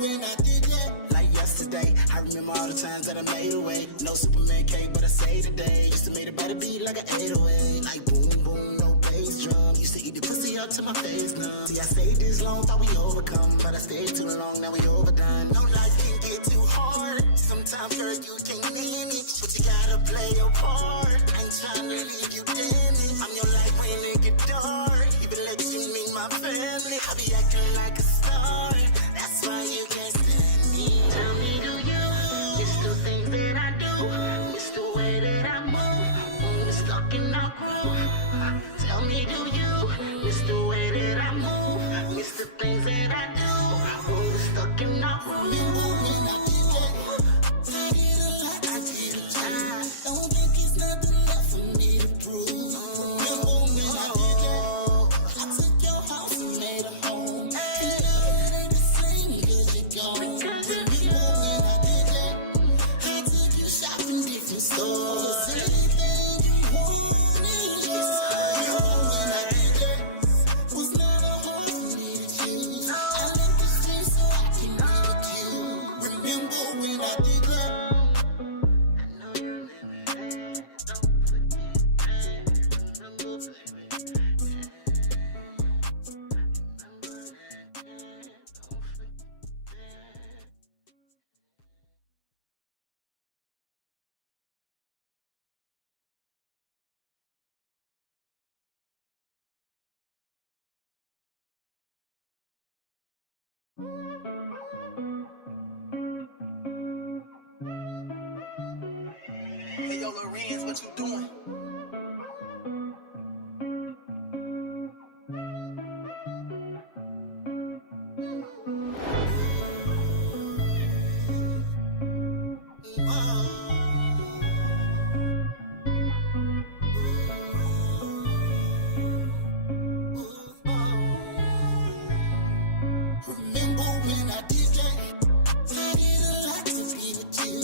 when I did that. Like yesterday, I remember all the times that I made away. No Superman cake, but I say today. Used to make it by the beat like an 808. Like boom, boom, no bass drum. Used to eat the pussy up to my face numb. See, I stayed this long, thought we overcome. But I stayed too long, now we overdone. No life can get too hard. Sometimes, girl, you can't manage. But you gotta play your part. I ain't trying to leave you damaged. I'm your life when it get dark. Even let you meet my family. I be acting like a star. That's why you can't stand me. Tell me, do you miss the things that I do? Miss the way that I move when we're stuck in our groove? Tell me, do you miss the way that I move? Miss the things that I do when we're stuck in our groove? When I did that, I did a lot, I did a lot. Don't think it's nothing left for me to prove. Remember when I did that? I took your house and made a home. And now it ain't the same because you're gone. Remember when I did that? I took you shopping different stores. Anything you want is yours. Remember when I did that? Was never hard for me to choose. I left the streets so I can be with you. Remember when I did that? I know you remember that. Don't forget that. Remember, baby. Hey, yo, Lorenz, what you doing? Remember when I did that? I did a lot to be with you.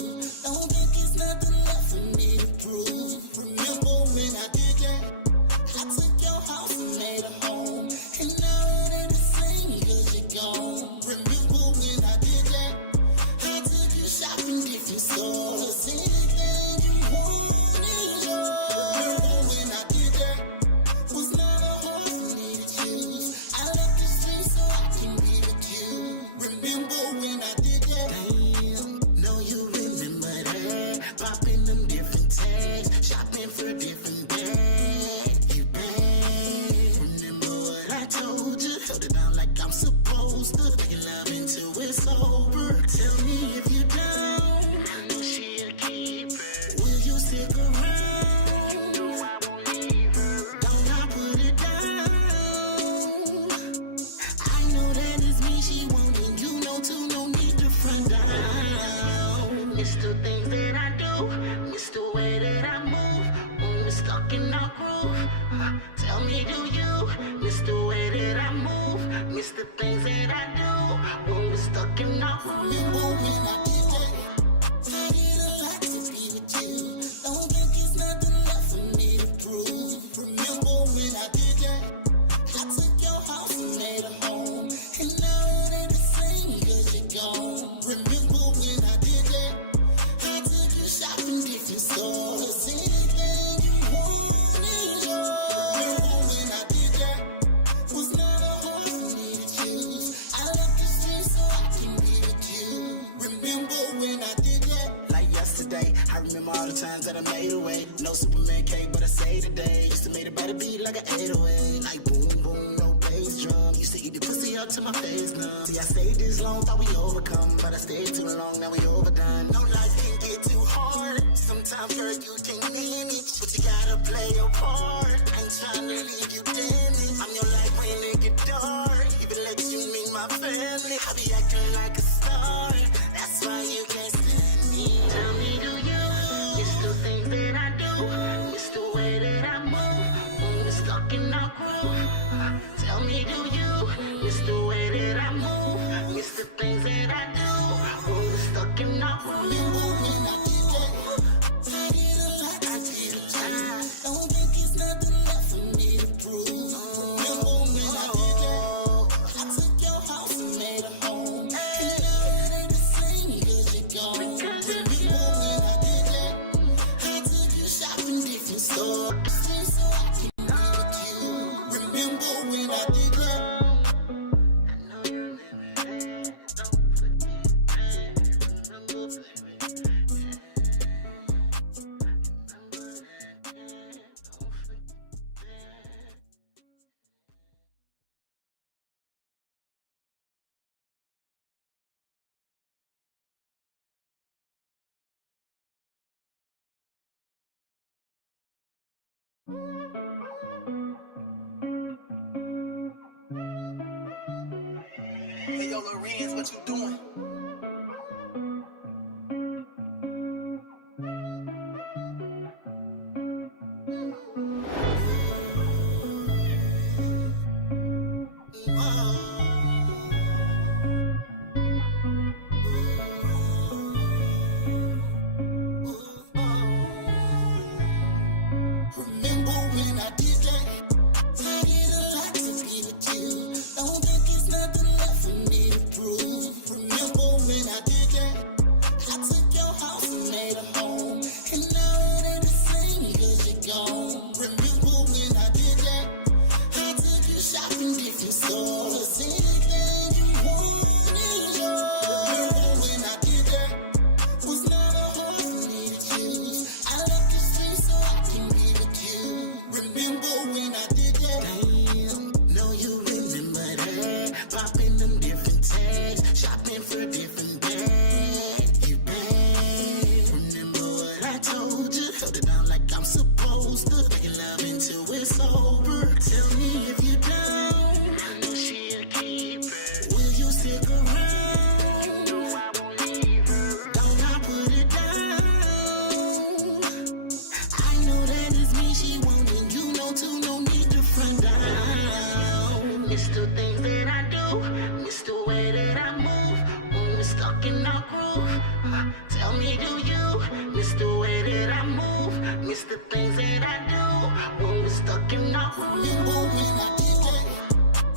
Don't think it's nothing left for me to prove. Remember when I did that? I took your house and made a home. And now it ain't the same because you're gone. Remember when I did that? I took you shopping different stores. Anything you want is yours. Remember when I did that? Was never hard for me to choose. I left the streets so I can be with you. Remember when I did that? Damn, know you remember that. Popping them different tags, shopping for different bags. You bad. Remember what I told you? Held it down like I'm supposed to. Making love until it's over. Tell me if you down. I know she a keeper. Will you stick around? You know I won't leave her. Don't I put it down? I know that it's me she wanting. You know too, no need to front down. Miss the things that I do. Miss the way that I move when we're stuck in our groove. Tell me, do you miss the way that I move? Miss the things that I do when we're stuck in our groove. Remember when I did that? I did a lot to be with you. Don't think it's nothing left for me to prove. Remember when I did that? I took your house and made a home. And now it ain't the same because you're gone. Remember when I did that? I took you shopping different stores. Anything you want is yours. Remember when I did that? Was never hard for me to choose. I left the streets so I can be with you. Remember when I did that? Like yesterday, I remember all the times that I made away. No Superman cake, but I say today. Used to make it by the beat like an 808. Like boom, boom, no bass drum. Used to eat the pussy up to my face numb. See, I stayed this long, thought we overcome. But I stayed too long, now we overdone. No life can get too hard. Sometimes, girl, you can't manage. But you gotta play your part. I ain't trying to leave you damaged. I'm your life when it get dark. Even let you meet my family. I be acting like a star. That's why you can't stand me. Tell me, do you miss the things that I do? Miss the way that I move when we're stuck in our groove? Tell me, do you miss the way that I move? Miss the things that I do when we're stuck in our groove? Remember when I did that? I did a lot, I did a lot. Don't think it's nothing left for me to prove. Remember when I did that? I took your house and made a home. And now Hey, yo, Lorenz, what you doing? Remember when I did that? I did a lot to be with you. Don't think there's nothing left for me to prove. Remember when I did that? I took your house and made a home. And now it ain't the same because you're gone. Remember when I did that? I took you shopping different stores. Anything you want is yours. Remember when I did that? Was never hard for me to choose. I left the street so I can be with you. Remember when I did that? Damn, know you remember that. Popping them different tags, shopping for different bags. You bad. Remember what I told you? Held it down like I'm supposed to. Making love until it's over. Tell me if you down. I know she a keeper. Will you stick around? You know I won't leave her. Don't I put it down? I know that it's me she wanting. You know too, no need to front down. Miss the things that I do. Miss the way that I move. When we're stuck in our groove. Tell me, do you miss the way that I move? Miss the things that I do. When we're stuck in our groove. Remember when I did that?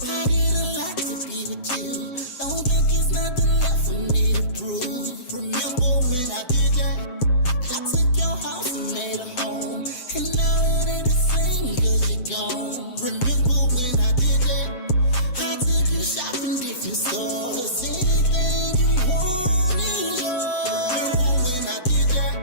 I did a lot to be with you. Don't think there's nothing left for me to prove. Remember when I did that? I took your house and made a home. And now it ain't the same because you're gone. Remember when I did that? I took you shopping different stores. Anything you want is yours. Remember when I did that?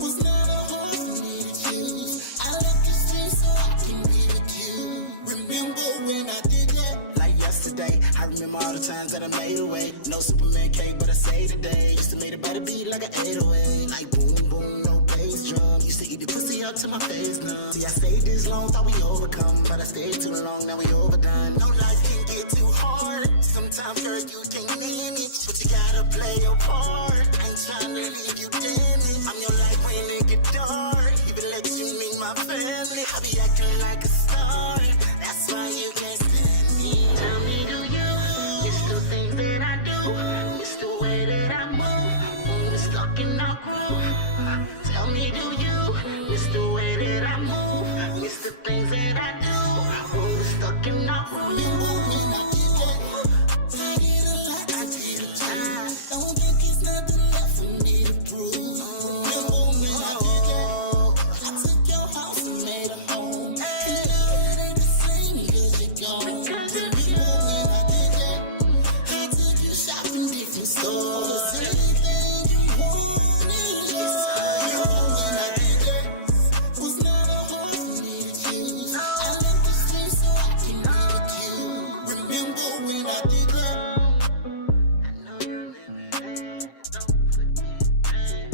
Was never hard for me to choose. I left the street so I can be with you. Remember when I did that? Like yesterday, I remember all the times that I made away. No Superman cake, but I say today. Used to make the better beat like an 808. Like boom, boom, no bass drum. Used to eat the pussy up to my face numb. See, I stayed this long, thought we overcome. But I stayed too long, now we overdone. No, life can get too hard. Sometimes, girl, you can't manage. But you gotta play your part. I ain't trying to leave you damaged. I'm your life when it get dark. Even let you meet my family. I be acting like a star. That's why you can't stand me. Tell me, do you miss the things that I do? Miss the way that I move when we're stuck in our groove? Tell me, do you miss the way that I move? Miss the things that I do when we're stuck in our groove? Remember when I did that? I did a lot, I did a lot. Don't think there's nothing left for me to prove. Remember when I did that? I took your house and made a home. And now it ain't the same because you're gone. Remember when I did that? I took you shopping different stores. Anything you want is yours. Remember when I did that? Was never hard for me to choose. I left the street so I can be with you. Remember when I did that? I know you remember that. Don't forget that.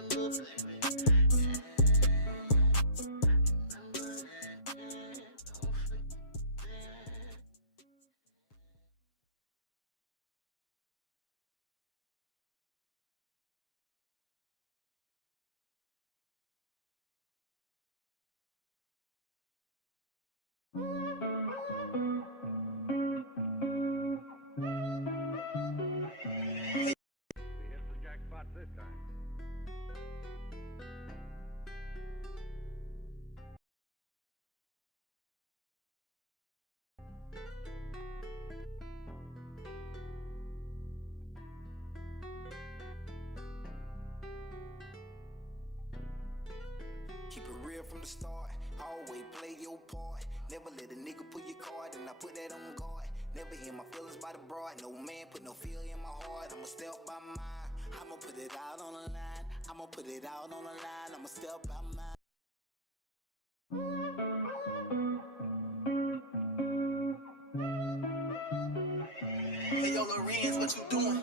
Remember, baby. Hit the jackpot this time. Keep it real from the start. Always play your part. Never let a nigga pull your card, and I put that on guard. Never hear my feelings by the broad. No man put no fear in my heart. I'ma step by mine. I'ma put it out on the line. I'ma put it out on the line. I'ma step by mine. Hey, yo, Lorenz, what you doing?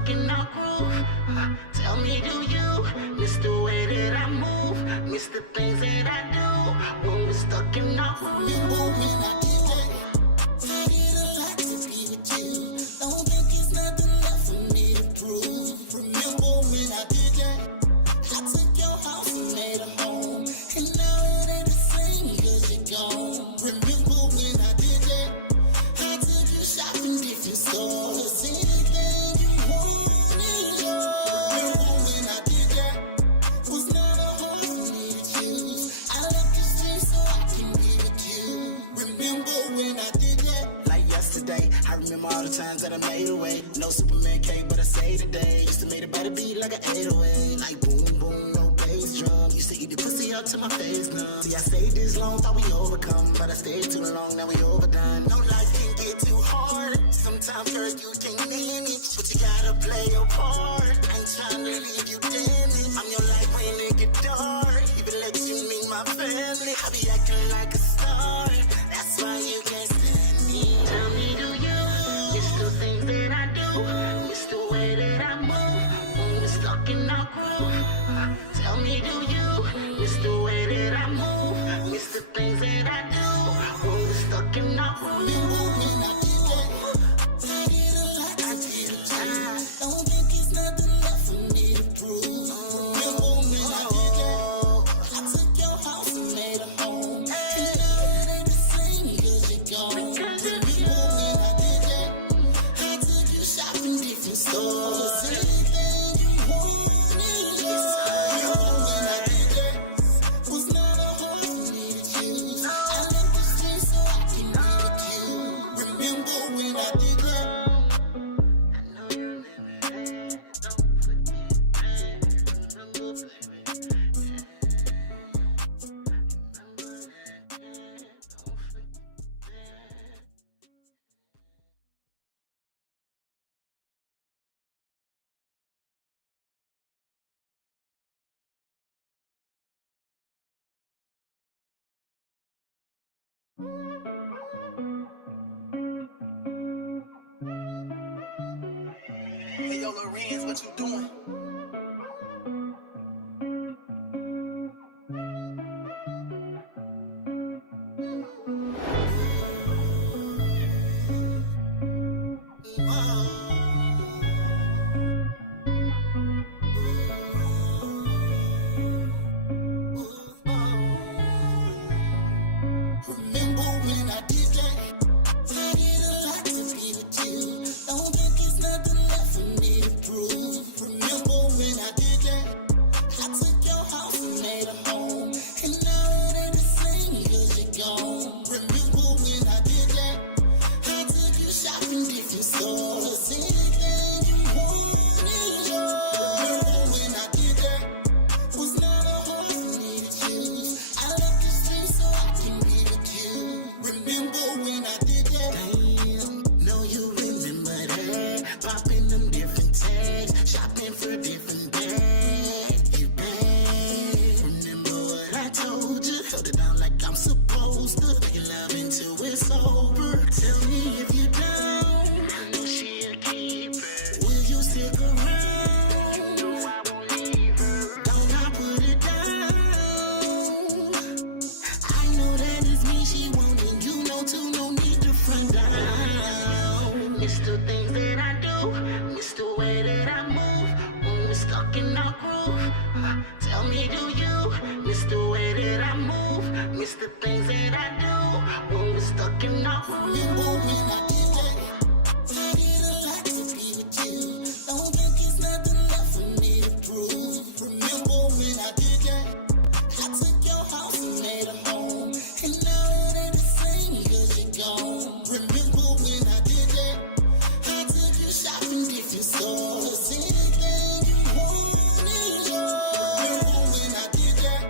stuck in our groove. Tell me, do you miss the way that I move? Miss the things that I do when we're stuck in our groove? Remember when I did that? I did a lot to be with you. Don't think it's nothing left for me to prove. Remember when I did that? I took your house and made a home, and now it ain't the same because you're gone. Remember when I did that? I took you shopping different stores. Anything you wanted, remember when I did that? It was never hard for me to choose. I left the street so I can be with you. Remember when I did that? Like yesterday, I remember all the times that I made a way. No Superman cake, but I say today. Used to make it by the beat like an 808. Like boom, boom, no bass drum. Used to eat the pussy up to my face numb. See, I stayed this long, thought we overcome. But I stayed too long, now we overdone. No life can get too hard. Sometimes, girl, you can't manage, but you gotta play your part. I ain't trying to leave you damaged. I'm your life when it get dark. Even let you meet my family. I be acting like a star. That's why you can't stand me. Tell me, do you miss the things that I do? Miss the way that I move when we're stuck in our groove? Tell me, do you miss the way that I move? Miss the things that I do when we're stuck in our groove? Remember when I did that? I did a lot, I did a lot. Don't think it's nothing left for me to prove. Remember when I did that? I took your house and made a home, and now it ain't the same because you're gone. Remember when I did that? I took you shopping different stores. Anything you wanted, remember when I did that? It was never hard for me to choose. I left the street so I can be with you. Remember when I did that? I know you remember it. Don't forget it. Remember, baby. Hey, yo, Lorenz, what you doing? Remember when I did that? I did a lot to be with you. Don't think it's nothing left for me to prove. Remember when I did that? I took your house and made a home, and now it ain't the same because you're gone. Remember when I did that? I took you shopping different stores. Anything you wanted, remember when I did that? It was never hard for me to choose. I left the street so I can be with you. Remember when I did that? Damn, know you remember that. Popping them different tags, shopping for different bags. You bad. Remember what I told you? Held it down like I'm supposed to. Making love until it's over. Tell me if you down. I know she'll keep it. Will you stick around? You know I won't leave her. Don't I put it down? I know that it's me she wanting. You know too, no need to front down. Miss the things that I do. Miss the way that I move when we're stuck in our groove. Tell me, do you miss the way that I move? Miss the things that I do when we're stuck in our groove. Remember when I did that? I did a lot to be with you. Don't think it's nothing left for me to prove. Remember when I did that? I took your house and made a home, and now it ain't the same because you're gone. Remember when I did that? I took you shopping different stores. Anything you wanted, remember when I did that?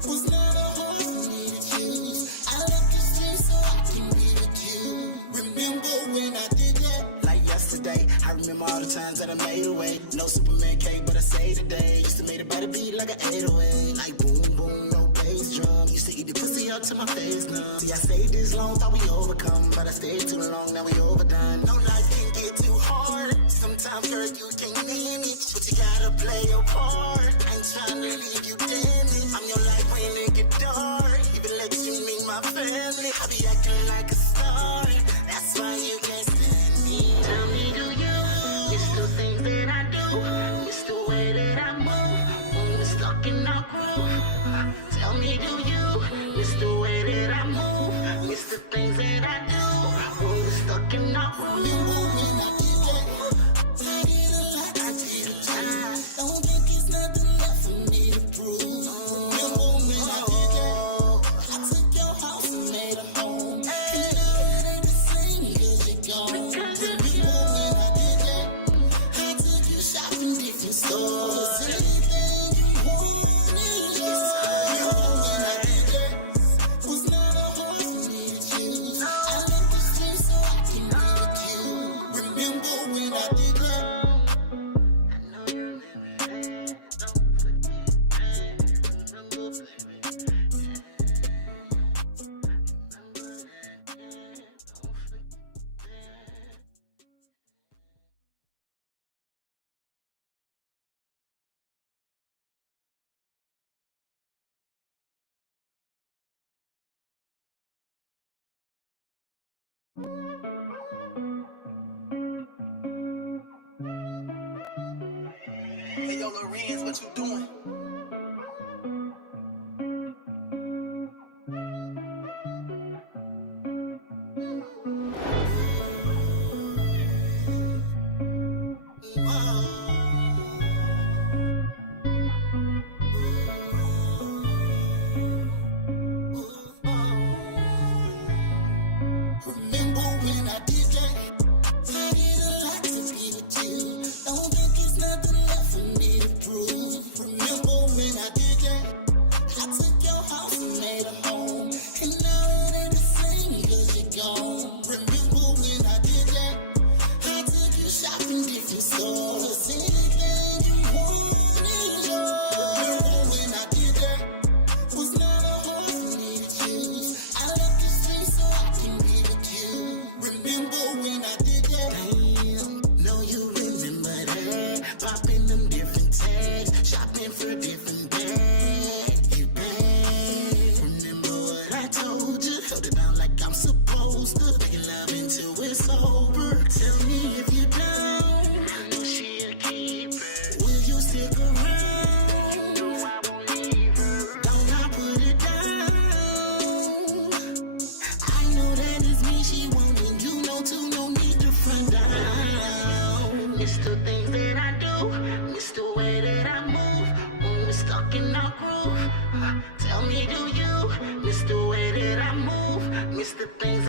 It was never hard for me to choose. I left the street so I can be with you. Remember when I did that? Like yesterday, I remember all the times that I made a way. No Superman cake, but I say today. Used to make it by the beat like an 808. Like boom, boom, no bass drum. Used to eat the pussy up to my face numb. See, I stayed this long, thought we overcome. But I stayed too long, now we overdone. No life can get too hard. Sometimes, girl, you can't manage, but you gotta play your part. I ain't trying to leave you damaged. I'm your life when it get dark. Even let you meet my family. I be acting like a star. That's why you can't stand me. Tell me, do you miss the things that I do? Miss the way that I move when we're stuck in our groove? Tell me, do you miss the way that I move? Miss the things that I do when we're stuck in our groove? Don't think it's nothing left for me to prove. Remember when I did that? I took your house and made a home. And now it ain't the same because you're gone. Remember when I did that? I took you shopping different stores. Anything you want is yours. Remember when I did that? Was never hard for me to choose. I left the street so I can be with you. Remember when I did that? Hey, yo, Lorenz, what you doing? Remember when I did that? I did a lot to be with you. Don't think it's nothing left for me to prove. Remember when I did that? I took your house and made a home. And now it ain't the same because you're gone. Remember when I did that? I took you shopping different stores. Anything you want is yours. Remember when I did that? Was never hard for me to choose. I left the street so I can be with you. Remember when I did that? Damn, know you remember that. Popping them different tags, shopping for different bags. You bad. Remember what I told you? Held it down like I'm supposed to. Making love until it's over. Tell me if you down. I know she'll keep it. Will you stick around? You know I won't leave her. Don't I put it down? I know that it's me she wanting. You know too, no need to front down. Miss the things that I do. Miss the way that I move when we're stuck in our groove. Tell me, do you miss the way that I move? Miss the things.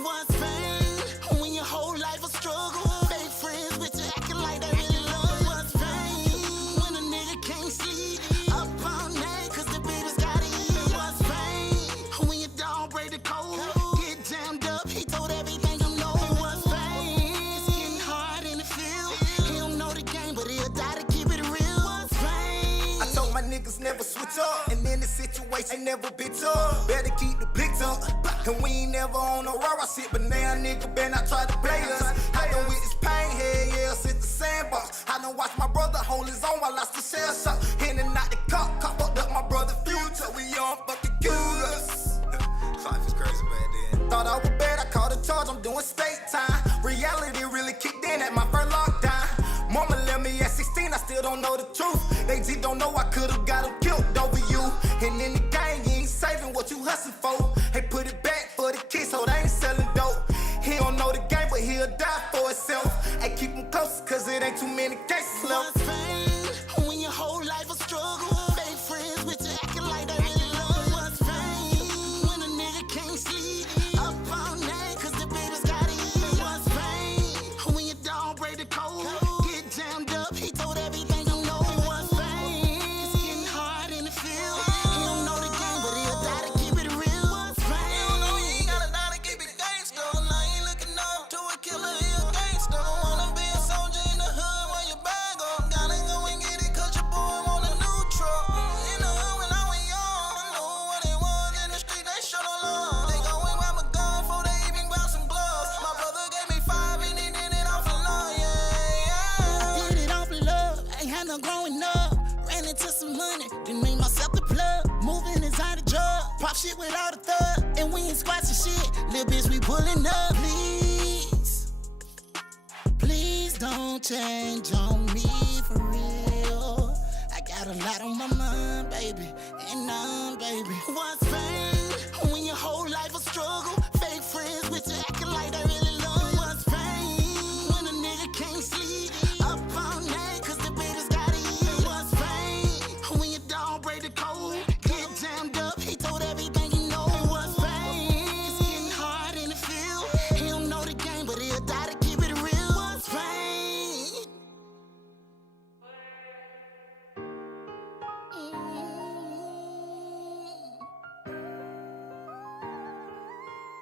What's vain when your whole life a struggle? Fake friends with you acting like they really love you. What's vain when a nigga can't sleep up all night cause the baby's gotta eat? What's vain when your dog break the code? Get jammed up, he told everything you know. What's vain? It's getting hard in the field. He don't know the game, but he'll die to keep it real. What's vain? I told my niggas never switch up, and in this situation ain't never bitch up. Better keep the blicks up, and we ain't never on no raw shit. But now nigga better not try to play us. I done with this pain, hell yeah, sit the sandbox. I done watch my brother hold his own while I still shell shock. In and out the cop fucked up my brother future. We on fucking cougars. Life is crazy back then. Thought I was bad, I called a charge, I'm doing state time. Reality really kicked in at my first lockdown. Mama left me at 16, I still don't know the truth. They just don't know I could've got them killed over you. And in the gang, you ain't saving what you hustling for. Hey, put it back for the kids so they ain't selling dope. He don't know the game, but he'll die for himself. Hey, keep him close, cause it ain't too many cases left. What's vain when your whole life a struggle? Fake friends with you acting like they really love you. What's vain when a nigga can't sleep up all night cause the baby's gotta eat? What's vain when your dog break the code? Get jammed up, he told everything you know. What's vain? It's getting hard in the field. He don't know the game, but he'll die to keep it real. ain't squats and shit. Little bitch, we pulling up. Please don't change on me for real. I got a lot on my mind, baby, and baby. What's pain when your whole life a struggle? Fake friends with you acting like they really love you. What's pain when a nigga can't sleep up all night cause the baby's gotta eat? What's pain when your dog break the code? Get jammed up, he told everything you know. What's pain? It's getting hard in the field. He don't know the game, but he'll die to keep it real. What's pain?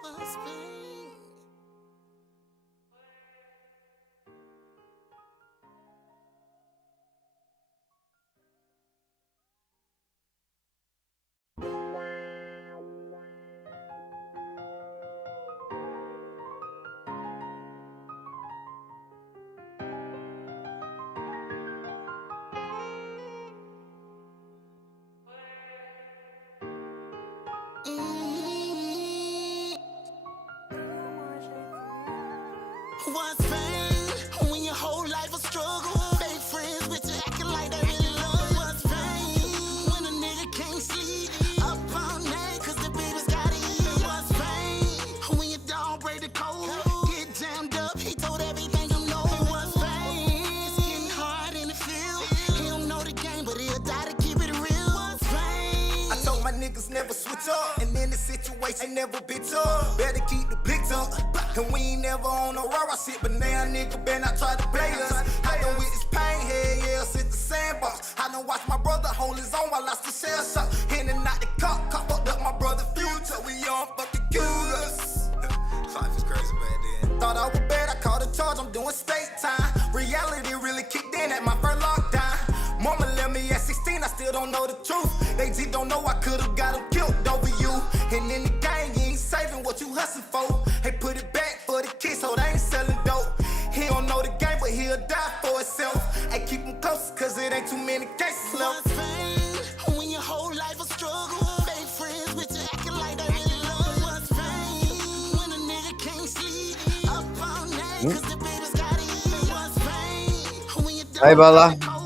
What's pain? What's pain when your whole life a struggle? Fake friends with you acting like they really love you. What's pain when a nigga can't sleep up all night cause the baby's gotta eat? What's pain when your dog break the code? Get jammed up, he told everything you know. What's pain? It's getting hard in the field. He don't know the game, but he'll die to keep it real. What's pain? I told my niggas never switch up, and in the situation never bitch up. Better keep the blicks up, and we ain't never on no raw shit. But now nigga better not try to play us. I done with this pain, hell yeah, sit the sandbox. I done watch my brother hold his own while I still shell shot. In and out the cop fucked up my brother future. We on fucking killers. Life is crazy back then. Thought I was bad, I caught a charge, I'm doing state time. Reality really kicked in at my first lockdown. Mama left me at 16, I still don't know the truth. They just don't know I could've got them killed over you. And in the game, you ain't saving what you hustling for. Hey, put it back for the kids, so they ain't selling dope. He don't know the game, but he'll die for himself. Hey, keep him close, cause it ain't too many cases left. What's pain when your whole life a struggle? Fake friends with you acting like they really love you. What's pain when a nigga can't sleep up all night cause the baby's gotta eat? What's pain when your dog Hey, Bella. break the code?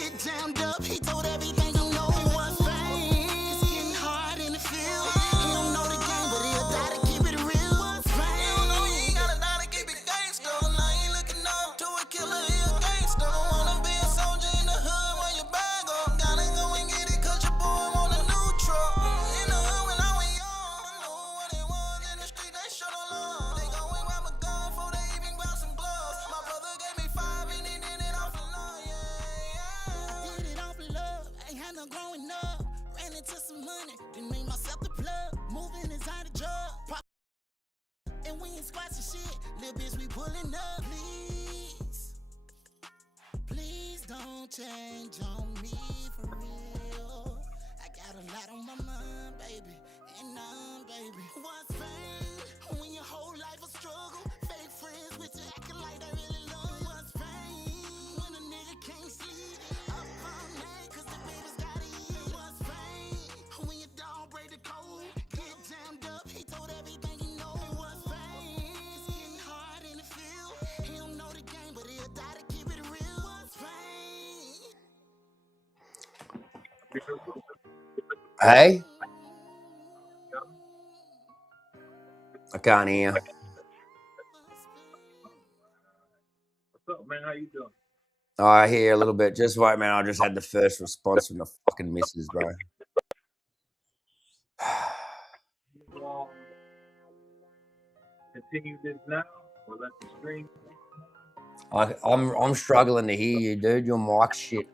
Get jammed up, he told everything you know. What's pain? It's getting hard in the field. He don't know the game, but he'll die to keep it real. What's pain? You don't know he ain't gotta die to keep it gangsta. Now he looking up to a killer, he a gangsta. Wanna be a soldier in the hood when your bag up. Gotta go and get it cause your boy want a new truck. In the hood when I was young, I knew what it was in the street, they showed no love. They go and grab a gun before they even grab some gloves. My brother gave me 5 and he did it off of love, yeah. I did it off of love, ain't had no growing up. Ran into some money, then made myself the plug. Moving inside the drug, and we ain't squats and shit. Little bitch, we pulling up. Please don't change on me for real. I got a lot on my mind, baby, and baby. What's pain when your whole life a struggle? Fake friends with you acting like they really love you. What's pain when a nigga can't sleep up all night cause the baby's gotta eat? What's pain when your dog break the code? Get jammed up, he told everything you know. What's pain? It's getting hard in the field. He don't know the game, but he'll die to keep it real. What's pain? Hey, I can't hear. What's up, man? How you doing? Oh, I hear a little bit. Just wait, man. I just had the first response from the fucking missus, bro. You continue this now, or let the stream? I'm struggling to hear you, dude. Your mic's shit.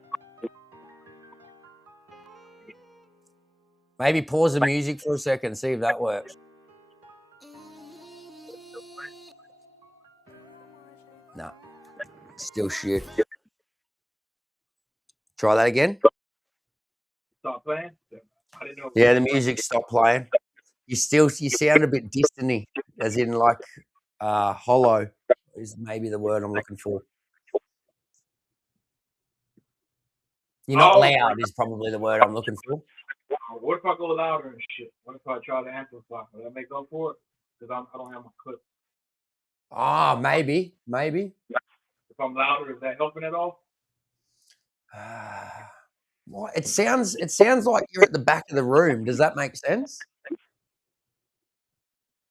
Maybe pause the music for a second, see if that works. No, still shit. Try that again. Stop playing? I didn't know. Yeah, the music stopped playing. You sound a bit distant, as in like hollow is maybe the word I'm looking for. You're not loud is probably the word I'm looking for. What if I go louder and shit? What if I try to amplify? Will that make up for it? Because I don't have my clip. Ah, maybe. If I'm louder, is that helping at all? Well, it sounds like you're at the back of the room. Does that make sense?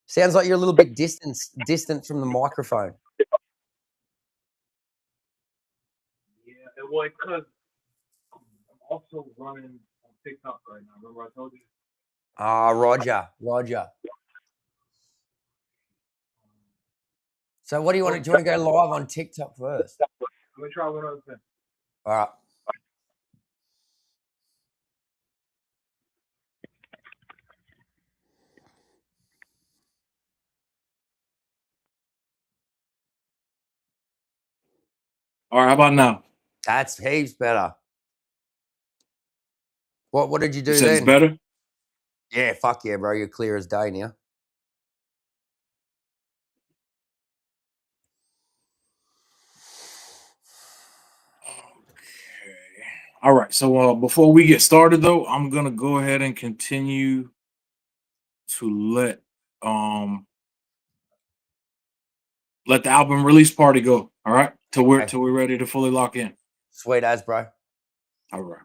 Sounds like you're a little bit distant from the microphone. Yeah, it was because I'm also running on TikTok right now. Remember I told you? Ah, Roger. So what do you want to do? You want to go live on TikTok first? Let me try one other thing. All right. All right, how about now? That's heaps better. What did you do You said then? it's better? Yeah, fuck yeah, bro. You're clear as day now. Okay. All right. So before we get started, though, I'm gonna go ahead and continue to let the album release party go. All right, till we're ready to fully lock in. Sweet as, bro. All right.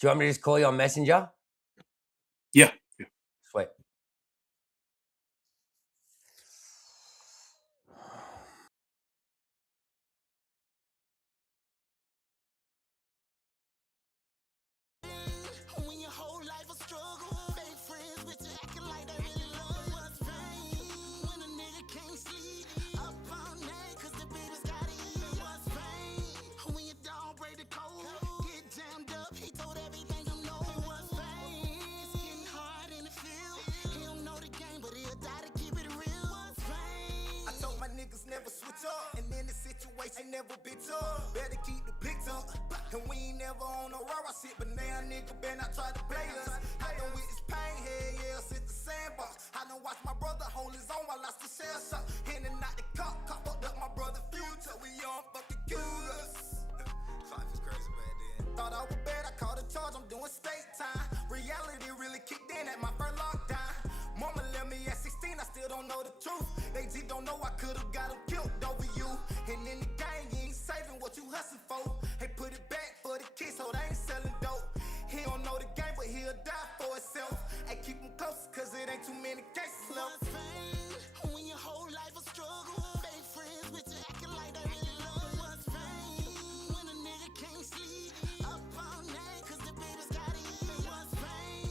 Do you want me to just call you on Messenger? Yeah. Sweet. When your whole life a struggle, fake friends with you acting like they really love you. What's pain? When a nigga can't sleep up all night 'cause the baby's gotta eat. What's pain? When your dog break the code, get jammed up, he told everything you know. What's pain? It's getting hard in the field. He don't know the game, but he'll die to keep it real. What's pain? I told my niggas never switch up, and in this situation ain't never bitch up. Better keep the blicks up, and we ain't never on no raw shit, but now nigga better not try to play us. I done with this pain, hell yeah, sit the sandbox. I done watch my brother hold his own while I still shell shot. In and out the cop fucked up my brother future. We on fucking curious. Life is crazy back then. Thought I was bad, I caught a charge, I'm doing state time. Reality really kicked in at my first lockdown. Mama left me at 16, I still don't know the truth. They just don't know I could've got him killed over you. And in the game, you ain't saving what you hustling for. Hey, put it back for the kids, so they ain't selling dope. He don't know the game, but he'll die for himself. Hey, keep him close, 'cause it ain't too many cases left. What's pain? When your whole life a struggle, fake friends with you acting like they really love you. What's pain? When a nigga can't sleep up all night 'cause the baby's gotta eat. What's pain?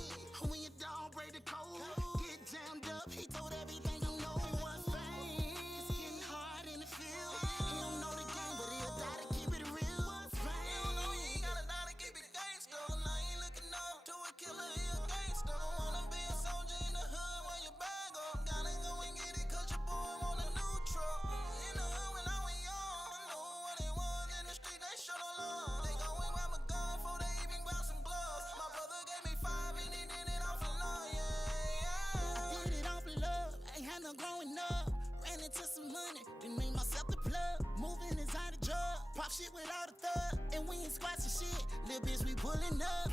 When your dog break the code, get jammed up, he told everything you know. What's pain? It's getting hard in the field. He don't know the game, but he'll die to keep it real. What's pain? You don't know he ain't gotta die to keep it gangsta. Now he looking up to a killer, he a gangsta. Wanna be a soldier in the hood when your bag up. Gotta go and get it 'cause your boy want a new truck. In the hood when I was young, I knew what it was in the street, they show no love. They go and grab a gun before they even grab some gloves. My brother gave me 5 and he did it off of love, yeah. Did it off of love, ain't had no growing up. Ran into some money, then made myself the plug. Moving inside a drug, pop shit without a thug. And we ain't squashing shit, little bitch, we pulling up.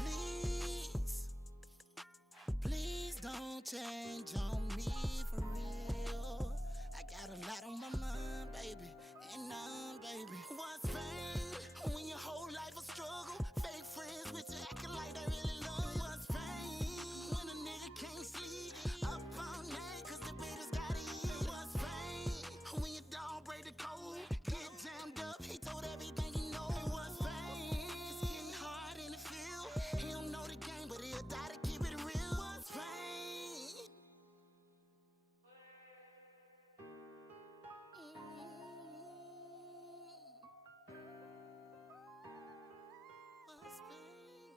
Please don't change on me for real. I got a lot on my mind, baby, and baby. What's pain? When your whole life a struggle, fake friends with you acting like they really love you. What's pain? When a nigga can't sleep up all night 'cause the baby's gotta eat. What's pain? When your dog break the code, get jammed up, he told everything you know. What's pain? It's getting hard in the field. He don't know the game, but he'll die to keep it real. What's pain? What's pain?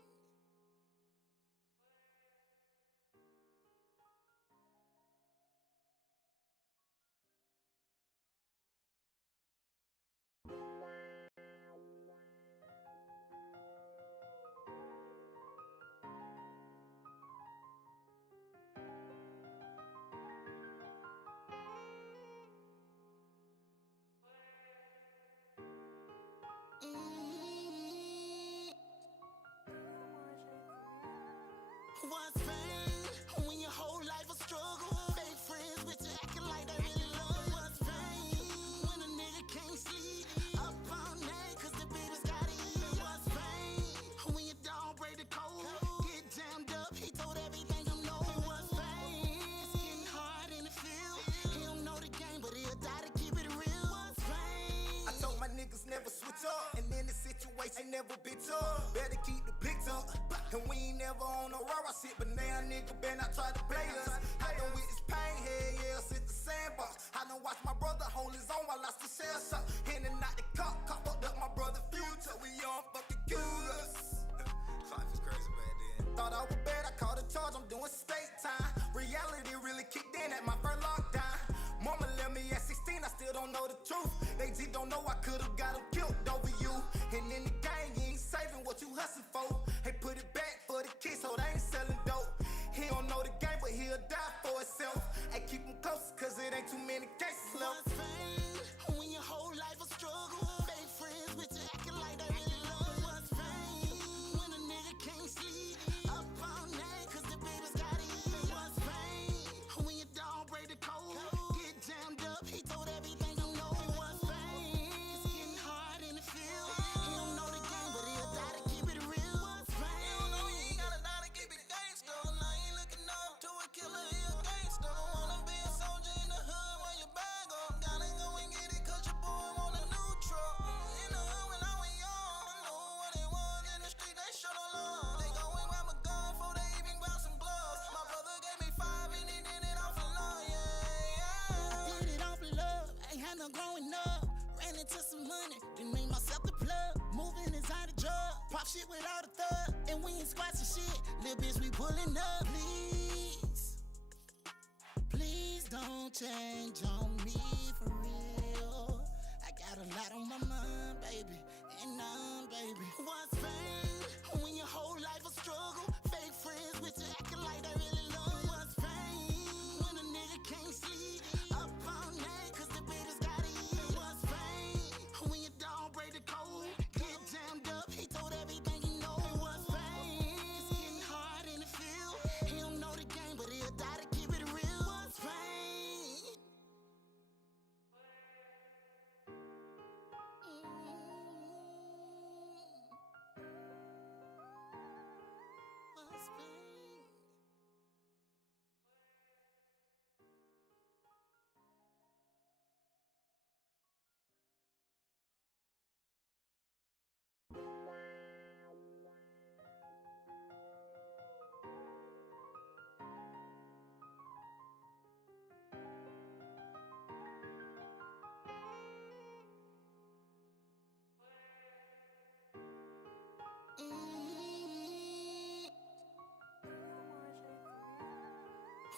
What's pain when your whole life a struggle? Fake friends with you acting like they really love you. What's pain when a nigga can't sleep up all night cause the baby's gotta eat? What's pain when your dog break the code? Get jammed up, he told everything you know. What's pain? It's getting hard in the field. He don't know the game, but he'll die to keep it real. What's pain? I told my niggas never switch up, and in this situation ain't never been tough. Better keep the pics up, and we ain't never on no raw shit. But now nigga better not try to play us. I done with this pain, hell yeah, sit the sandbox. I done watch my brother hold his own while I still shell shot. In and out the cop fucked up my brother future. We on fucking curious. Life is crazy back then. Thought I was bad, I caught a charge, I'm doing state time. Reality really kicked in at my first lockdown. Mama left me at 16, I still don't know the truth. They just don't know I could've got them killed over you. And in the game, you ain't saving what you hustling for. Hey, put it back for the kids, so they ain't selling dope. He don't know the game, but he'll die for himself. Hey, keep him close, cause it ain't too many cases left. What's pain when your whole life a struggle? Fake friends with you acting like they really love you. What's pain when a nigga can't sleep up all night cause the baby's gotta eat? What's pain when your dog break the code? Get jammed up, he told everything you know. What's pain? It's getting hard in the field. He don't know the game, but he'll die to keep it real. What's pain? You don't know you ain't gotta die to keep it gangsta. Now you ain't looking up to a killer, he a gangsta. Wanna be a soldier in the hood when your bag up. Gotta go and get it cause your boy want a new truck. In the hood when I was young, I knew what it was in the street, they showed no love. They go and grab a gun before they even grab some gloves. My brother gave me 5 and he did it off of love, yeah. Did it off of love, ain't had no growing up. Ran into some money, then made myself the plug. Moving inside a drug, pop shit without a thug. And we ain't squashing shit, little bitch, we pulling up. Please, please don't change on me for real. I got a lot on my mind, baby, and I'm baby. What's pain when your whole life a struggle? Fake friends with you acting like they really love you. What's pain when a nigga can't sleep up all night cause the baby's gotta eat? What's pain when your dog break the code? Get jammed up, he told everything you know. What's pain? It's getting hard in the field. He don't know the game, but he'll die to keep it real. What's pain? What's pain?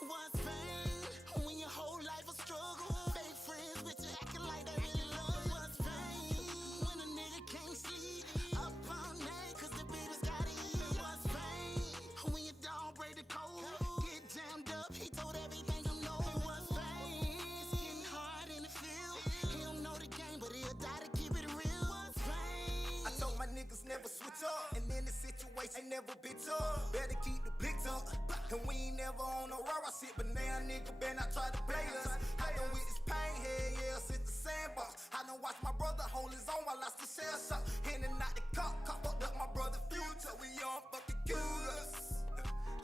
What's pain when your whole life a struggle? Fake friends with you acting like they really love you. What's pain when a nigga can't sleep up all night cause the baby's gotta eat? What's pain when your dog break the code? Get jammed up, he told everything you know. What's pain? It's getting hard in the field. He don't know the game, but he'll die to keep it real. What's pain? I told my niggas never switch up, and in this situation ain't never been tough. Better keep the pics up, and we ain't never on no raw shit. But now nigga better not try to play us. I done with this pain, hell yeah, sit the sandbox. I done watch my brother hold his own while I still shell shot. In and out the cop fucked up my brother future. We on fucking curious.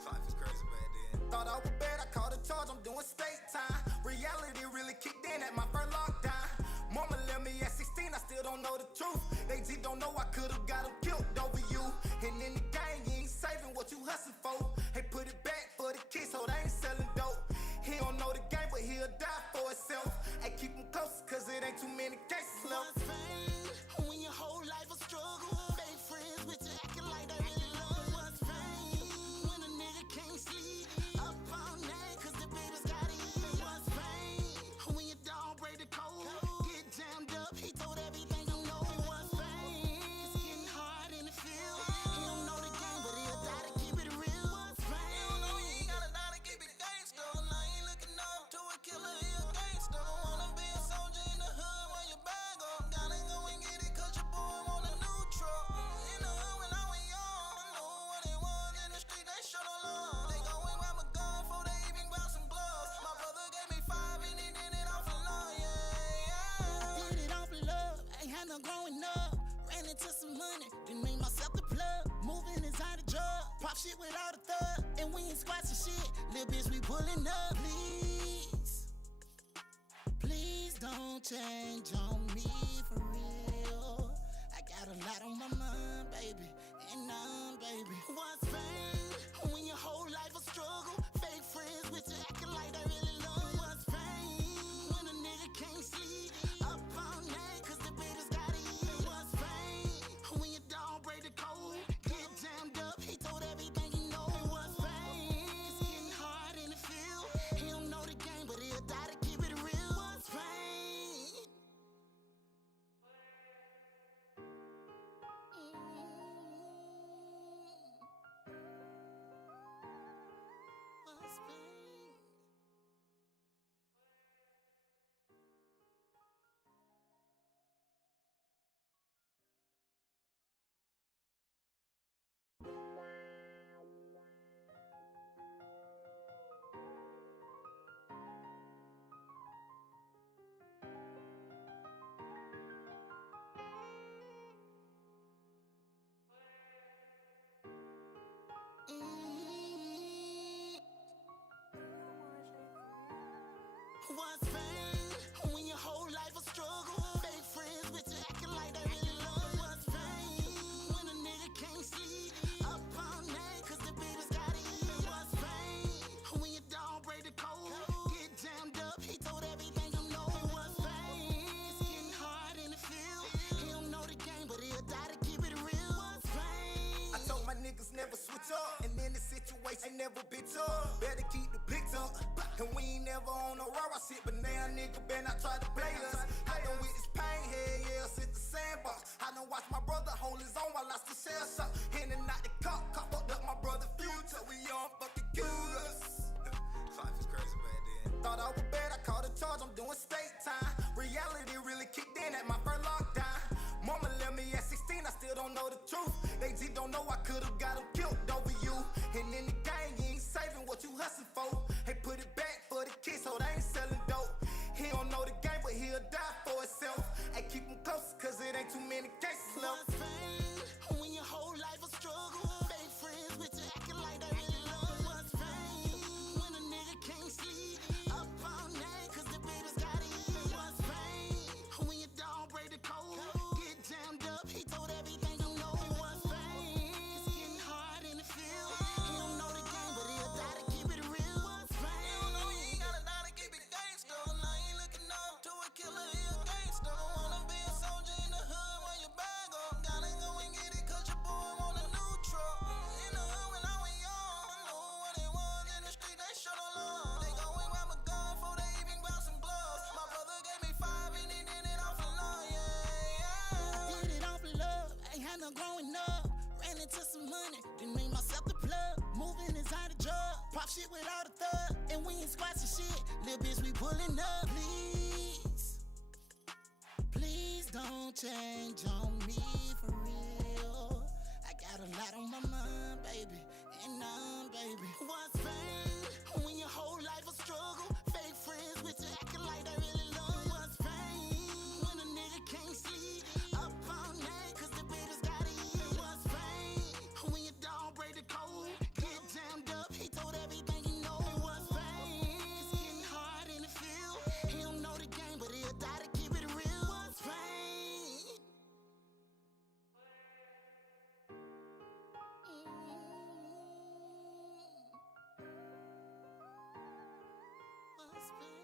Life is crazy back then. Thought I was bad, I caught a charge, I'm doing state time. Reality really kicked in at my first lockdown. Mama left me at 16, I still don't know the truth. They just don't know I could've got them killed over you. And in the game, you ain't saving what you hustling for. Hey, put it back for the kids, so they ain't selling dope. He don't know the game, but he'll die for himself. Hey, keep him close, cause it ain't too many cases left. What's pain when your whole life a struggle? Fake friends with you acting like they really love you. What's pain when a nigga can't sleep up all night cause the baby's gotta eat? What's pain when your dog break the code? Get jammed up, he told everything you know. What's pain? It's getting hard in the field. He don't know the game, but he'll die to keep it real. What's pain? You don't know you ain't gotta die to keep it Little bitch, we pulling up. Please don't change on me for real. I got a lot on my mind, baby, and baby. What's pain when your whole life a struggle? Fake friends with you acting like they really love you. What's pain when a nigga can't sleep up all night 'cause the baby's gotta eat? What's pain when your dog break the code, get jammed up, he told everything he know? What's pain? It's getting hard in the field. He don't know the game, but he'll die to keep it real. What's pain? What's pain? What's pain when your whole life a struggle? Fake friends with you acting like they really love you. What's pain when a nigga can't sleep up all night 'cause the baby's gotta eat? What's pain when your dog break the code, get jammed up, he told everything you know? What's pain? It's getting hard in the field. He don't know the game, but he'll die to keep it real. What's pain? I told my niggas never switch up, and in this situation, ain't never bitch up. Better keep the blicks up, and we ain't never on no raw shit, but now nigga better not try to play us. I done with this pain, hell yeah, since the sandbox. I done watch my brother hold his own while I still shell shock. In and out the cop fucked up my brother future. We on fucking curious. Life is crazy back then. Thought I was bad, I called a charge, I'm doing state time. Reality really kicked in at my first lockdown. Mama left me at 16, I still don't know the truth. They just don't know I could've got them killed over you. And in the game, you ain't saving what you hustling for. Hey, put it back for the kids so they ain't selling dope. He don't know the game, but he'll die for himself. Hey, keep him close, 'cause it ain't too many cases left. What's pain when your whole life a struggle? Fake friends with you acting like they really love you. What's pain when a nigga can't sleep up all night 'cause the baby's gotta eat? What's pain when your dog break the code, get jammed up, he told everything you know? What's pain? It's getting hard in the field. He don't know the game, but he'll die to keep it real. What's pain? You don't know he ain't gotta die to keep it gangsta. Now he looking up to a killer, he a gangsta. Wanna be a soldier in the hood when your bag up. Gotta go and get it 'cause your boy want a new truck. In the hood when I was young, I knew what it was. In the street they show no love. They go and grab a gun before they even grab some gloves. My brother gave me 5 and he did it off of love, yeah. Did it off of love, ain't had no growing up. Ran into some money, then made myself the plug. Moving inside the drug, pop shit without a thug. And we ain't squashing shit, little bitch, we pulling up. Please don't change on me for real. I got a lot on my mind, baby, and baby. What's pain when your whole life a struggle? Fake friends with you acting like they really love you. What's pain when a nigga can't sleep up all night 'cause the baby's gotta eat? What's pain when your dog break the code, get jammed up, he told everything you know? What's pain? It's getting hard in the field. He don't know the game, but he'll die to keep it real. What's pain? What's pain?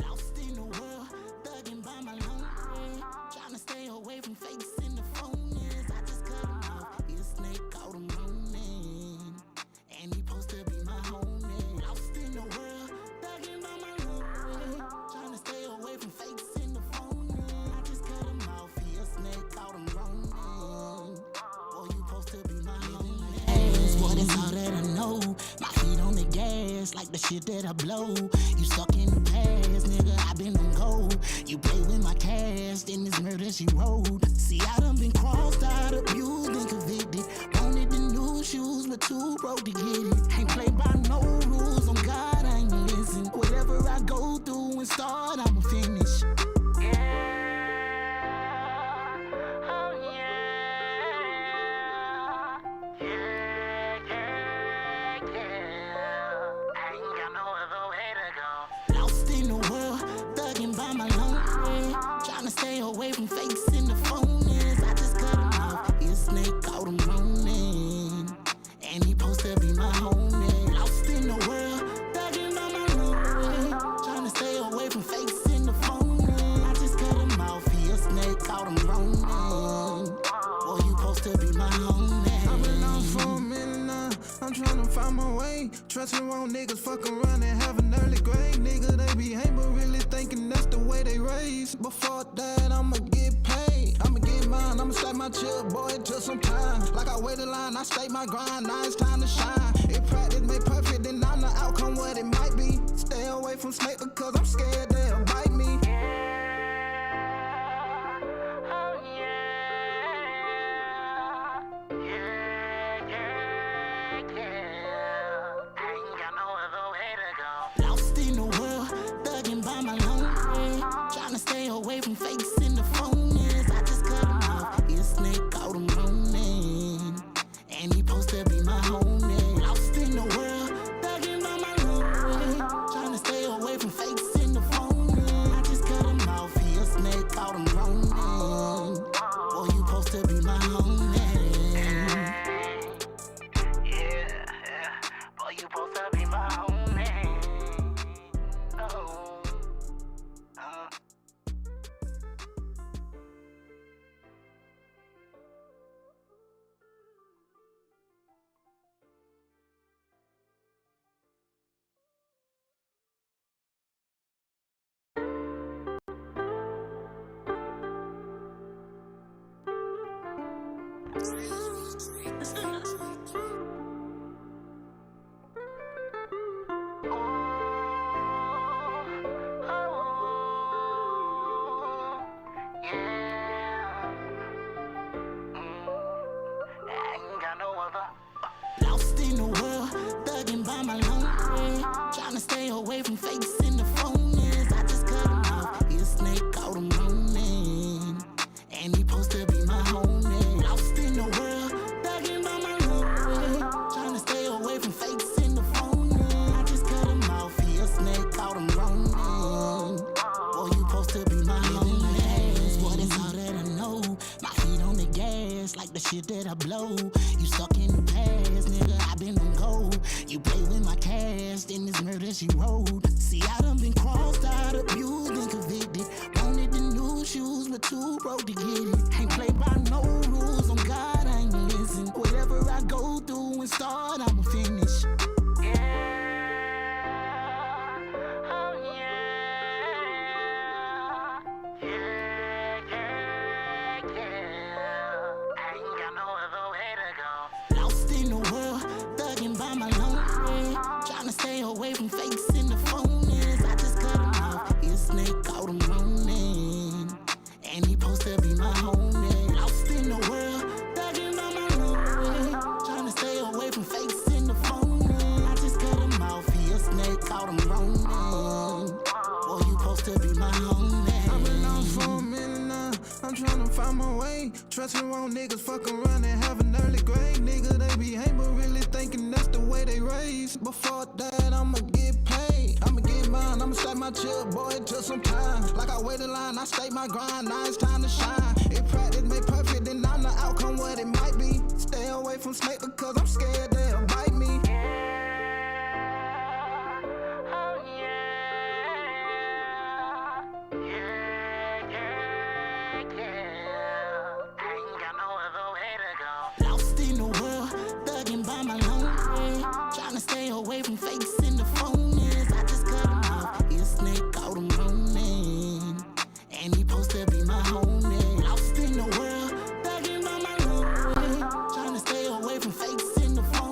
Lost in the world, thugging by my lonely. Tryna stay away from facing the phonies. I just cut him off, he a snake out of moaning. And he supposed to be my homie. Lost in the world, thugging by my lonely. the shit that I blow. You stuck in the past, nigga, I been on gold. You play with my cash, then this murder she wrote. See, I done been crossed out, abused, and convicted. Wanted the new shoes, but too broke to get it. Ain't played by no rules, on God, I ain't listen. Whatever I go through and start, I'ma finish. Stay away from fakes in the phone is. I just cut him off. He a snake, caught him roaming. And he supposed to be my homie. Lost in the world, thugging by my lonely. Trying to stay away from fakes in the phone is. I just cut him off. He a snake, caught him roaming. Boy, you supposed to be my homie. I've been out for a minute now. I'm trying to find my way. Trusting wrong niggas, fuck around and have an early grade. Nigga, they be hate, but really thinking that's the way they raised. Before that, I'ma get paid. I'ma get mine, I'ma stack my chip, boy, it took some time. Like I waited line, I stayed my grind, now it's time to shine. If practice made perfect, then I'm the outcome what it might be. Stay away from snake because I'm scared they'll bite me. Stay away from fakes in the phone is. I just cut him off. He a snake, caught him roaming. And he supposed to be my homie. Lost in the world, thugging by my lonely. Trying to stay away from fakes in the phone is. I just cut him off. He a snake, caught him roaming. Boy, you supposed to be my homie. Yeah, boy, you supposed to be my homie. Lost in the world, thugging by my lonely. Trying to stay away from fakes in the phone is. I just cut him off. He a snake, caught him roaming. And he supposed to be my homie. Lost in the world, thugging by my lonely. Trying to stay away from fakes in the phone is. I just cut him off. He a snake, caught him roaming. Boy, you supposed to be my homie. Boy, that's all that I know. My feet on the gas, like the shit that I blow. You stuck in the past, nigga, I been on gold. You play with my cash, then this murder she wrote. See, I done been crossed out, abused, and convicted. Wanted the new shoes, but too broke to get it. Ain't played by no rules, on God, I ain't listen. Whatever I go through and start, I'ma finish. Stay away from fakes in the phone is. I just cut him off. He a snake, caught him roaming. And he supposed to be my homie. Lost in the world, thugging by my lonely. Trying to stay away from fakes in the phone is. I just cut him off. He a snake, caught him roaming. Boy, you supposed to be my homie. I've been out for a minute now. I'm trying to find my way. Trusting wrong niggas, fuck around and have an early grade. Nigga, they be hate, but really thinking that's the way they raised. Before that, I'ma get paid. I'ma get mine, I'ma stack my chip, boy, it took some time. Like I waited line, I stayed my grind, now it's time to shine. If practice made perfect, then I'm the outcome what it might be. Stay away from snake because I'm scared they'll bite me. Stay away from fakes in the phone is. I just cut him off. He a snake, caught him roaming. And he supposed to be my homie. Lost in the world, thugging by my lonely. Trying to stay away from fakes in the phone.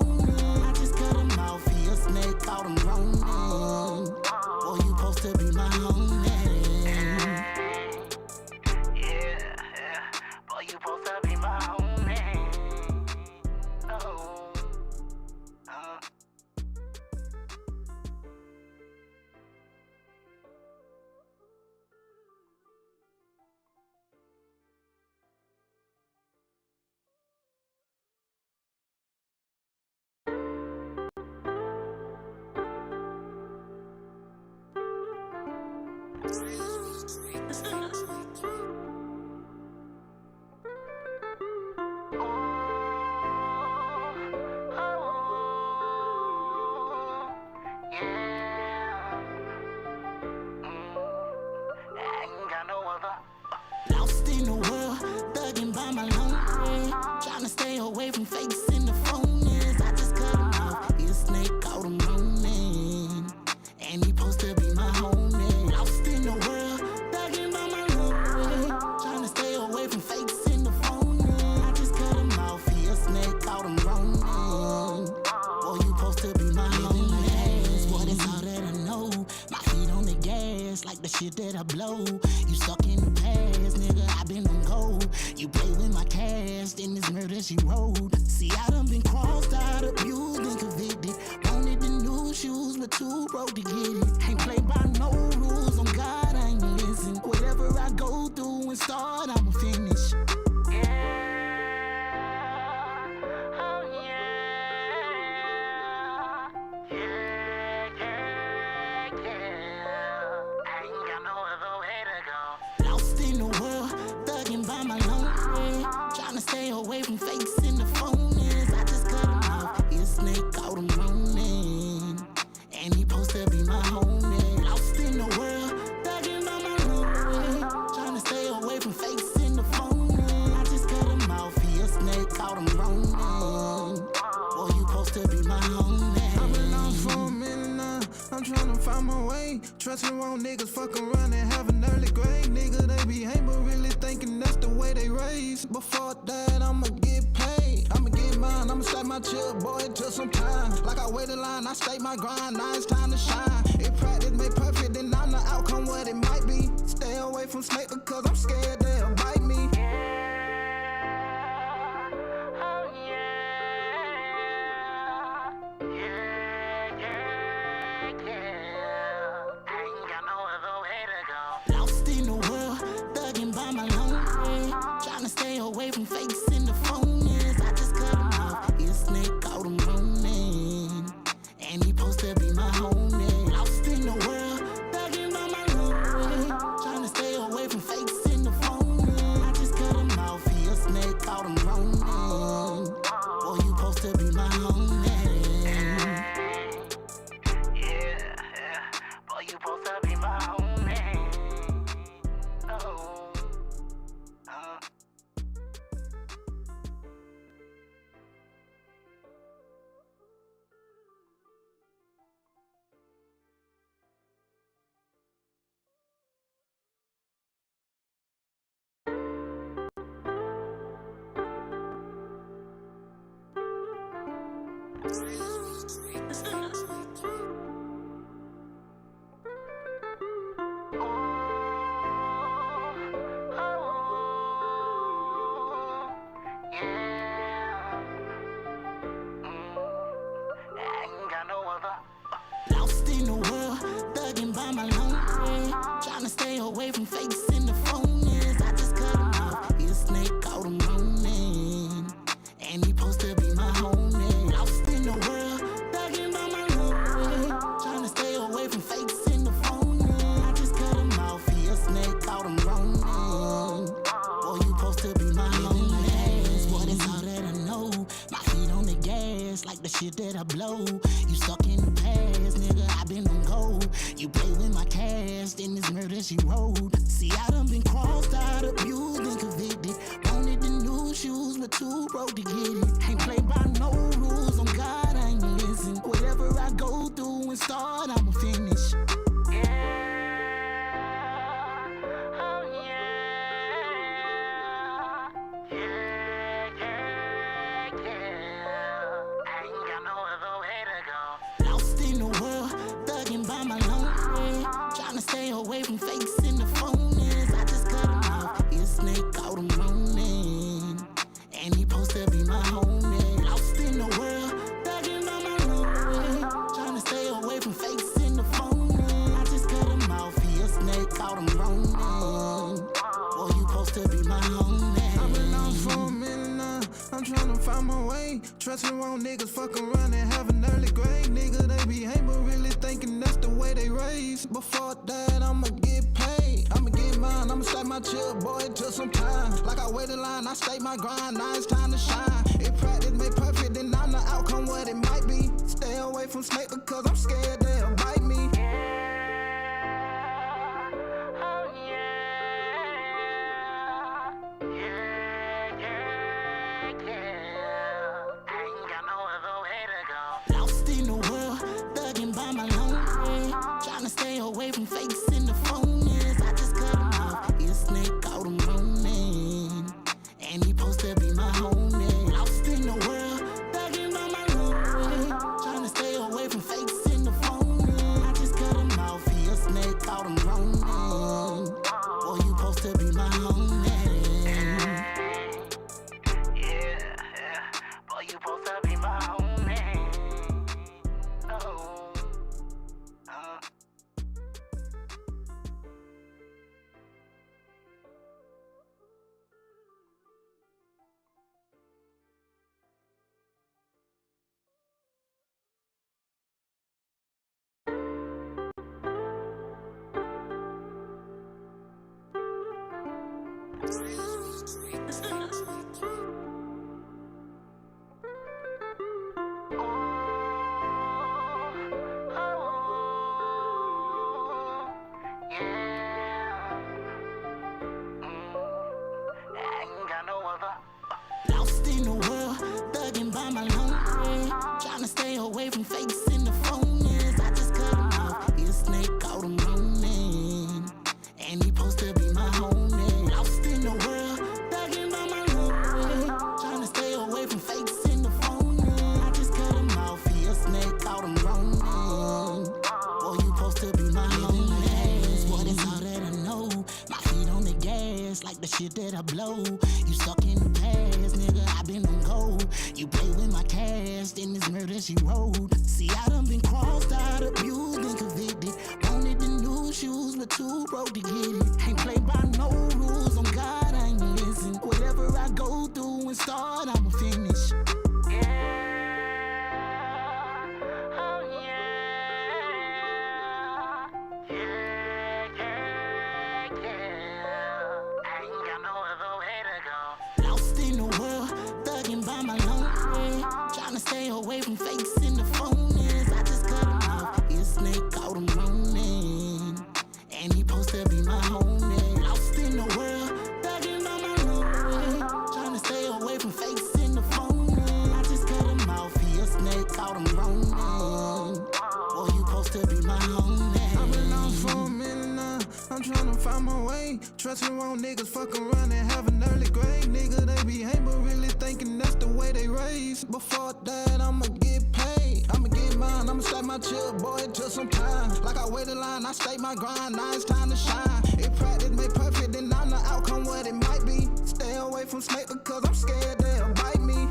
Lost in the world, thugging by my lonely. Trying to stay away from fakes in the phonies. I just cut him off. He a snake, caught him roaming. And he supposed to be my homie. Lost in the world, thugging by my lonely. Trying to stay away from fakes in the phonies. I just cut him off. He a snake, caught him roaming. Boy, you supposed to be my homie. Boy, that's all that I know. My feet on the gas, like the shit that I blow. You stuck in the past, nigga, I been on gold. You play with my cash, then this murder she wrote. See, I done been crossed out, abused, and convicted. Wanted the new shoes, but too broke to get it. Ain't played by no rules, on God, I ain't listen. Whatever I go through and start, I'ma finish. Lost in the world, thugging by my lonely. Trying to stay away from fakes in the phonies. I just cut him off. He a snake, caught him roaming. And he supposed to be my homie. Lost in the world, thugging by my lonely. Trying to stay away from fakes in the phonies. I just cut him off. He a snake, caught him roaming. Boy, you supposed to be my homie. I've been out for a minute now. I'm trying to find my way. Trusting wrong niggas, fuck around and have an early grade. Nigga, they be hate, but really thinking that's the way they raised. Before that, I'ma get paid. I'ma get mine, I'ma stack my chip, boy, it took some time. Like I waited line, I stake my grind, now it's time to shine. If practice made perfect, then I'm the outcome what it might be. Stay away from snake because I'm scared they'll bite me. Lost in the world, thugging by my lonely. Trying to stay away from fakes in the phonies. I just cut him off. He a snake, caught him roaming. And he supposed to be my homie. Lost in the world, thugging by my lonely. Trying to stay away from fakes in the phonies. I just cut him off. He a snake, caught him roaming. Boy, you supposed to be my homie. Boy, you supposed to be my homie. Lost in the world, thugging by my lonely. Trying to stay away from fakes in the phonies. I just cut him off. He a snake, caught him roaming. And he supposed to be my homie. Lost in the world, thugging by my lonely. Trying to stay away from fakes in the phonies. I just cut him off. He a snake, caught him roaming. Boy, you supposed to be my homie. Boy, that's all that I know. My feet on the gas, like the shit that I blow. You stuck in the past, nigga, I been on gold. You play with my cash, then this murder she wrote. See, I done been crossed out, abused, and convicted. Wanted the new shoes, but too broke to get it. Ain't played by no rules, on God, I ain't listen. Whatever I go through and start, I'ma finish. Lost in the world, thugging by my lonely. Trying to stay away from fakes in the phonies. I just cut him off. He a snake, caught him roaming. And he supposed to be my homie. Lost in the world, thugging by my lonely. Trying to stay away from fakes in the phonies. I just cut him off. He a snake, caught him roaming. Boy, you supposed to be my homie. I've been out for a minute now. I'm trying to find my way. Trusting wrong niggas, fuck around and have an early grade. Nigga, they be hate, but really thinking that's the way they raised. Before that, I'ma get paid. chill, boy, it took some time. Like I waited in line, I stayed my grind, now it's time to shine. If practice made perfect, then I'm the outcome what it might be. Stay away from snake because I'm scared they'll bite me. Lost in the world, thugging by my lonely. Trying to stay away from fakes and the phonies. I just cut him off. He a snake out him running. And he supposed to be my homie. Lost in the world, thugging by my lonely. Trying to stay away from fakes and the phonies. I just cut him off. He a snake out him running. Boy, you supposed to be my homie. Yeah. Boy, you supposed to be my homie. Lost in the world, thugging by my lonely. Trying to stay away from fakes and the phonies. I just cut him off. He a snake out him running. And he supposed to be my homie. Lost in the world, thugging by my lonely. Trying to stay away from fakes and the phonies. I just cut him off. He a snake out him running. Boy, you supposed to be my homie. Boy, that's all that I know. My feet on the gas, like the shit that I blow. You stuck in the past, nigga, I been on go. You play with my cash, then this murder she wrote. See, I done been crossed out, abused and convicted. Wanted the new shoes, but too broke to get it. Ain't played by no rules, on God I ain't listen. Whatever I go through and start, I'ma finish. Lost in the world, thugging by my lonely. Trying to stay away from fakes and the phonies. I just cut him off. He a snake out him running. And he supposed to be my homie. Lost in the world, thugging by my lonely. Trying to stay away from fakes and the phonies. I just cut him off. He a snake out him running. Boy, you supposed to be my homie. I've been lost for a minute now. I'm trying to find my way. Trusting wrong niggas, fuck around and have an early grade. Nigga, they be hate, but really thinking that's the way they raised. Before that, I'ma get paid. I'ma get mine, I'ma stack my chill, boy, it took some time. Like I waited in line, I stayed my grind, now it's time to shine. If practice made perfect, then I'm the outcome what it might be. Stay away from snake because I'm scared they'll bite me.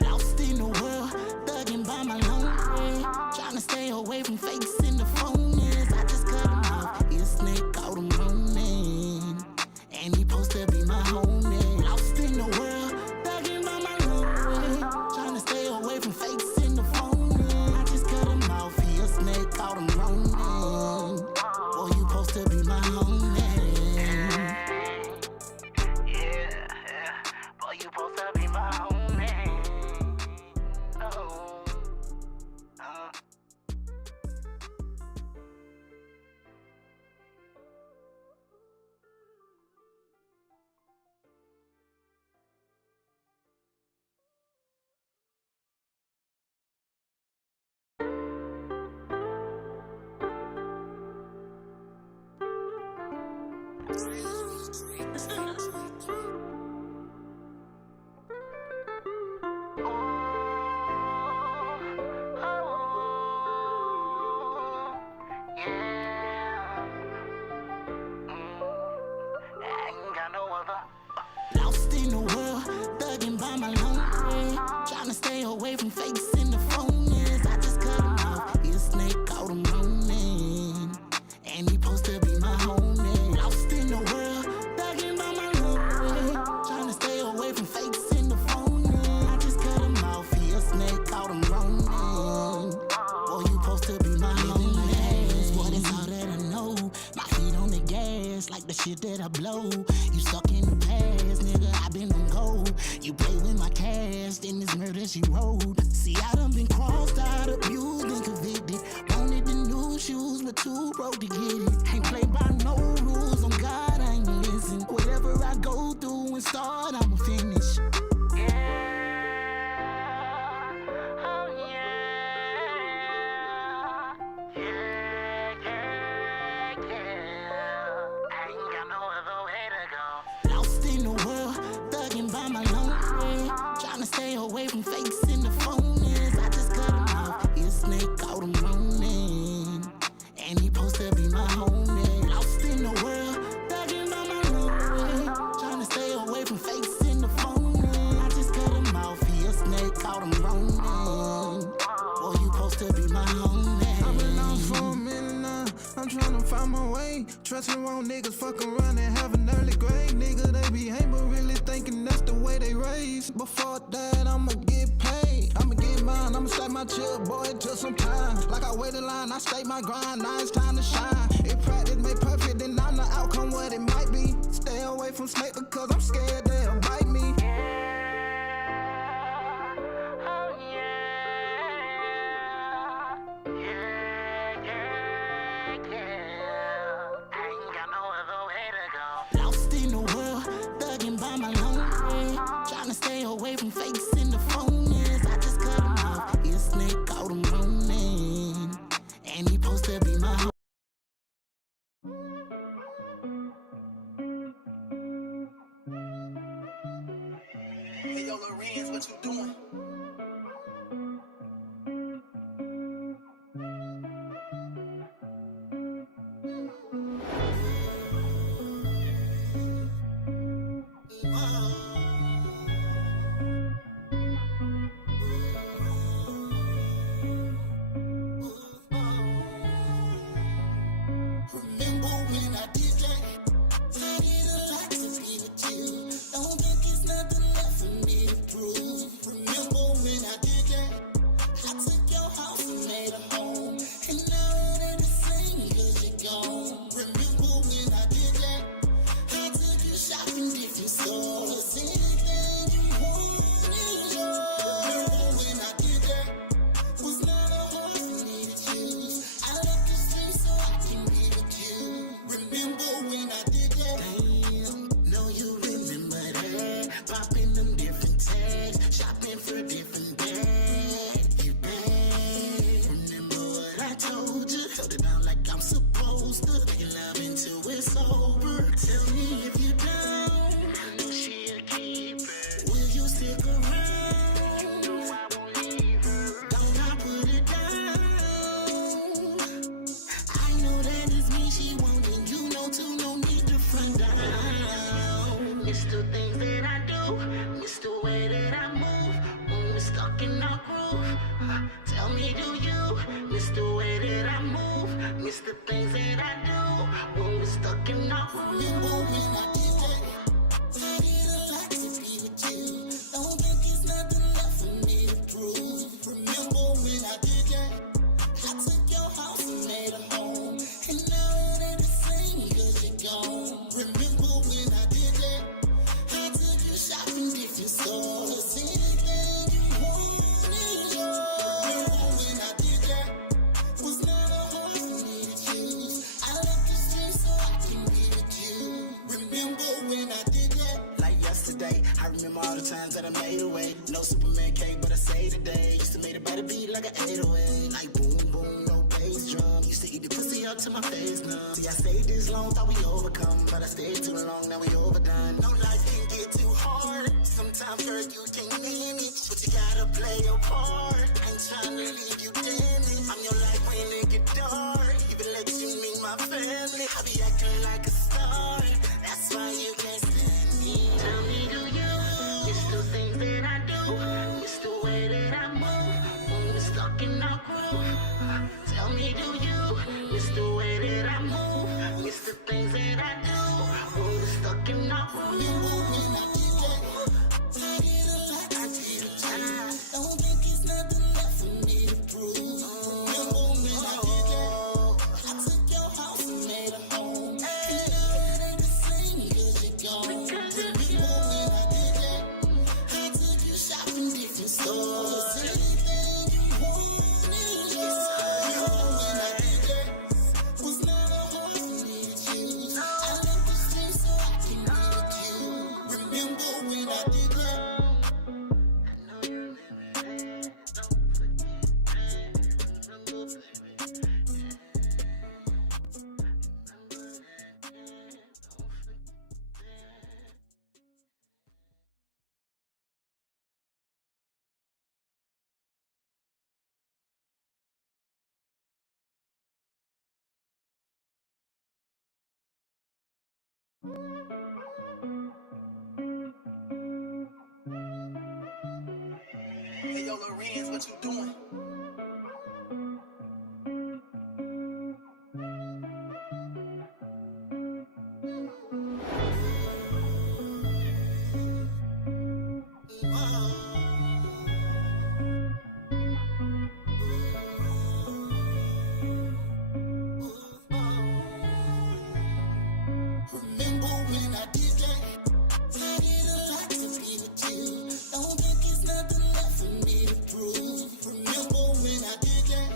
Lost in the world, thugging by my lonely. Trying to stay away from fakes and the phonies. I just cut him off. He a snake out him running. And he supposed to be my homie. Lost in the world, thugging by my lonely. Trying to stay away from fakes and the phonies. I just cut him off. He a snake out him running. Boy, you supposed to be my homie. Yeah. Boy, you supposed to be my homie. Lost in the world, thugging by my lonely. Trying to stay away from fakes and the phonies. I just cut him off. He a snake out him running. And he supposed to be my homie. Lost in the world, thugging by my the shit that I blow. You stuck in the past, nigga, I been on gold. You play with my cash, then this murder she wrote. See, I done been crossed out, abused and convicted. Wanted the new shoes, but too broke to get it. Ain't played by no rules, on God I ain't listen. Whatever I go through and start, I'ma finish. Stay away from fakes in the phone is. I just cut him off. He a snake, caught him running. And he supposed to be my homie. Lost in the world, thugging by my lonely. Trying to stay away from fakes in the phone is. I just cut him off. He a snake, caught him running. Boy, you supposed to be my homie. I've been out for a minute now. I'm trying to find my way. Trusting wrong niggas, fuck around and have an early grade. Nigga, they be hate, but really thinking that's the way they raised. Before that, I'ma get paid. I'ma get mine, I'ma stack my chip, boy, till some time. Like I wait in line, I stake my grind, now it's time to shine. If practice made perfect, then I'm the outcome what it might be. Stay away from snake because I'm scared they'll bite me. Stay away from fakes in the phone is. I just cut him off. He a snake, caught him running. And he supposed to be my home. Hey, yo, Lorenz, what you doing? Remember when I did that? I did a lot to be with you. Don't think it's nothing left for me to prove. Remember when I did that? I took your house and made a home. And now it ain't the same cause you're gone. Remember when I did that? I took you shopping different stores. Anything you want is yours. Remember when I did that? Was never hard for me to choose. I left the street so I can be with you. Remember when I did that? Damn, know you remember that. Popping them different tags, shopping for different bags. You bad. Remember what I told you? Held it down like I'm supposed to. Making love until it's over. Tell me if you down. I know she'll keep it. Will you stick around? You know I won't leave her. Don't I put it down? I know that it's me she wanting. You know too, no need to front down. Miss the things that I do. Miss the way that I move. When we're stuck in our groove. Tell me, do you miss the way that I move? Miss the things that I do. When we're stuck in our groove. Remember when I did that? I did a lot to be with you. Don't think it's nothing left for me to prove. Remember when I did that? I took your house and made a home. And now it ain't the same cause you're gone. Remember when I did that? I took you shopping different stores. Anything you want is yours. Remember when I did that? Was never hard for me to choose. I left the street so I can be with you. Remember when I did that? Like yesterday, I remember all the times that I made away. No Superman cake, but I say today. Used to make the better beat like an 808. Like boom, boom, no bass drum. Used to eat the pussy up to my face numb. See, I stayed this long, thought we overcome. But I stayed too long, now we overdone. No, life can get too hard. Sometimes, girl, you can't manage. But you gotta play your part. I ain't trying to leave you damaged. I'm your life when it get dark. Even let you meet my family. I be acting like a star. That's why you can't stand me. Tell me, do you miss the things that I do? Miss the way that I move when we're stuck in our groove? Tell me, do you miss the way that I move? Miss the things that I do when we're stuck in our groove? Remember when I did that? I did a lot, I did a lot. Don't think it's nothing left for me to prove. Remember when I did that? I took your house and made a home. And now Hey, yo, Lorenz, what you doing? Remember when I did that? I did a lot to be with you. Don't think it's nothing left for me to prove. Remember when I did that?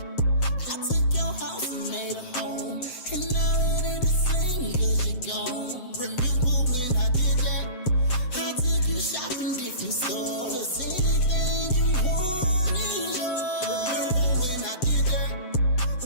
I took your house and made a home. And now it ain't the same because you're gone. Remember when I did that? I took you shopping different stores. Anything you want is yours. Remember when I did that?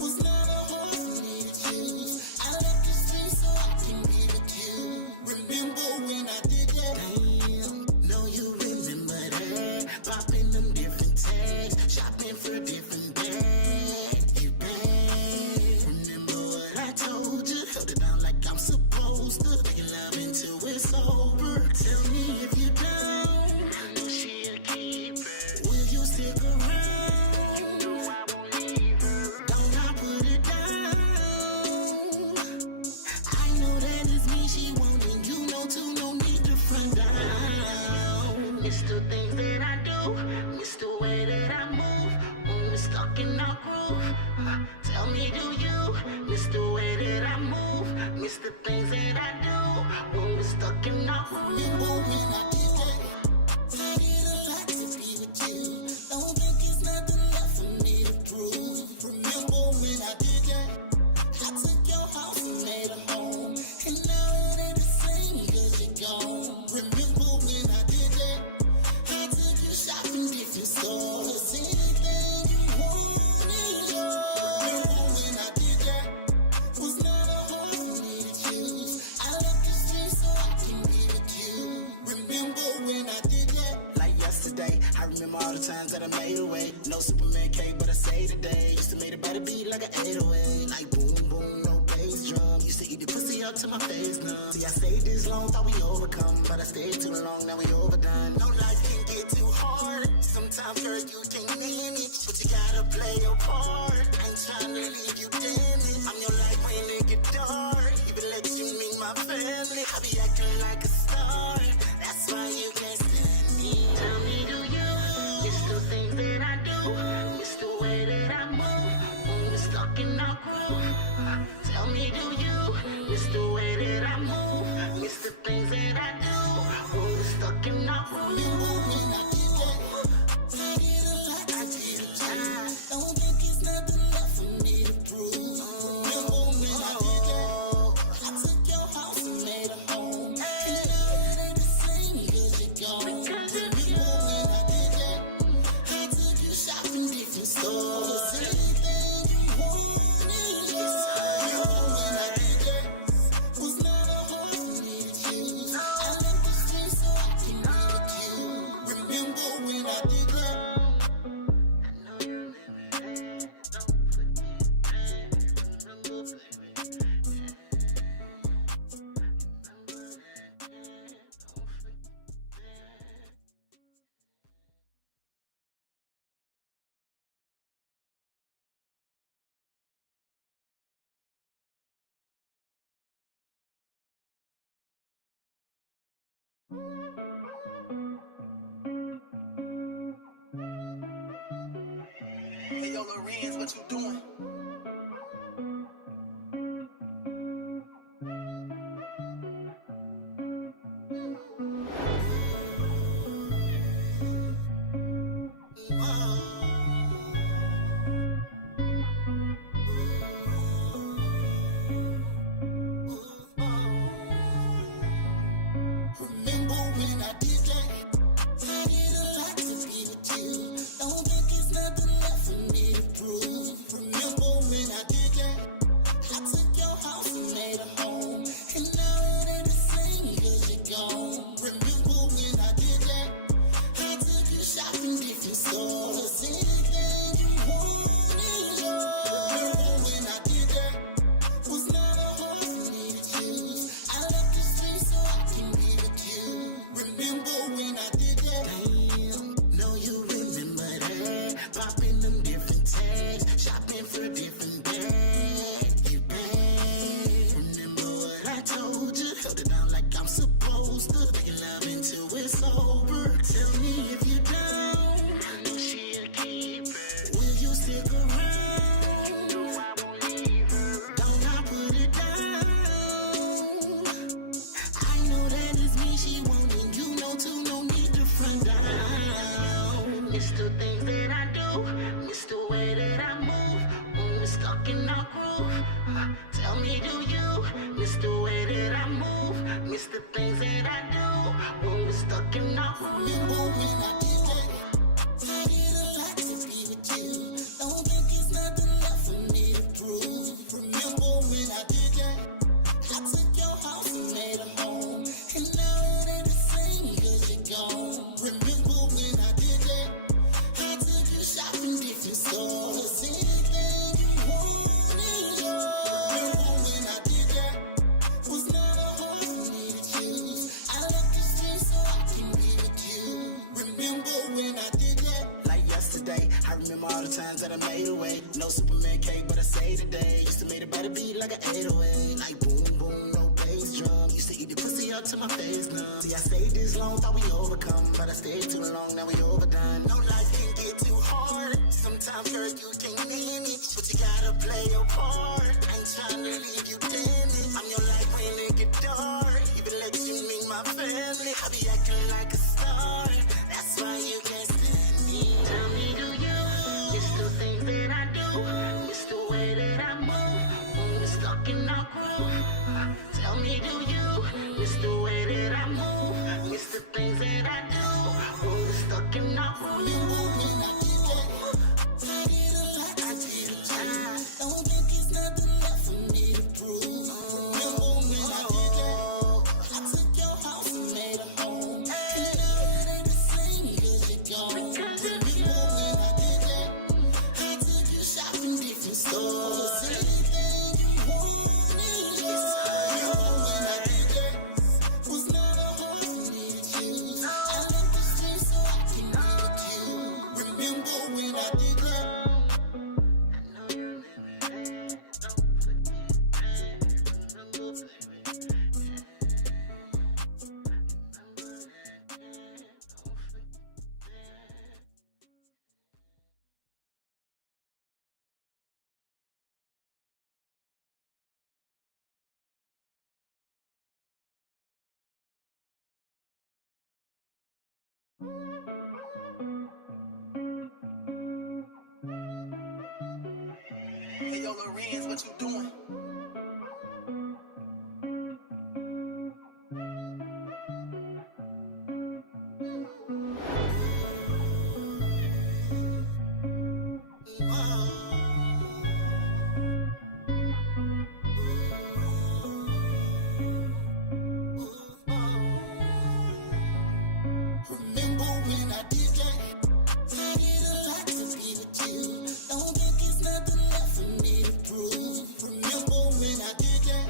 Was never hard for me to choose. I left the street so I can be with you. Remember when I did that? Damn, know you remember that. Popping them different tags, shopping for different bags. You bad. Remember what I told you? Held it down like I'm supposed to. Making love until it's over. Tell me if you down. I know she a keeper. Will you stick around? You know I won't leave her. Don't I put it down? I know that it's me she wanting. You know too, no need to front down. It's the things that I do. It's the way that I move. When we're stuck in our groove. Tell me, do you? It's the way that I move. It's the things that I do. When we're stuck in our groove. Remember when I did that? I did a lot to be with you. Don't think it's nothing left for me to prove. Remember when I did that? I took your house and made a home. And now it ain't the same because you're gone. Remember when I did that? I took you shopping different stores. Anything you want is yours. Remember when I did that? Was never hard for me to choose. I left the street so I can be with you. Remember when I did that? Like yesterday, I remember all the times that I made away. No Superman cake, but I say today. Used to make the body beat like an 808. Like boom, boom, no bass drum. Used to eat the pussy up to my face numb. See, I stayed this long, thought we overcome. But I stayed too long, now we overdone. No, life can get too hard. Sometimes, girl, you can't manage. But you gotta play your part. I ain't trying to leave you damaged. I'm your life when it get dark. Even let you meet my family. I be acting like a star. That's why you can't stand me. Tell me, do you? It's the things that I do. It's the way that I move. When we're stuck in our groove. Tell me, do you? It's the way that I move. It's the things that I do. When we're stuck in our groove. Remember when I did that? I did a lot. I did a lot. Don't think it's nothing left for me to prove. Remember when I did that? I took your house and made a home. And now it ain't the same because you're gone. Remember when I did that? I took you shopping different stores. Anything you want is yours. Remember when I did that? Was never hard for me to choose. I left the street so I can be with you. Remember when I did that? I know you remember that. Don't forget that. Remember, baby. Hey, yo, Lorenz, what you doing? Remember when I did that? I did a lot to be with you. Don't think it's nothing left for me to prove. Remember the times that I made away. No Superman cake, but I say today. Used to make it by the beat like an 808. Like boom, boom, no bass drum. Used to eat the pussy up to my face numb. See, I stayed this long, thought we overcome. But I stayed too long, now we overdone. No life can get too hard. Sometimes, girl, you can't manage. But you gotta play your part. I ain't trying to leave you damaged. I'm your life when it get dark. Even let you meet my family. I be acting like a star. That's why you can't stand me. Tell me, do you miss the things that I do? Miss the way that I move when we're stuck in our groove? Tell me, do you miss the way that I move? Miss the things that I do when we're stuck in our groove? Don't think it's nothing left for me to prove. Remember when I did that? I took your house and made a home. And now it ain't the same 'cause you're gone. Remember when I did that? I took you shopping different stores. Anything you wanted, remember when I did that? Was never hard for me to choose. I left the street so I can be with you. Remember when I did that? Hey, yo, Lorenz, what you doing? Remember when I did that? I did a lot to be with you. Don't think it's nothing left for me to prove. Remember when I did that?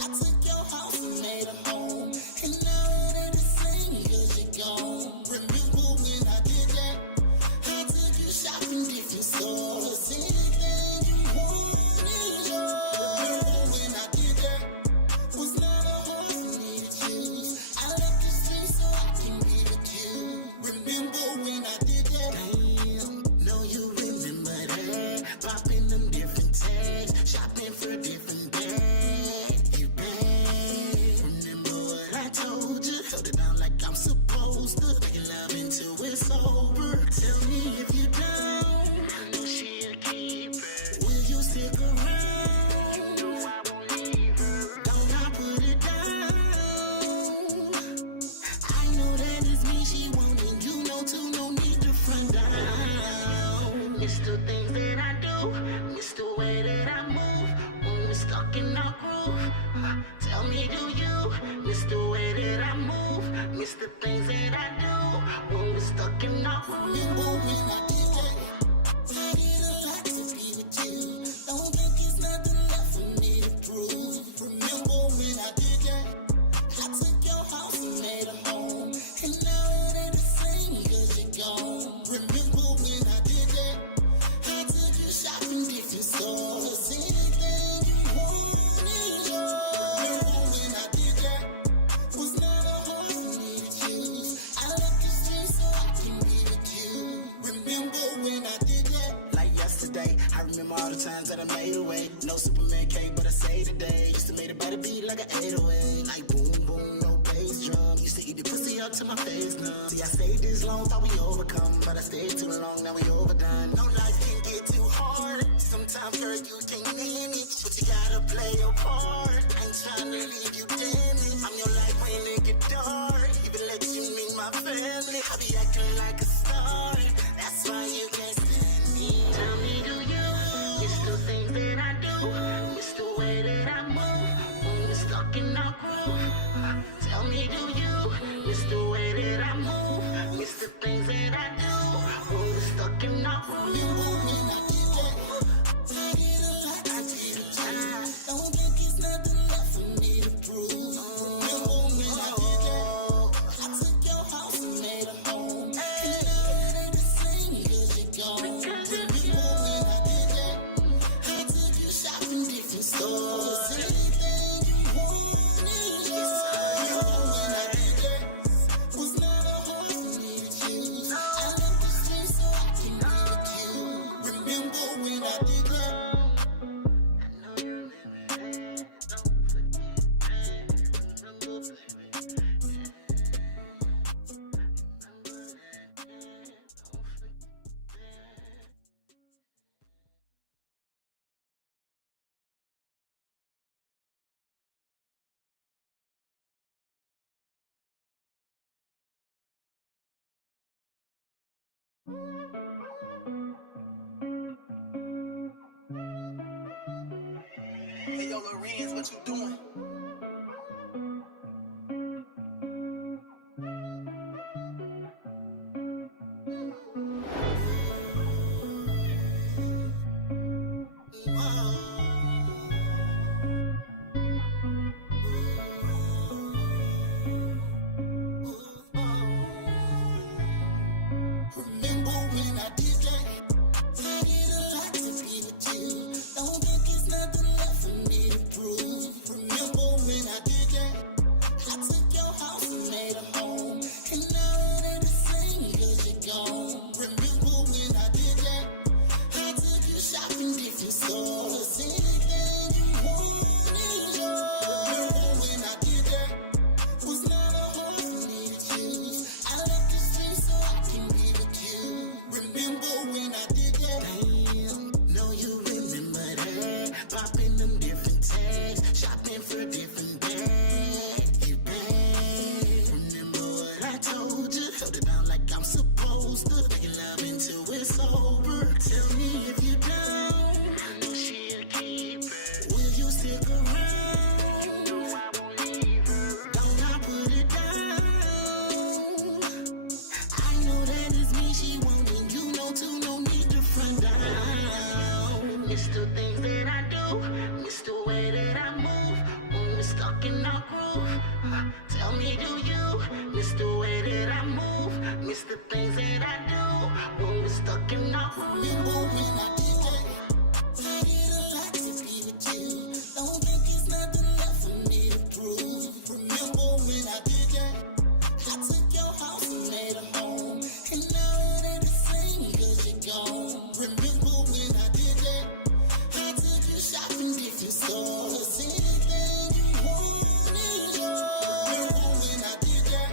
I took your house and made a home. And now it ain't the same 'cause you're gone. Remember when I did that? I took you shopping different stores. Anything you wanted, remember when I did that? Was never hard for me to choose. I left the street so I can be with you. Remember when I did that? Damn, know you remember that. Popping them different tags, shopping for different bags. You bad. Remember what I told you? Held it down like I'm supposed to. Making love until it's over. Tell me if you down. I know she a keeper. Will you stick around? You know I won't leave her. Don't I put it down? I know that it's me she wanting. You know too, no need to front down. Miss the things that I do. Miss the way that I move when we're stuck in our groove. Tell me, do you miss the way that I move? Miss the things that I do when we're stuck in our groove. Remember when I did that? I did a lot to be with you. Don't think it's nothing left for me to prove. Remember when I did that? I took your house and made a home. And now it ain't the same 'cause you're gone. Remember when I did that? I took you shopping different stores. Anything you wanted, remember when I did that? Was never hard for me to choose. I left the street so I can be with you. Remember when I did that? Like yesterday, I remember all the times that I made away. No Superman cake, but I say today. Used to make it by the beat like an 808. Like boom, boom, no bass drum. Used to eat the pussy up to my face numb. See, I stayed this long, thought we overcome. But I stayed too long, now we overdone. No life can get too hard. Sometimes, girl, you can't manage. But you gotta play your part. I ain't trying to leave you damaged. I'm your life when it get dark. Even let you meet my family. I be acting like a star. That's why you can't stand me. Tell me, do you miss the things that I do? Miss the way that I move when we're stuck in our groove? Tell me, do you miss the way that I move? Miss the things that I do when we're stuck in our groove? Remember when I did that? I did a lot to be with you. Don't think it's nothing left for me to prove. Remember when I did that? I took your house and made a home. And now it ain't the same 'cause you're gone. Remember Hey, yo, Lorenz, what you doing? Remember when I did that? I did a lot to be with you. Don't think it's nothing left for me to prove. Remember when I did that? I took your house and made a home. And now it ain't the same 'cause you're gone. Remember when I did that? I took you shopping different stores. Anything you wanted, remember when I did that? Was never hard for me to choose. I left the street so I can be with you. Remember when I did that? Damn, know you remember that. Popping them different tags, shopping for different bags. You bad. Remember what I told you? Held it down like I'm supposed to. Making love until it's over. Tell me if you down. I know she'll keep it. Will you stick around? You know I won't leave her. Don't I put it down? I know that it's me she wanting. You know too, no need to front down. Miss the things that I do, miss the way that I move. When we're stuck in our groove, tell me, do you miss the way that I move? Miss the things that I do when we're stuck in our groove. Remember when I did that? I did a lot to be with you. Don't think it's nothing left for me to prove. Remember when I did that? I took your house and made a home. And now it ain't the same 'cause you're gone. Remember when I did that? I took you shopping different stores. Anything you wanted, remember when I did that?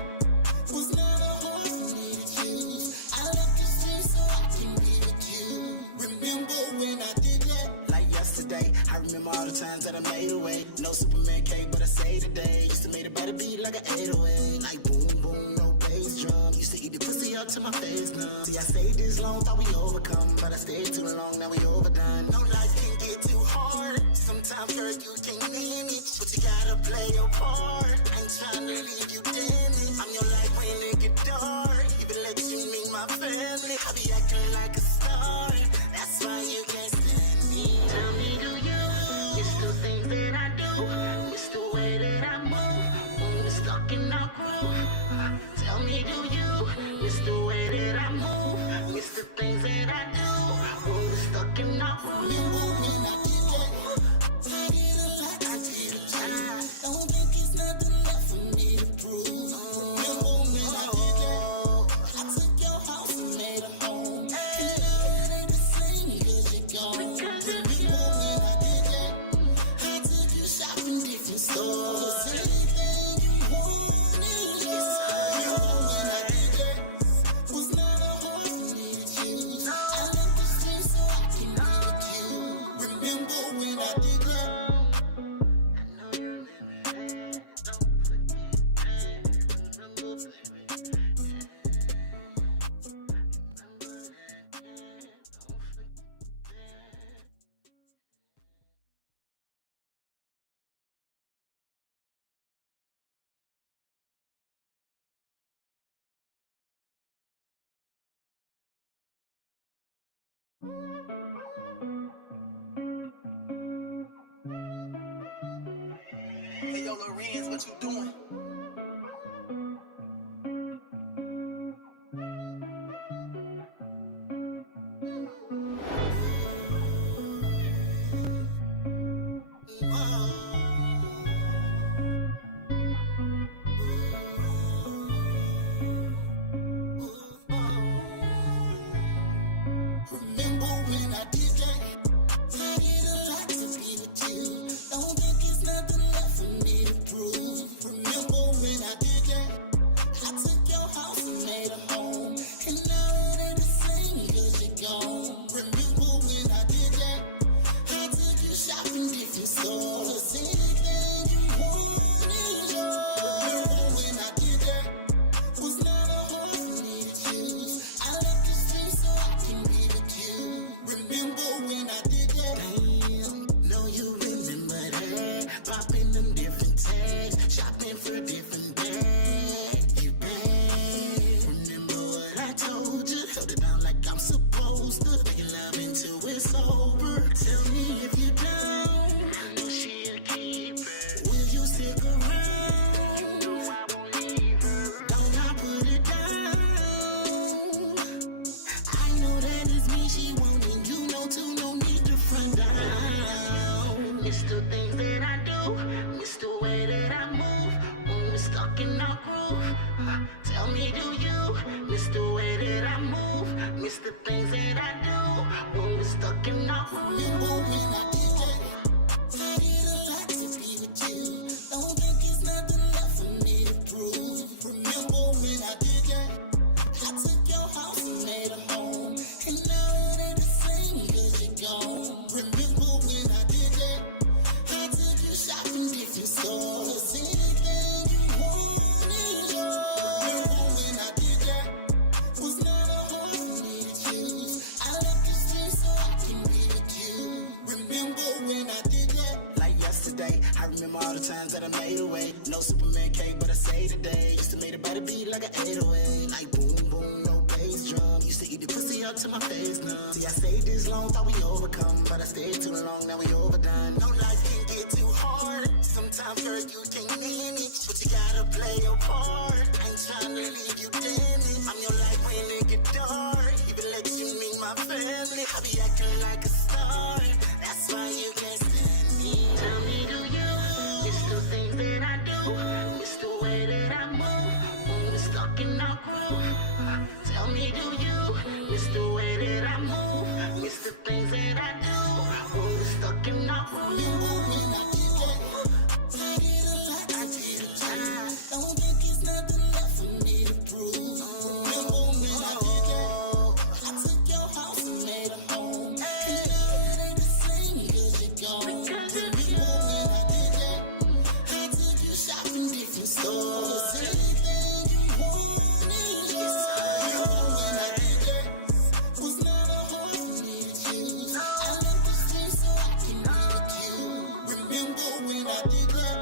Was never hard for me to choose. I left the street so I can be with you. Remember when I did that? Like yesterday, I remember all the times that I made away. No Superman cake, but I say today. Used to make it better beat like an 808. Like boom, boom, no bass drum. Used to eat the pussy up to my face now. See, I stayed this long, thought we overcome. But I stayed too long, now we overdone. No, life can get too hard. Sometimes, girl, you can't manage. But you gotta play your part. I ain't trying to leave you damaged. I'm your life when it get dark. Even let you meet my family. I be acting like a star. That's why you can't stand me. Tell me, do you miss the things that I do? Miss the way that I move when we're stuck in our groove? Tell me, do you miss the way that I move? Miss the things that I do when we're stuck in our groove? Remember when I did that? I did a lot, I did a lot. Don't think it's nothing left for me to prove. Remember when I did that? I took your house and made a home. And now it ain't the same 'cause you're gone. Remember when I did that? I took you shopping different stores. Anything you wanted, remember when I did that? Was never hard for me to choose. I left the street so I can be with you. Remember when I did that? I know you remember that. Don't forget that. Remember, baby. Remember that. Don't forget that. Hey, yo, Lorenz, what you doing? Remember when I did that? I did a lot to be with you. Don't think it's nothing left for me to prove. Remember times that I made away. No Superman cake, but I say today. Used to make it better beat like an 808. Like boom, boom, no bass drum. Used to eat the pussy up to my face now. See, I stayed this long, thought we overcome. But I stayed too long, now we overdone. No life can get too hard. Sometimes, girl, you can't manage. But you gotta play your part. I ain't trying to leave you damaged. I'm your life when it get dark. Even let you meet my family. I be acting like a star. That's why you can't stand me. Tell me, do you miss the things that I do? Miss the way that I move when we're stuck in our groove? Tell me, do you miss the way that I move? Miss the things that I do when we're stuck in our groove? When I did that, I did a lot, I did a lot. Don't think it's nothing left for me to prove. Remember when I did that, I took your house and made a home. And now it ain't the same because you're gone. Remember when I did that, I took you shopping different stores. Anything you want is yours. Remember when I did that, was never hard for me to choose. I left the streets so I can be with you. Remember when I did that?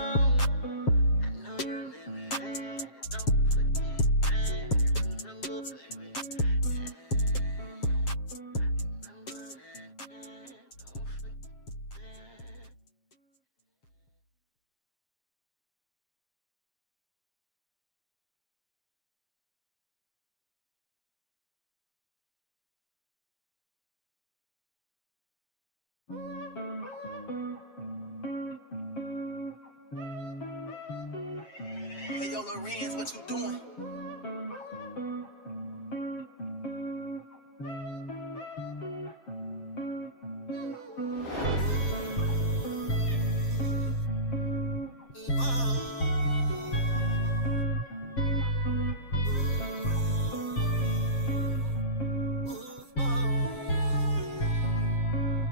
Hey, yo, Lorenz, what you doing?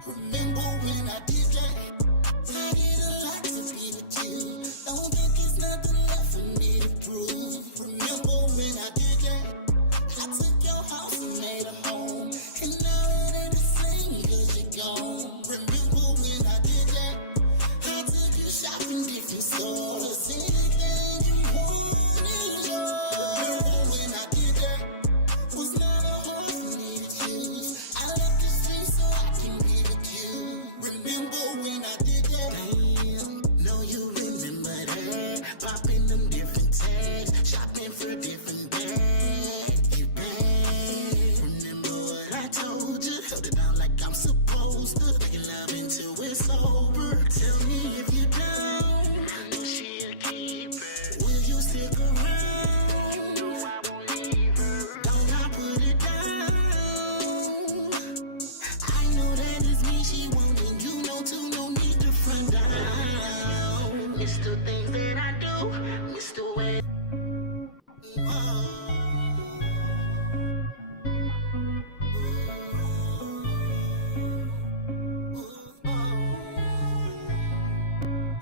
Remember when I did that? I did a lot to be with you. Don't think it's nothing left for me to prove. Remember when I did that? I took your house and made a home. And now it ain't the same because you're gone. Remember when I did that? I took you shopping different stores. Anything you want is yours. Remember when I did that? Was never hard for me to choose. I left the streets so I can be with you. Remember when I did that? Damn, know you remember that. Popping them different tags, shopping for different bags. You bad. Remember what I told you? Held it down like I'm supposed to. Making love until it's over. Tell me if you down. I know she a keeper. Will you stick around? You know I won't leave her. Don't I put it down? I know that it's me she wanting. You know too, no need to front down. Miss the things that I do, miss the way.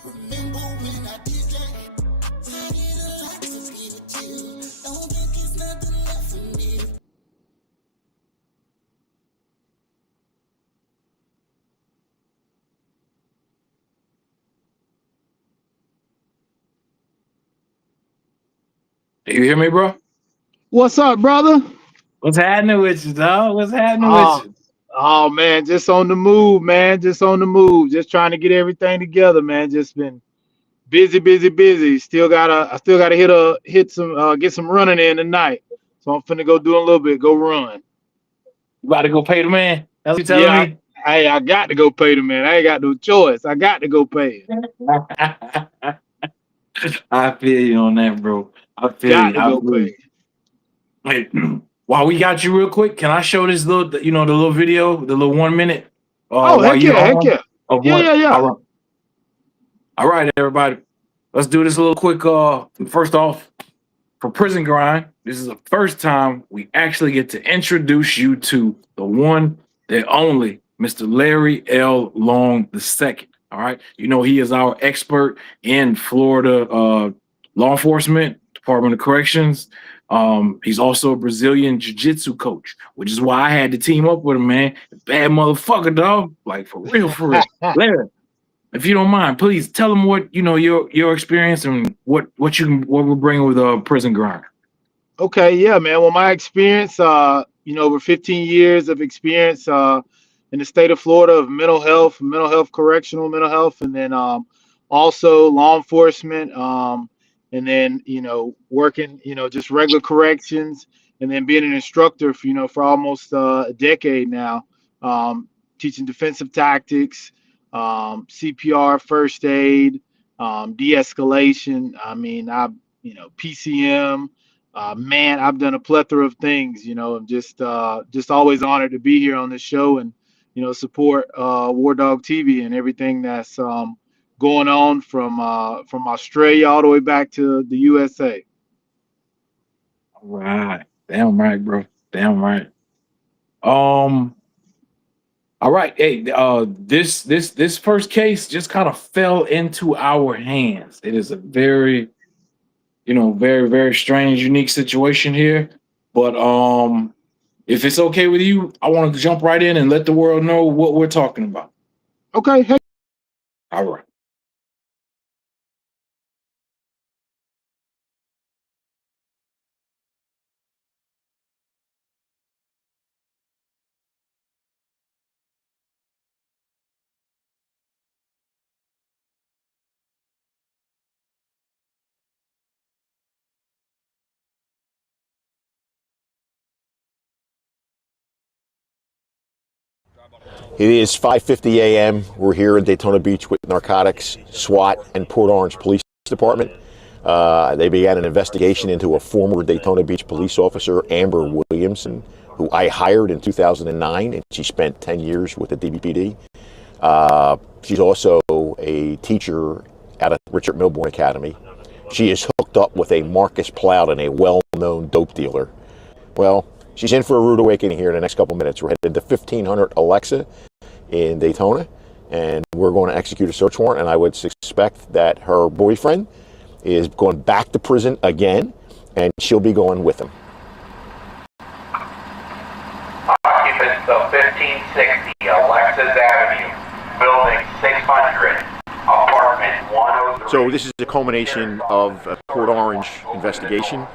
Remember when I did that? I did a lot to be with you. Don't think it's nothing left for me. You hear me, bro? What's up, brother? What's happening with you, dog? What's happening Oh, with you? oh man, just on the move, man. Just on the move. Just trying to get everything together, man. Just been busy. I still gotta get some running in tonight. So I'm finna go do a little bit, go run. You about to go pay the man? That's what you telling Yeah, me? I got to go pay the man. I ain't got no choice. I got to go pay it. I feel you on that, bro. I feel Got you. to I go feel pay you. it. Wait, while we got you real quick, can I show this little, the little video, the little 1 minute? Oh, While heck you're yeah, heck on yeah. of Yeah, what? yeah, yeah. All right, everybody. Let's do this a little quick. First off, for Prison Grind, this is the first time we actually get to introduce you to the one, the only, Mr. Larry L. Long II. All right. You know, he is our expert in Florida law enforcement, Department of Corrections. He's also a Brazilian jiu-jitsu coach, which is why I had to team up with him, man. Bad motherfucker, dog. Like, for real, for real. Larry, if you don't mind, please tell them what your experience and what we're bringing with Prison Grind. Okay, yeah, man. Well, my experience, over 15 years of experience in the state of Florida of mental health, correctional mental health, and then also law enforcement, and then working, just regular corrections, and then being an instructor for almost a decade now, teaching defensive tactics, CPR, first aid, de-escalation. I mean, PCM. Man, I've done a plethora of things. I'm just always honored to be here on this show and support War Dog TV and everything that's going on from Australia all the way back to the USA. All right, damn right, bro, damn right. All right, hey, this first case just kind of fell into our hands. It is a very very, very strange, unique situation here. But if it's okay with you, I want to jump right in and let the world know what we're talking about. Okay. Hey. All right. It is 5:50 a.m. We're here in Daytona Beach with narcotics, SWAT, and Port Orange Police Department. They began an investigation into a former Daytona Beach police officer, Amber Williamson, who I hired in 2009, and she spent 10 years with the DBPD. She's also a teacher at a Richard Milbourne Academy. She is hooked up with a Marcus Plowden, a well-known dope dealer. Well, she's in for a rude awakening here in the next couple minutes. We're headed to 1500 Alexa in Daytona, and we're going to execute a search warrant, and I would suspect that her boyfriend is going back to prison again, and she'll be going with him. Occupants of 1560 Alexis Avenue, building 600, apartment 103. So this is a culmination of a Port Orange investigation,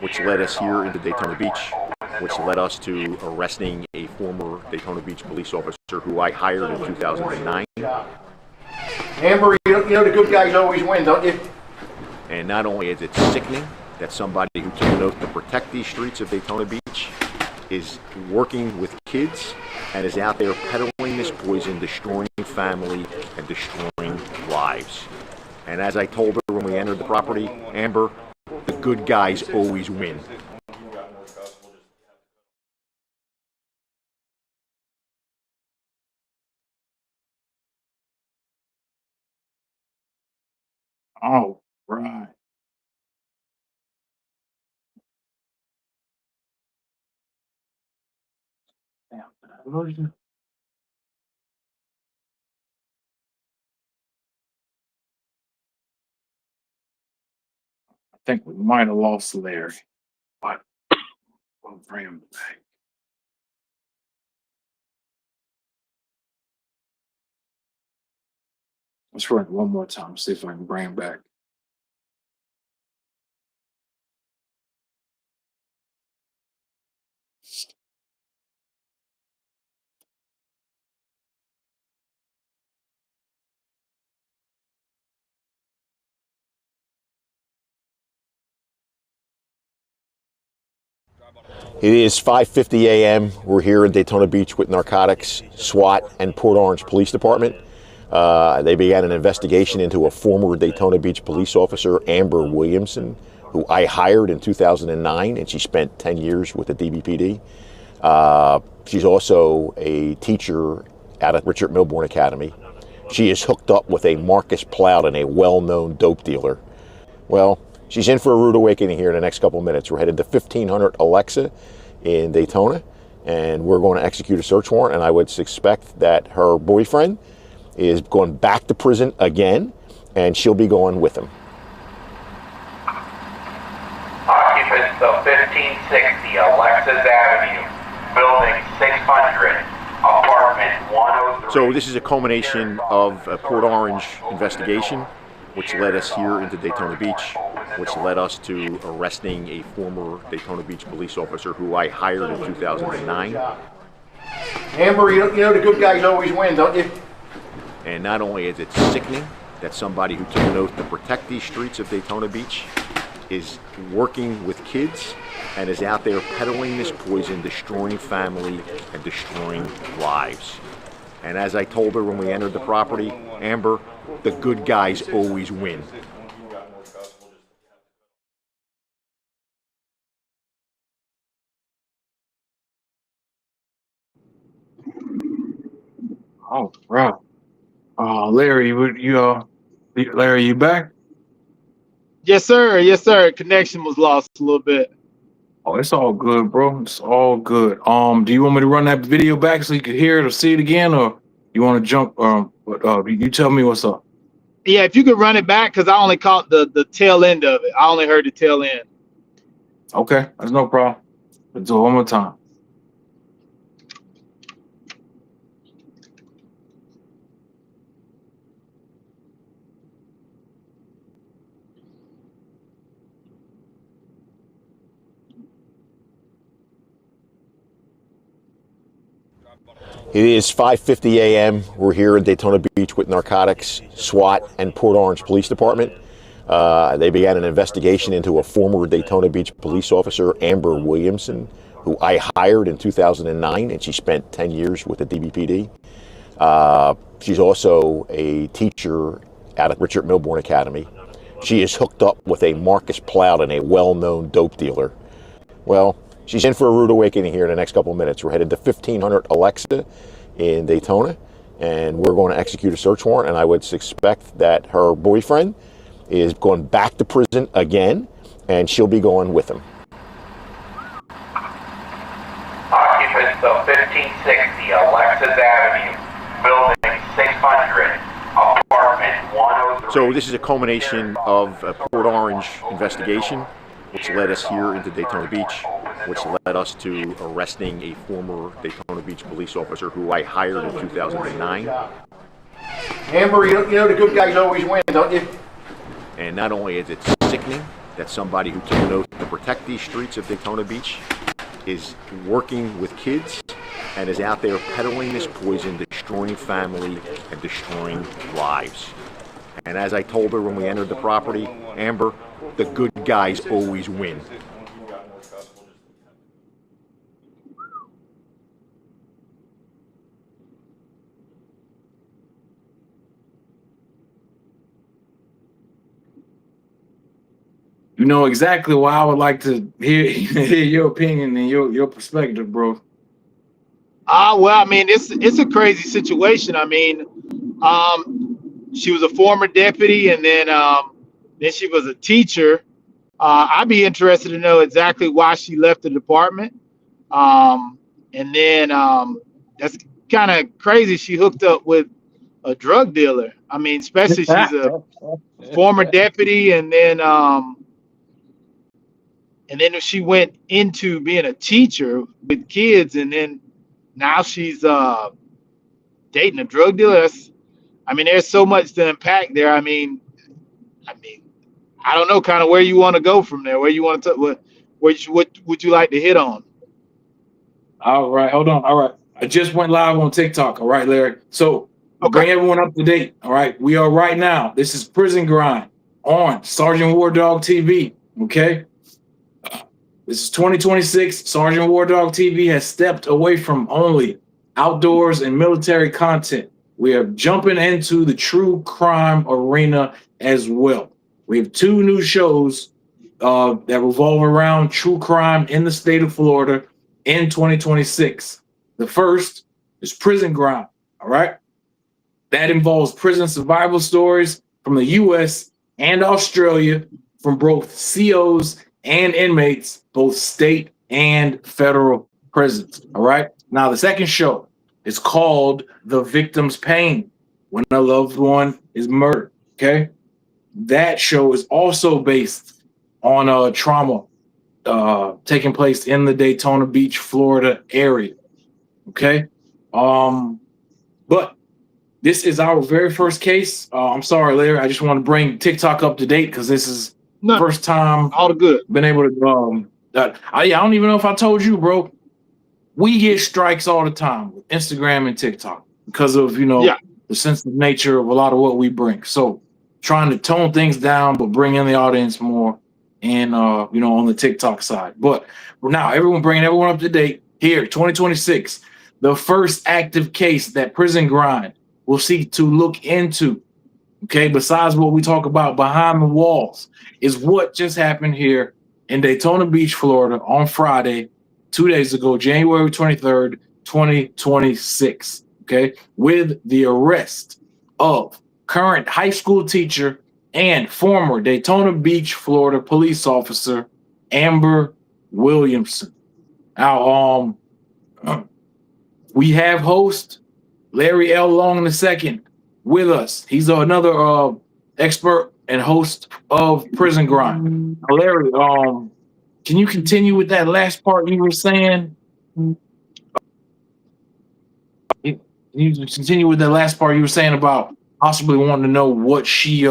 which led us here into Daytona Beach, which led us to arresting a former Daytona Beach police officer who I hired in 2009. Amber, you know the good guys always win, don't you? And not only is it sickening that somebody who took an oath to protect these streets of Daytona Beach is working with kids and is out there peddling this poison, destroying family and destroying lives. And as I told her when we entered the property, Amber, the good guys always win. All right. Damn. I think we might have lost Larry, but we'll bring him back. Let's run it one more time, see if I can bring him back. It is 5:50 a.m. We're here in Daytona Beach with narcotics, SWAT, and Port Orange Police Department. They began an investigation into a former Daytona Beach police officer, Amber Williamson, who I hired in 2009, and she spent 10 years with the DBPD. She's also a teacher at a Richard Milbourne Academy. She is hooked up with a Marcus Plowden, a well-known dope dealer. Well, she's in for a rude awakening here in the next couple minutes. We're headed to 1500 Alexa in Daytona, and we're going to execute a search warrant, and I would suspect that her boyfriend is going back to prison again, and she'll be going with him. Occupants of 1560 Alexis Avenue, building 600, apartment apartment 103. So this is a culmination of a Port Orange investigation, which led us here into Daytona Beach, which led us to arresting a former Daytona Beach police officer who I hired in 2009. Amber, you know the good guys always win, don't you? And not only is it sickening that somebody who took an oath to protect these streets of Daytona Beach is working with kids and is out there peddling this poison, destroying family and destroying lives. And as I told her when we entered the property, Amber, the good guys always win. Oh, right. Larry, Larry, you back? Yes, sir. Yes, sir. Connection was lost a little bit. Oh, it's all good, bro. It's all good. Do you want me to run that video back so you can hear it or see it again, or you want to jump? You tell me what's up. Yeah, if you could run it back, because I only caught the tail end of it. I only heard the tail end. Okay, that's no problem. Let's do it one more time. It is 5:50 a.m. We're here in Daytona Beach with narcotics, SWAT, and Port Orange Police Department. They began an investigation into a former Daytona Beach police officer, Amber Williamson, who I hired in 2009, and she spent 10 years with the DBPD. She's also a teacher at Richard Milbourne Academy. She is hooked up with a Marcus Plowden, a well-known dope dealer. Well, she's in for a rude awakening here in the next couple of minutes. We're headed to 1500 Alexa in Daytona, and we're going to execute a search warrant, and I would suspect that her boyfriend is going back to prison again, and she'll be going with him. Occupants of 1560 Alexis Avenue, building 600, apartment 103. So this is a culmination of a Port Orange investigation, which led us here into Daytona Beach, which led us to arresting a former Daytona Beach police officer who I hired in 2009. Amber, you know the good guys always win, don't you? And not only is it sickening that somebody who took an oath to protect these streets of Daytona Beach is working with kids and is out there peddling this poison, destroying family and destroying lives. And as I told her when we entered the property, Amber, the good guys always win. You know exactly why I would like to hear your opinion and your perspective, bro. Well, I mean, it's a crazy situation. I mean, she was a former deputy, and then she was a teacher. I'd be interested to know exactly why she left the department. And then that's kind of crazy. She hooked up with a drug dealer. I mean, especially she's a former deputy, and then she went into being a teacher with kids, and then now she's dating a drug dealer. I mean, there's so much to unpack there. I mean, I don't know kind of where you want to go from there. Where you want to what would you like to hit on? All right, hold on. All right, I just went live on TikTok. All right, Larry. So bring everyone up to date. All right, we are right now. This is Prison Grind on Sergeant War Dog TV. Okay. This is 2026. Sergeant War Dog TV has stepped away from only outdoors and military content. We are jumping into the true crime arena as well. We have two new shows that revolve around true crime in the state of Florida in 2026. The first is Prison Grind. All right. That involves prison survival stories from the U.S. and Australia from both COs and inmates, both state and federal prisons. All right. Now, the second show is called The Victim's Pain, when a loved one is murdered. Okay. That show is also based on trauma taking place in the Daytona Beach, Florida area. Okay. But this is our very first case. I'm sorry, Larry. I just want to bring TikTok up to date because this is the first time all good. Been able to. I don't even know if I told you, bro. We get strikes all the time with Instagram and TikTok because of the sensitive nature of a lot of what we bring. So trying to tone things down, but bring in the audience more, and on the TikTok side. But now bringing everyone up to date here, 2026, the first active case that Prison Grind will seek to look into. Okay, besides what we talk about behind the walls, is what just happened here in Daytona Beach, Florida on Friday, 2 days ago, January 23rd, 2026. Okay, with the arrest of current high school teacher and former Daytona Beach, Florida police officer, Amber Williamson. Now, we have host Larry L. Long II with us. He's another expert and host of Prison Grind. Now, Larry, can you continue with that last part you were saying? Can you continue with that last part you were saying about possibly wanting to know what she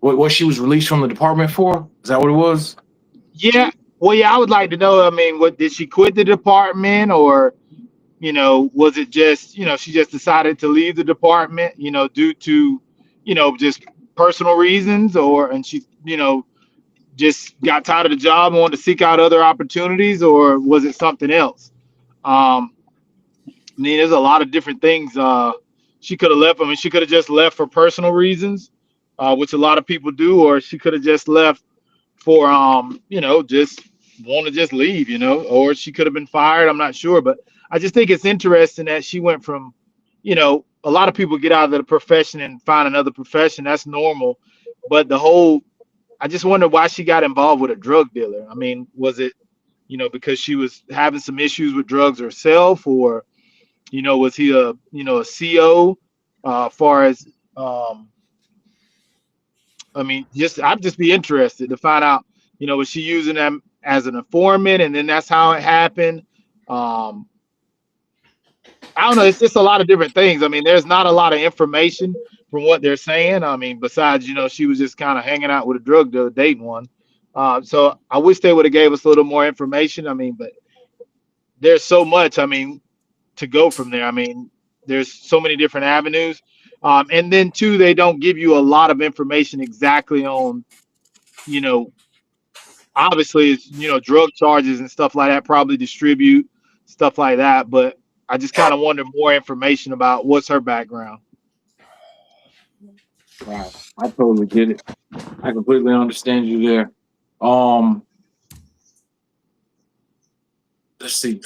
what she was released from the department for? Is that what it was? Yeah. Well, yeah, I would like to know. I mean, what did she quit the department, or was it just she just decided to leave the department, due to just personal reasons, and she just got tired of the job and wanted to seek out other opportunities, or was it something else? I mean, there's a lot of different things she could have left. I mean, she could have just left for personal reasons, which a lot of people do, or she could have just left for just want to just leave, or she could have been fired. I'm not sure, but I just think it's interesting that she went from, a lot of people get out of the profession and find another profession. That's normal, but I just wonder why she got involved with a drug dealer. I mean, was it, because she was having some issues with drugs herself, or was he a CO, far as I mean, I'd just be interested to find out, was she using them as an informant, and then that's how it happened? I don't know. It's just a lot of different things. I mean, there's not a lot of information from what they're saying. I mean, besides, she was just kind of hanging out with a drug dealer, dating one. So I wish they would have gave us a little more information. I mean, but there's so much, I mean, to go from there. I mean, there's so many different avenues. And then too, they don't give you a lot of information exactly on, obviously it's, drug charges and stuff like that, probably distribute stuff like that. But I just kind of wanted more information about what's her background. Wow, I totally get it. I completely understand you there. Let's see.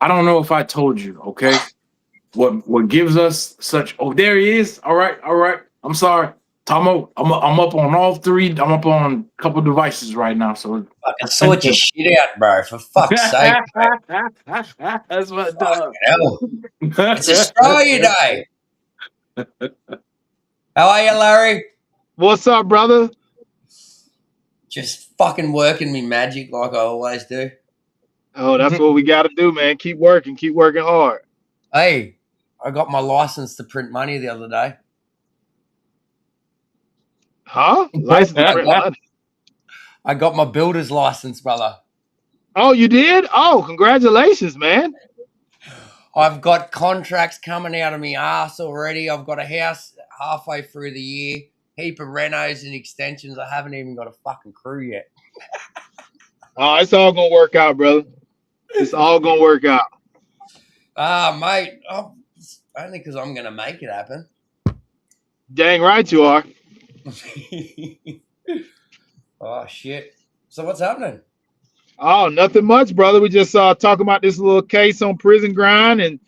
I don't know if I told you, okay? What gives us such? Oh, there he is. All right. I'm sorry, Tomo. I'm up on all three. I'm up on a couple devices right now. So fucking sort your shit out, bro. For fuck's sake, bro. That's what hell. It's Australia Day. How are you, Larry? What's up, brother? Just fucking working me magic like I always do. Oh, that's what we got to do, man. Keep working hard. Hey, I got my license to print money the other day. Huh? License to print money? I got my builder's license, brother. Oh, you did? Oh, congratulations, man. I've got contracts coming out of my ass already. I've got a house halfway through the year, heap of renos and extensions. I haven't even got a fucking crew yet. Oh, it's all going to work out, brother. It's all going to work out. Mate, only because I'm going to make it happen. Dang right you are. Oh, shit. So what's happening? Oh, nothing much, brother. We just talking about this little case on Prison Grind, and,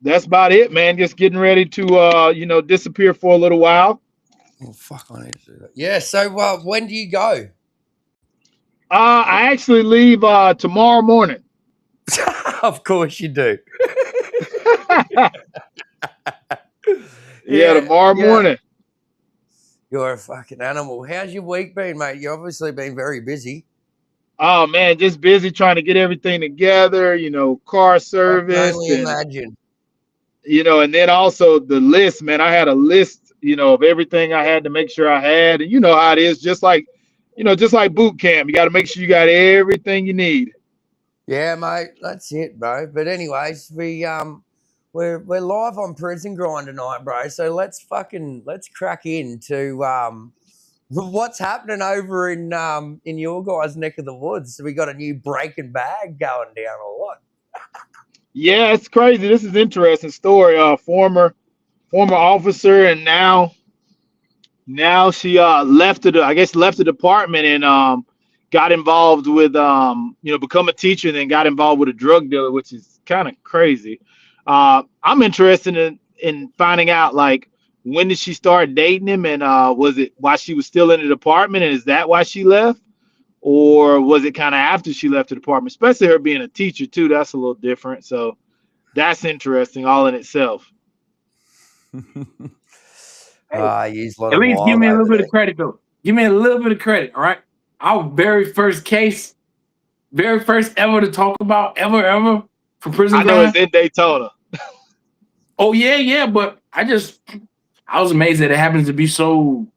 that's about it, man. Just getting ready to, disappear for a little while. Oh, fuck, I need to do that. Yeah, so when do you go? I actually leave tomorrow morning. Of course you do. Yeah, tomorrow morning. You're a fucking animal. How's your week been, mate? You've obviously been very busy. Oh man, just busy trying to get everything together, car I can service only and imagine. and then also the list, man. I had a list, of everything I had to make sure I had. And you know how it is, just like boot camp. You got to make sure you got everything you need. Yeah, mate, that's it, bro. But anyways, we're live on Prison Grind tonight, bro. So let's crack into what's happening over in your guys' neck of the woods. So we got a new Breaking Bag going down or what? Yeah, it's crazy. This is interesting story. Former officer, and now she left the department and got involved with become a teacher and then got involved with a drug dealer, which is kind of crazy. I'm interested in finding out, like, when did she start dating him, and was it while she was still in the department, and is that why she left, or was it kind of after she left the department? Especially her being a teacher too, that's a little different. So that's interesting all in itself. He's a lot At of least give wild me a over little bit there. of credit, though. Give me a little bit of credit, all right? Our very first case, very first ever to talk about, ever, for Prison I know it's Grind. in Daytona. Oh, yeah, but I was amazed that it happens to be so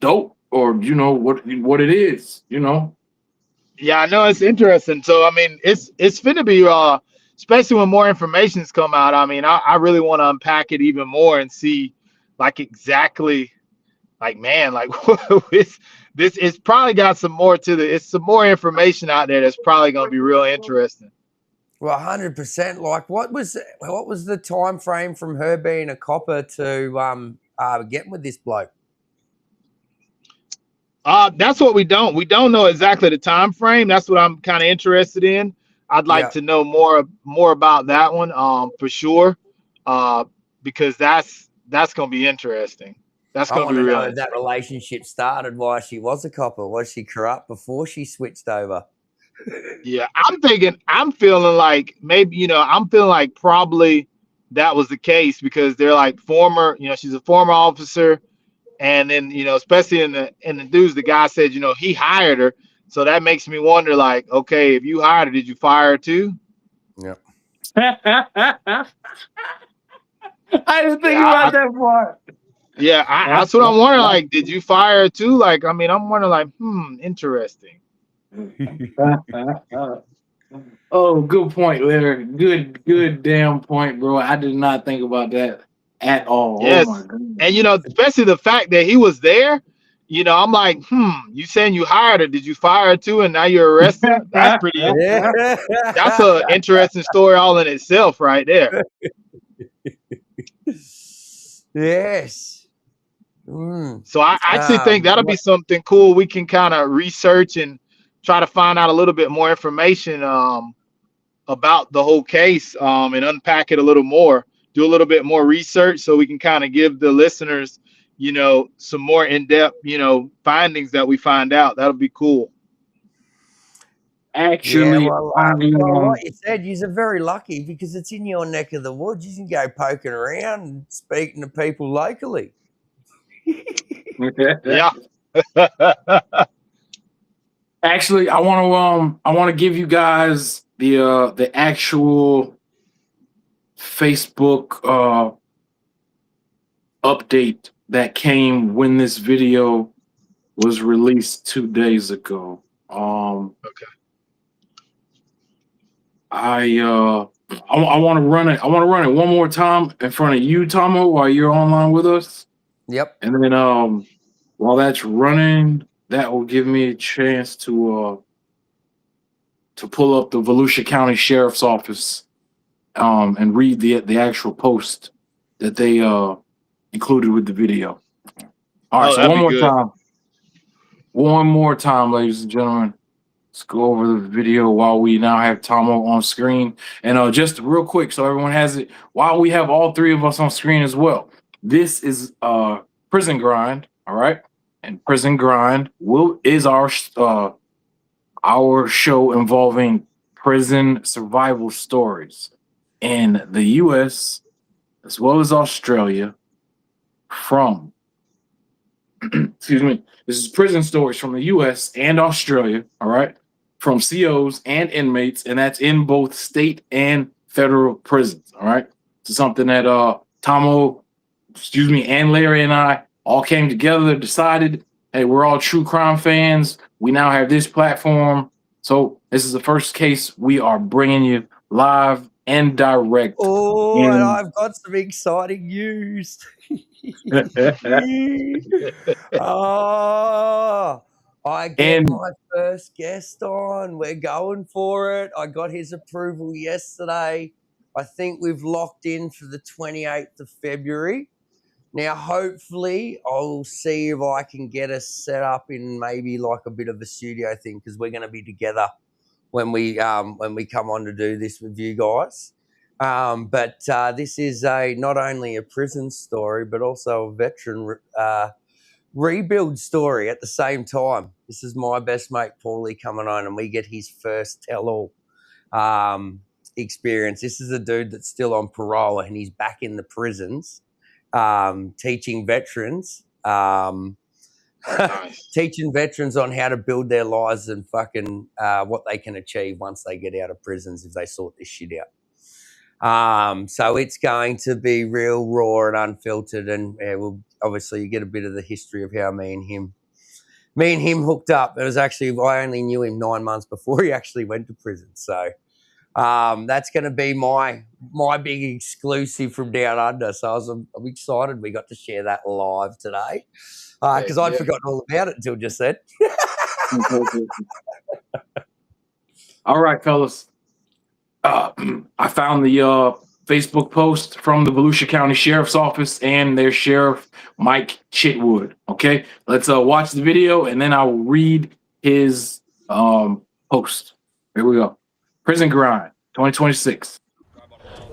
dope, or, what it is, Yeah, I know it's interesting. So I mean, it's finna be especially when more information's come out. I mean, I really want to unpack it even more and see, like, exactly, like, man, like this it's probably got some more to it's some more information out there that's probably gonna be real interesting. Well, 100%. Like, what was the time frame from her being a copper to getting with this bloke? That's what we don't know exactly the time frame. That's what I'm kind of interested in. I'd like Yeah. to know more about that one, for sure, because that's gonna be interesting. That's I gonna be want to real know if that interesting. relationship started while she was a copper. Was she corrupt before she switched over? Yeah, I'm feeling like maybe, I'm feeling like probably that was the case, because they're like former, she's a former officer, and then, especially in the news, the guy said, he hired her. So that makes me wonder, like, okay, if you hired her, did you fire her too? Yeah. I didn't think Yeah, about that part. that's what I'm wondering. Like, did you fire her too? Like, I mean, I'm wondering, like, interesting. Oh, good point, Larry. Good damn point, bro. I did not think about that at all. Oh my Yes. And, goodness. especially the fact that he was there, I'm like, you saying you hired her, did you fire her too? And now you're arresting? Yeah. That's a interesting story all in itself right there. Yes. Mm. So I actually think that'll be something cool. We can kind of research and try to find out a little bit more information about the whole case, and unpack it a little more, do a little bit more research, so we can kind of give the listeners, some more in-depth, findings that we find out. That'll be cool. Actually, well, like you said, you're very lucky because it's in your neck of the woods. You can go poking around and speaking to people locally. Yeah. actually, I want to give you guys the actual Facebook update that came when this video was released 2 days ago. Okay. I want to run it. I want to run it one more time in front of you, Tomo, while you're online with us. Yep. And then while that's running, that will give me a chance to pull up the Volusia County Sheriff's Office and read the actual post that they included with the video. All right, so that'd be good. One more time, ladies and gentlemen. Let's go over the video while we now have Tomo on screen. And just real quick, so everyone has it, while we have all three of us on screen as well. This is Prison Grind, all right? And Prison Grind is our show involving prison survival stories in the U.S. as well as Australia from, excuse me, this is prison stories from the U.S. and Australia, all right? from COs and inmates, and that's in both state and federal prisons. All right. So something that Tomo, and Larry and I all came together, decided, hey, we're all true crime fans. We now have this platform. So this is the first case we are bringing you live and direct. Oh, and I've got some exciting news. Oh, I get my first guest on. We're going for it. I got his approval yesterday. I think we've locked in for the 28th of February. Now, hopefully, I'll see if I can get us set up in maybe like a bit of a studio thing, because we're going to be together when we come on to do this with you guys. But this is not only a prison story, but also a veteran rebuild story at the same time. This is my best mate, Paulie, coming on, and we get his first tell-all experience. This is a dude that's still on parole, and he's back in the prisons teaching veterans. Teaching veterans on how to build their lives and fucking what they can achieve once they get out of prisons if they sort this shit out. So it's going to be real raw and unfiltered, and we'll obviously you get a bit of the history of how me and him hooked up. It was actually, I only knew him 9 months before he actually went to prison. So that's going to be my big exclusive from down under. So I'm excited we got to share that live today. Because I'd forgotten all about it until just then. All right, fellas. I found the Facebook post from the Volusia County Sheriff's Office and their Sheriff Mike Chitwood. Okay, let's watch the video and then I'll read his post. Here we go. Prison Grind 2026.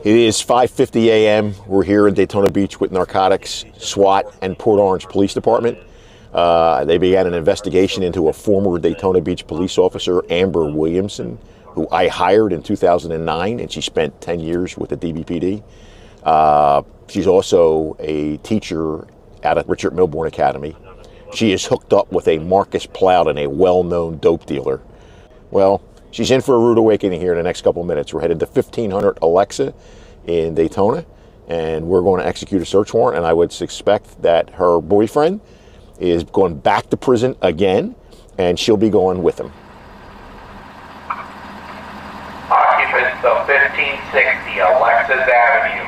It is 5:50 a.m. We're here in Daytona Beach with narcotics, SWAT, and Port Orange Police Department. They began an investigation into a former Daytona Beach police officer, Amber Williamson, who I hired in 2009, and she spent 10 years with the DBPD. She's also a teacher at a Richard Milbourne Academy. She is hooked up with a Marcus Plowden, a well-known dope dealer. Well, she's in for a rude awakening here in the next couple of minutes. We're headed to 1500 Alexa in Daytona, and we're going to execute a search warrant, and I would suspect that her boyfriend is going back to prison again, and she'll be going with him. Occupants of 1560 Alexis Avenue,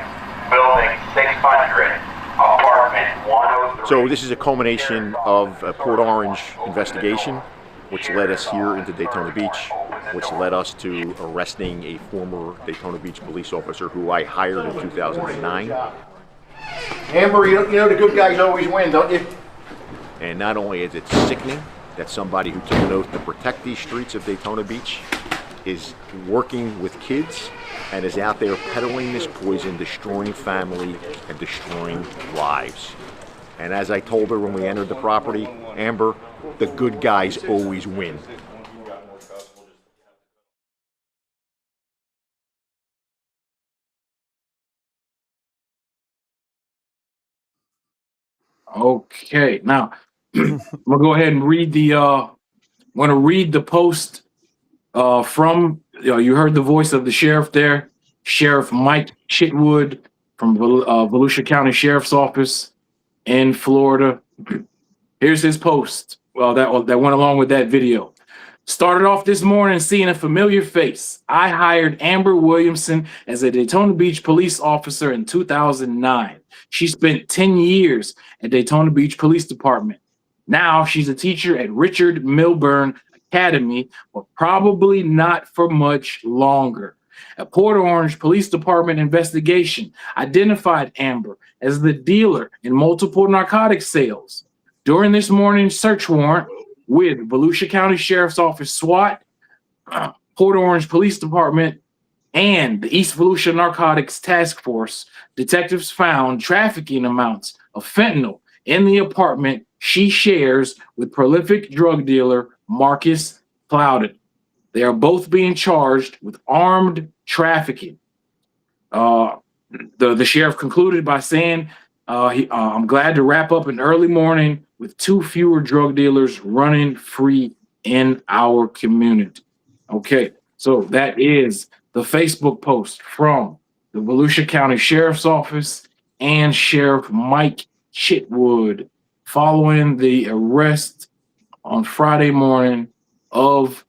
building 600, apartment 103. So this is a culmination of a Port Orange investigation, which led us here into Daytona Beach, which led us to arresting a former Daytona Beach police officer who I hired in 2009. Amber, you know the good guys always win, don't you? And not only is it sickening that somebody who took an oath to protect these streets of Daytona Beach is working with kids and is out there peddling this poison, destroying family and destroying lives. And as I told her when we entered the property, Amber, the good guys always win. Okay, now I'm gonna go ahead and read the. I'm gonna read the post from. You heard the voice of the sheriff there, Sheriff Mike Chitwood from Volusia County Sheriff's Office in Florida. Here's his post. Well, that went along with that video. Started off this morning seeing a familiar face. I hired Amber Williamson as a Daytona Beach police officer in 2009. She spent 10 years at Daytona Beach Police Department. Now she's a teacher at Richard Milbourne Academy, but probably not for much longer. A Port Orange Police Department investigation identified Amber as the dealer in multiple narcotic sales. During this morning's search warrant with Volusia County Sheriff's Office SWAT, Port Orange Police Department, and the East Volusia Narcotics Task Force, detectives found trafficking amounts of fentanyl in the apartment she shares with prolific drug dealer Marcus Plowden. They are both being charged with armed trafficking. The sheriff concluded by saying, I'm glad to wrap up an early morning with 2 fewer drug dealers running free in our community. Okay, so that is the Facebook post from the Volusia County Sheriff's Office and Sheriff Mike Chitwood following the arrest on Friday morning of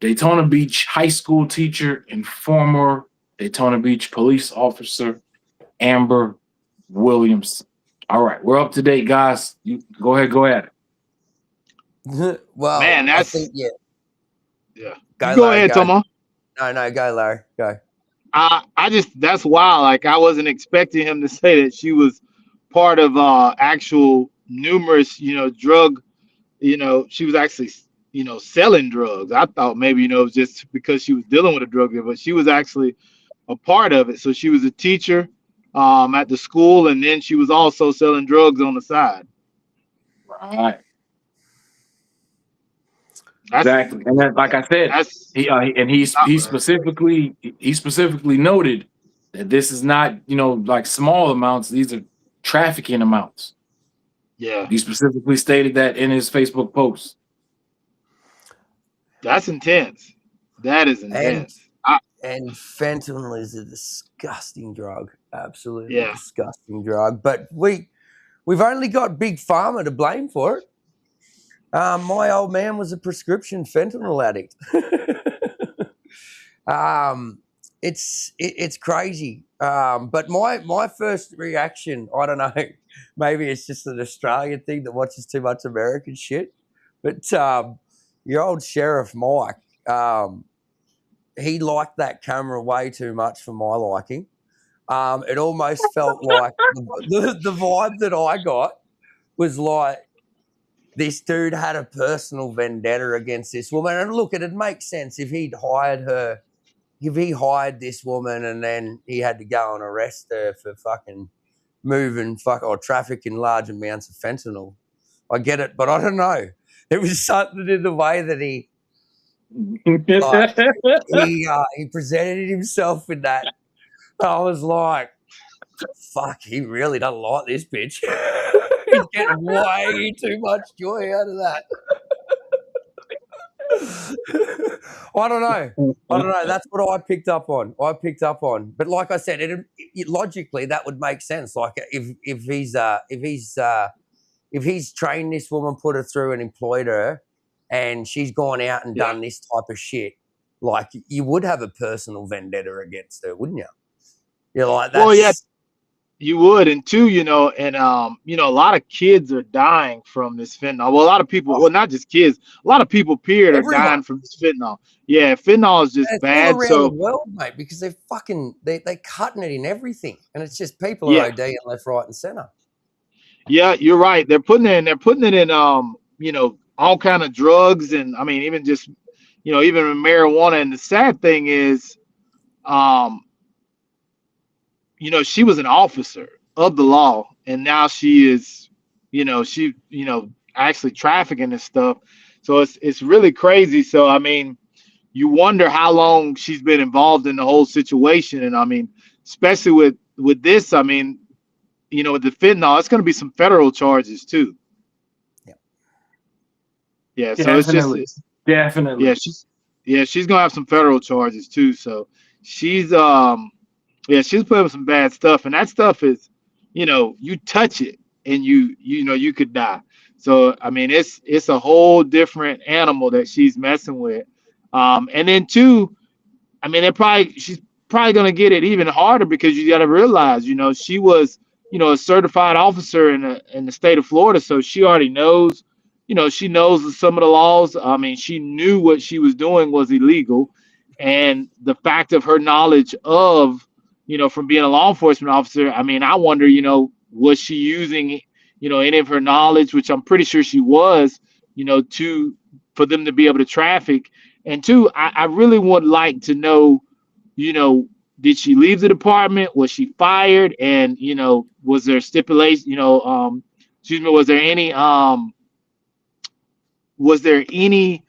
Daytona Beach high school teacher and former Daytona Beach police officer Amber Williamson. All right, we're up to date, guys. You go ahead. Well, Man, I that's think yeah. You go Larry, ahead, Tomo. No, go, Larry. Go. I just that's wild. Like I wasn't expecting him to say that she was part of actual numerous, drug, she was actually, selling drugs. I thought maybe, it was just because she was dealing with a drug dealer, but she was actually a part of it. So she was a teacher at the school, and then she was also selling drugs on the side. Right. Exactly, and then, like I said, he specifically noted that this is not like small amounts; these are trafficking amounts. Yeah, he specifically stated that in his Facebook post. That's intense. That is intense. And fentanyl is a disgusting drug, absolutely disgusting drug. But we've only got Big Pharma to blame for it. My old man was a prescription fentanyl addict. It's crazy. But my first reaction, I don't know, maybe it's just an Australian thing that watches too much American shit. But your old Sheriff Mike, he liked that camera way too much for my liking. It almost felt like the vibe that I got was like, this dude had a personal vendetta against this woman. And look, it'd make sense if he'd hired her, if he hired this woman and then he had to go and arrest her for fucking or trafficking large amounts of fentanyl. I get it, but I don't know. There was something in the way that he presented himself in that. I was like, fuck, he really doesn't like this bitch. He's getting way too much joy out of that. I don't know. That's what I picked up on. But like I said, it logically that would make sense. Like if he's trained this woman, put her through and employed her, and she's gone out and done this type of shit, like you would have a personal vendetta against her, wouldn't you? You're like, that's... Well, yeah. You would, and two, a lot of kids are dying from this fentanyl. Well, a lot of people, well, not just kids, a lot of people, period, are dying from this fentanyl. Yeah, fentanyl is just bad. All around the world, mate, because they're cutting it in everything, and it's just people are ODing left, right, and center. Yeah, you're right. They're putting it in, all kind of drugs, and I mean, even just, even marijuana. And the sad thing is, she was an officer of the law, and now she is, actually trafficking this stuff. So it's really crazy. So, I mean, you wonder how long she's been involved in the whole situation. And I mean, especially with this, I mean, with the fentanyl, it's going to be some federal charges too. Yeah. So definitely. it's just, definitely. She's going to have some federal charges too. So she's, she's putting up some bad stuff, and that stuff is, you touch it and you could die. So I mean, it's a whole different animal that she's messing with. And then two, I mean, she's probably gonna get it even harder because you got to realize, she was, a certified officer in the state of Florida, so she already knows, she knows some of the laws. I mean, she knew what she was doing was illegal, and the fact of her knowledge of, from being a law enforcement officer, I mean, I wonder, was she using, any of her knowledge, which I'm pretty sure she was, for them to be able to traffic. And two, I really would like to know, did she leave the department? Was she fired? And, was there stipulation, was there any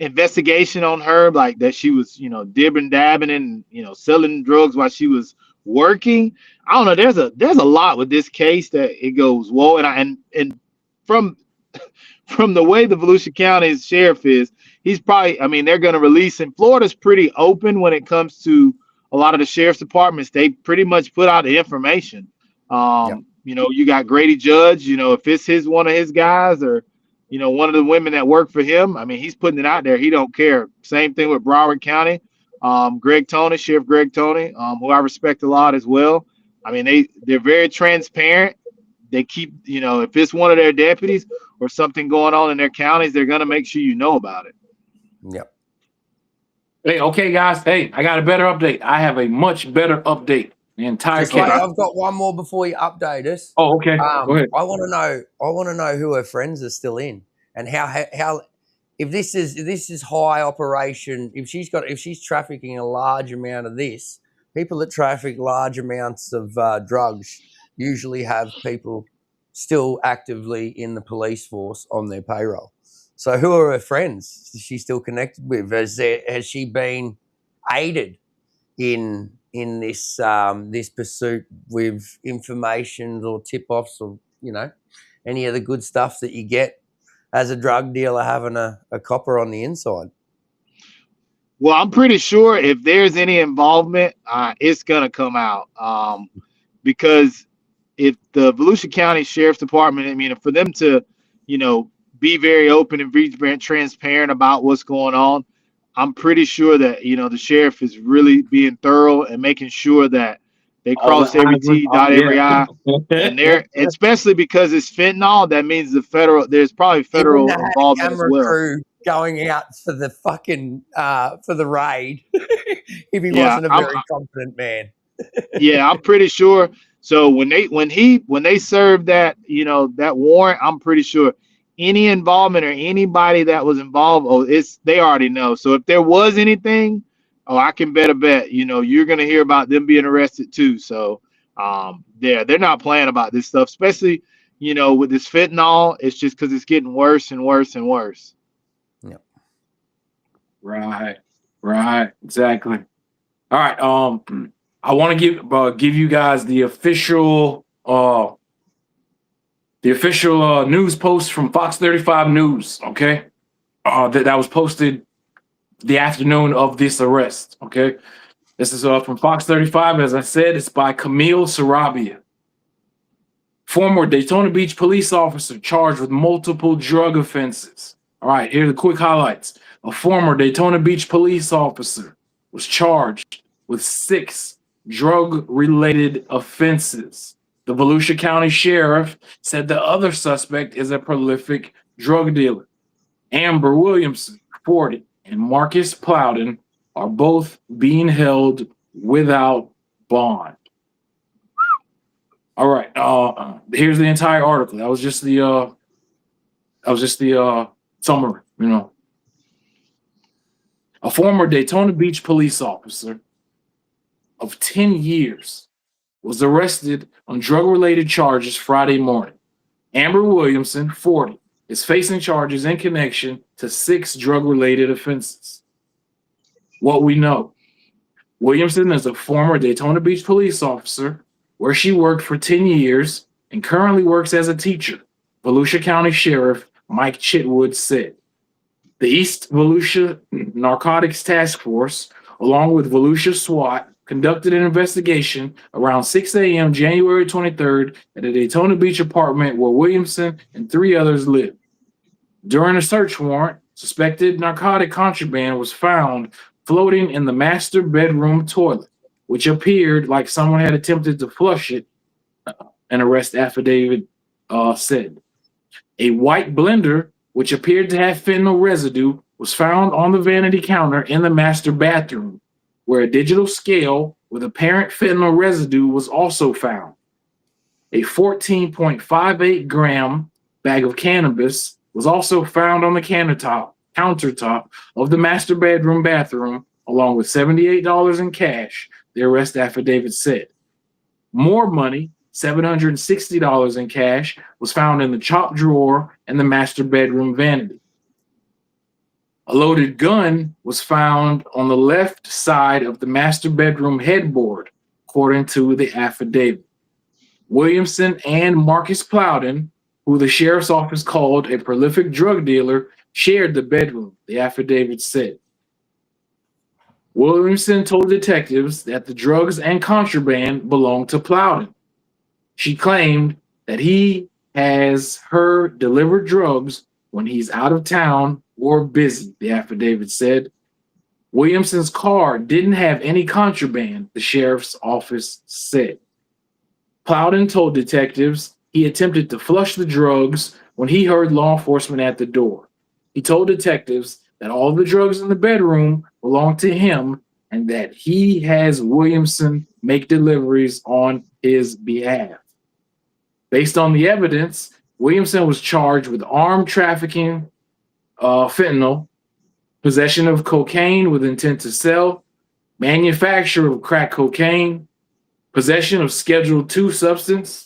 investigation on her, like that she was, dibbing, dabbing, and selling drugs while she was working? I don't know. There's a lot with this case that it goes whoa, and from from the way the Volusia County sheriff is, he's probably, I mean, they're going to release him. Florida's pretty open when it comes to a lot of the sheriff's departments. They pretty much put out the information. You know, you got Grady Judge, you know, if it's one of his guys or, you know, one of the women that work for him, I mean, he's putting it out there. He don't care. Same thing with Broward County. Sheriff Greg Toney, who I respect a lot as well. I mean, they're very transparent. They keep, you know, if it's one of their deputies or something going on in their counties, they're going to make sure you know about it. Yep. Hey, okay, guys. Hey, I got a better update. I have a much better update. The entire Just wait, case. I've got one more before you update us. Oh, okay. Go ahead. I want to know who her friends are still in and how if this is high operation, if she's trafficking a large amount of this, people that traffic large amounts of drugs usually have people still actively in the police force on their payroll. So who are her friends? Is she still connected with? Has she been aided in this this pursuit with information or tip-offs or, you know, any of the good stuff that you get as a drug dealer having a copper on the inside? Well, I'm pretty sure if there's any involvement, it's going to come out because if the Volusia County Sheriff's Department, I mean, for them to, you know, be very open and be very transparent about what's going on, I'm pretty sure that, you know, the sheriff is really being thorough and making sure that they cross every T, dot every I. And they're, especially because it's fentanyl, that means there's probably federal involvement as well. Crew going out for the fucking for the raid if he wasn't a very confident man. Yeah, I'm pretty sure. So when they served that, you know, that warrant, I'm pretty sure any involvement or anybody that was involved, they already know. So if there was anything, I can bet a bet, you know, you're gonna hear about them being arrested too. So they're not playing about this stuff, especially, you know, with this fentanyl. It's just because it's getting worse and worse and worse. Yep. Right, exactly. All right, I want to give you guys the official news post from Fox 35 News. Okay, that was posted the afternoon of this arrest. Okay, this is from Fox 35. As I said, it's by Camille Sarabia, former Daytona Beach police officer charged with multiple drug offenses. All right, here are the quick highlights. A former Daytona Beach police officer was charged with 6 drug-related offenses. The Volusia County Sheriff said the other suspect is a prolific drug dealer. Amber Williamson, 40, and Marcus Plowden are both being held without bond. All right, here's the entire article. That was just the summary, you know. A former Daytona Beach police officer of 10 years was arrested on drug-related charges Friday morning. Amber Williamson, 40, is facing charges in connection to 6 drug-related offenses. What we know: Williamson is a former Daytona Beach police officer where she worked for 10 years and currently works as a teacher, Volusia County Sheriff Mike Chitwood said. The East Volusia Narcotics Task Force, along with Volusia SWAT, conducted an investigation around 6 a.m. January 23rd at a Daytona Beach apartment where Williamson and 3 others lived. During a search warrant, suspected narcotic contraband was found floating in the master bedroom toilet, which appeared like someone had attempted to flush it, an arrest affidavit said. A white blender, which appeared to have fentanyl residue, was found on the vanity counter in the master bathroom, where a digital scale with apparent fentanyl residue was also found. A 14.58 gram bag of cannabis was also found on the countertop of the master bedroom bathroom, along with $78 in cash, the arrest affidavit said. More money, $760 in cash, was found in the top drawer in the master bedroom vanity. A loaded gun was found on the left side of the master bedroom headboard, according to the affidavit. Williamson and Marcus Plowden who the sheriff's office called a prolific drug dealer, shared the bedroom, the affidavit said. Williamson told detectives that the drugs and contraband belonged to Plowden. She claimed that he has her deliver drugs when he's out of town or busy, the affidavit said. Williamson's car didn't have any contraband, the sheriff's office said. Plowden told detectives he attempted to flush the drugs when he heard law enforcement at the door. He told detectives that all the drugs in the bedroom belonged to him and that he has Williamson make deliveries on his behalf. Based on the evidence, Williamson was charged with armed trafficking, fentanyl, possession of cocaine with intent to sell, manufacture of crack cocaine, possession of Schedule II substance,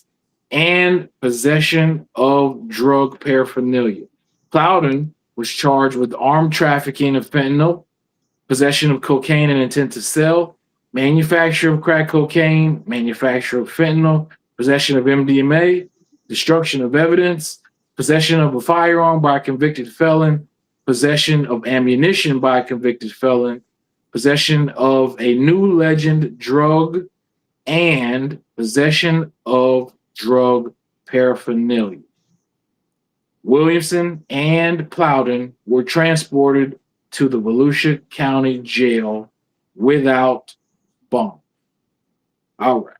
and possession of drug paraphernalia. Plowden was charged with armed trafficking of fentanyl, possession of cocaine and intent to sell, manufacture of crack cocaine, manufacture of fentanyl, possession of MDMA, destruction of evidence, possession of a firearm by a convicted felon, possession of ammunition by a convicted felon, possession of a new legend drug, and possession of drug paraphernalia. Williamson and Plowden were transported to the Volusia County Jail without bond. All right.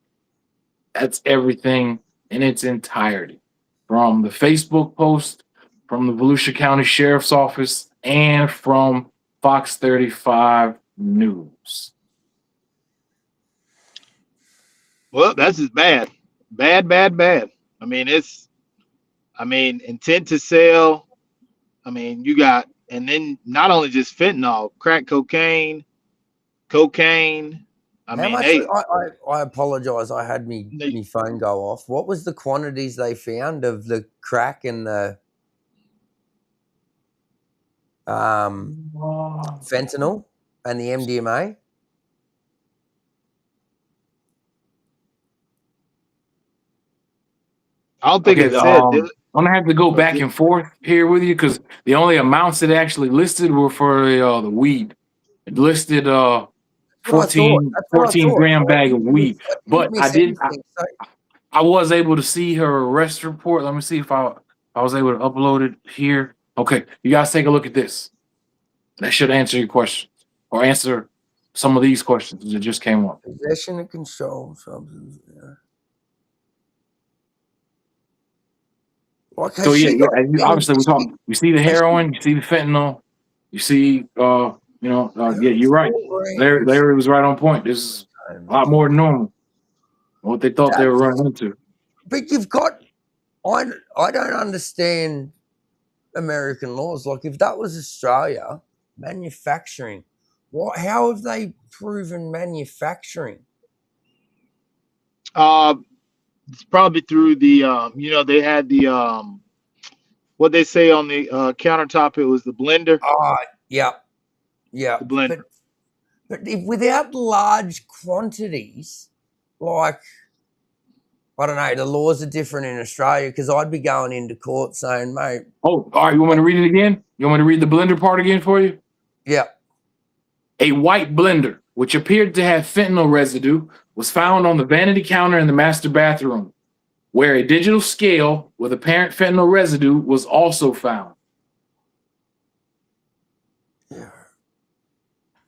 That's everything in its entirety from the Facebook post, from the Volusia County Sheriff's Office, and from Fox 35 News. Well, that's just bad. Bad. I mean, intent to sell. I mean, you got, and then not only just fentanyl, crack cocaine. I How mean, much? hey, I apologize. I had me phone go off. What was the quantities they found of the crack and the fentanyl and the MDMA? I don't think it said. Did it? I'm gonna have to go back and forth here with you because the only amounts that actually listed were for the weed. It listed 14 gram bag of weed, but I was able to see her arrest report. Let me see if I was able to upload it here. Okay, you guys take a look at this. That should answer your question or answer some of these questions that just came up. Possession and control substance. Yeah. So obviously we talk. You see the heroin, you see the fentanyl, you see, yeah, you're right. Larry was right on point. This is a lot more than normal. What they thought they were running into. But you've got, I don't understand American laws. Like if that was Australia, manufacturing, how have they proven manufacturing? It's probably through the they had the what they say on the countertop. It was the blender. Yeah. The blender. But if without large quantities, like I don't know, the laws are different in Australia because I'd be going into court saying, mate. Oh, all right. You want me to read it again? You want me to read the blender part again for you? Yeah. A white blender, which appeared to have fentanyl residue, was found on the vanity counter in the master bathroom, where a digital scale with apparent fentanyl residue was also found.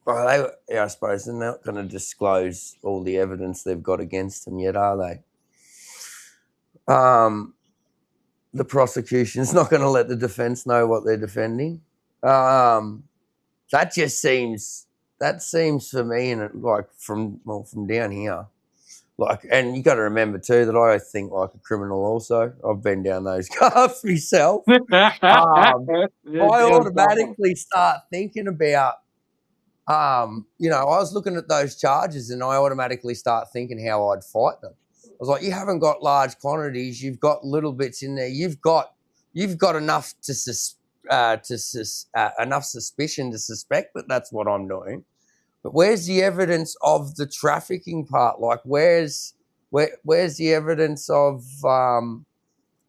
Well, I suppose they're not going to disclose all the evidence they've got against them yet, are they? The prosecution's not going to let the defense know what they're defending. That seems for me, and like from down here, like, and you got to remember too that I think like a criminal. Also, I've been down those paths myself. I automatically start thinking about. I was looking at those charges and I automatically start thinking how I'd fight them. I was like, you haven't got large quantities, you've got little bits in there, you've got enough enough suspicion to suspect that that's what I'm doing. But where's the evidence of the trafficking part? Like, where's the evidence of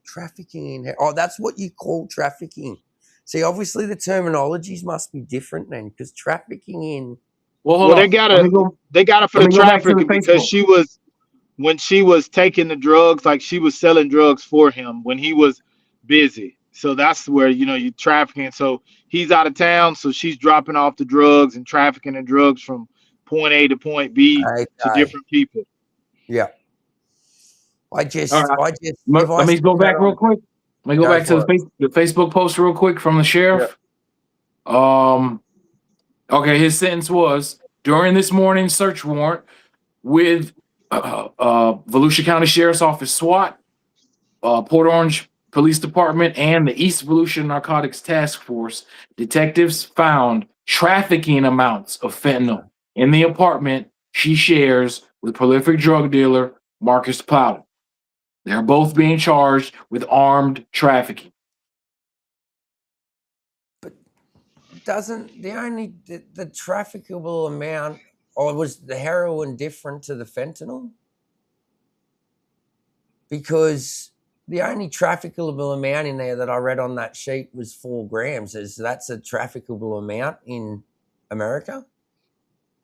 Trafficking in. Oh, that's what you call trafficking. See, obviously the terminologies must be different then, because trafficking in. Well, hold Well, on. they got her for Let the me go back to the trafficking because Facebook. when she was taking the drugs, like she was selling drugs for him when he was busy. So that's where you trafficking. So he's out of town, so she's dropping off the drugs and trafficking the drugs from point A to point B to Okay. different people. Yeah. All right. If I Let me see go that back real quick. Let me go go back to for it. the Facebook post real quick from the sheriff. Okay, his sentence was during this morning's search warrant with Volusia County Sheriff's Office SWAT, Port Orange Police Department, and the East Volusia Narcotics Task Force, detectives found trafficking amounts of fentanyl in the apartment she shares with prolific drug dealer Marcus Plowden. They're both being charged with armed trafficking. Doesn't the trafficable amount, or was the heroin different to the fentanyl? Because the only trafficable amount in there that I read on that sheet was 4 grams. That's a trafficable amount in America?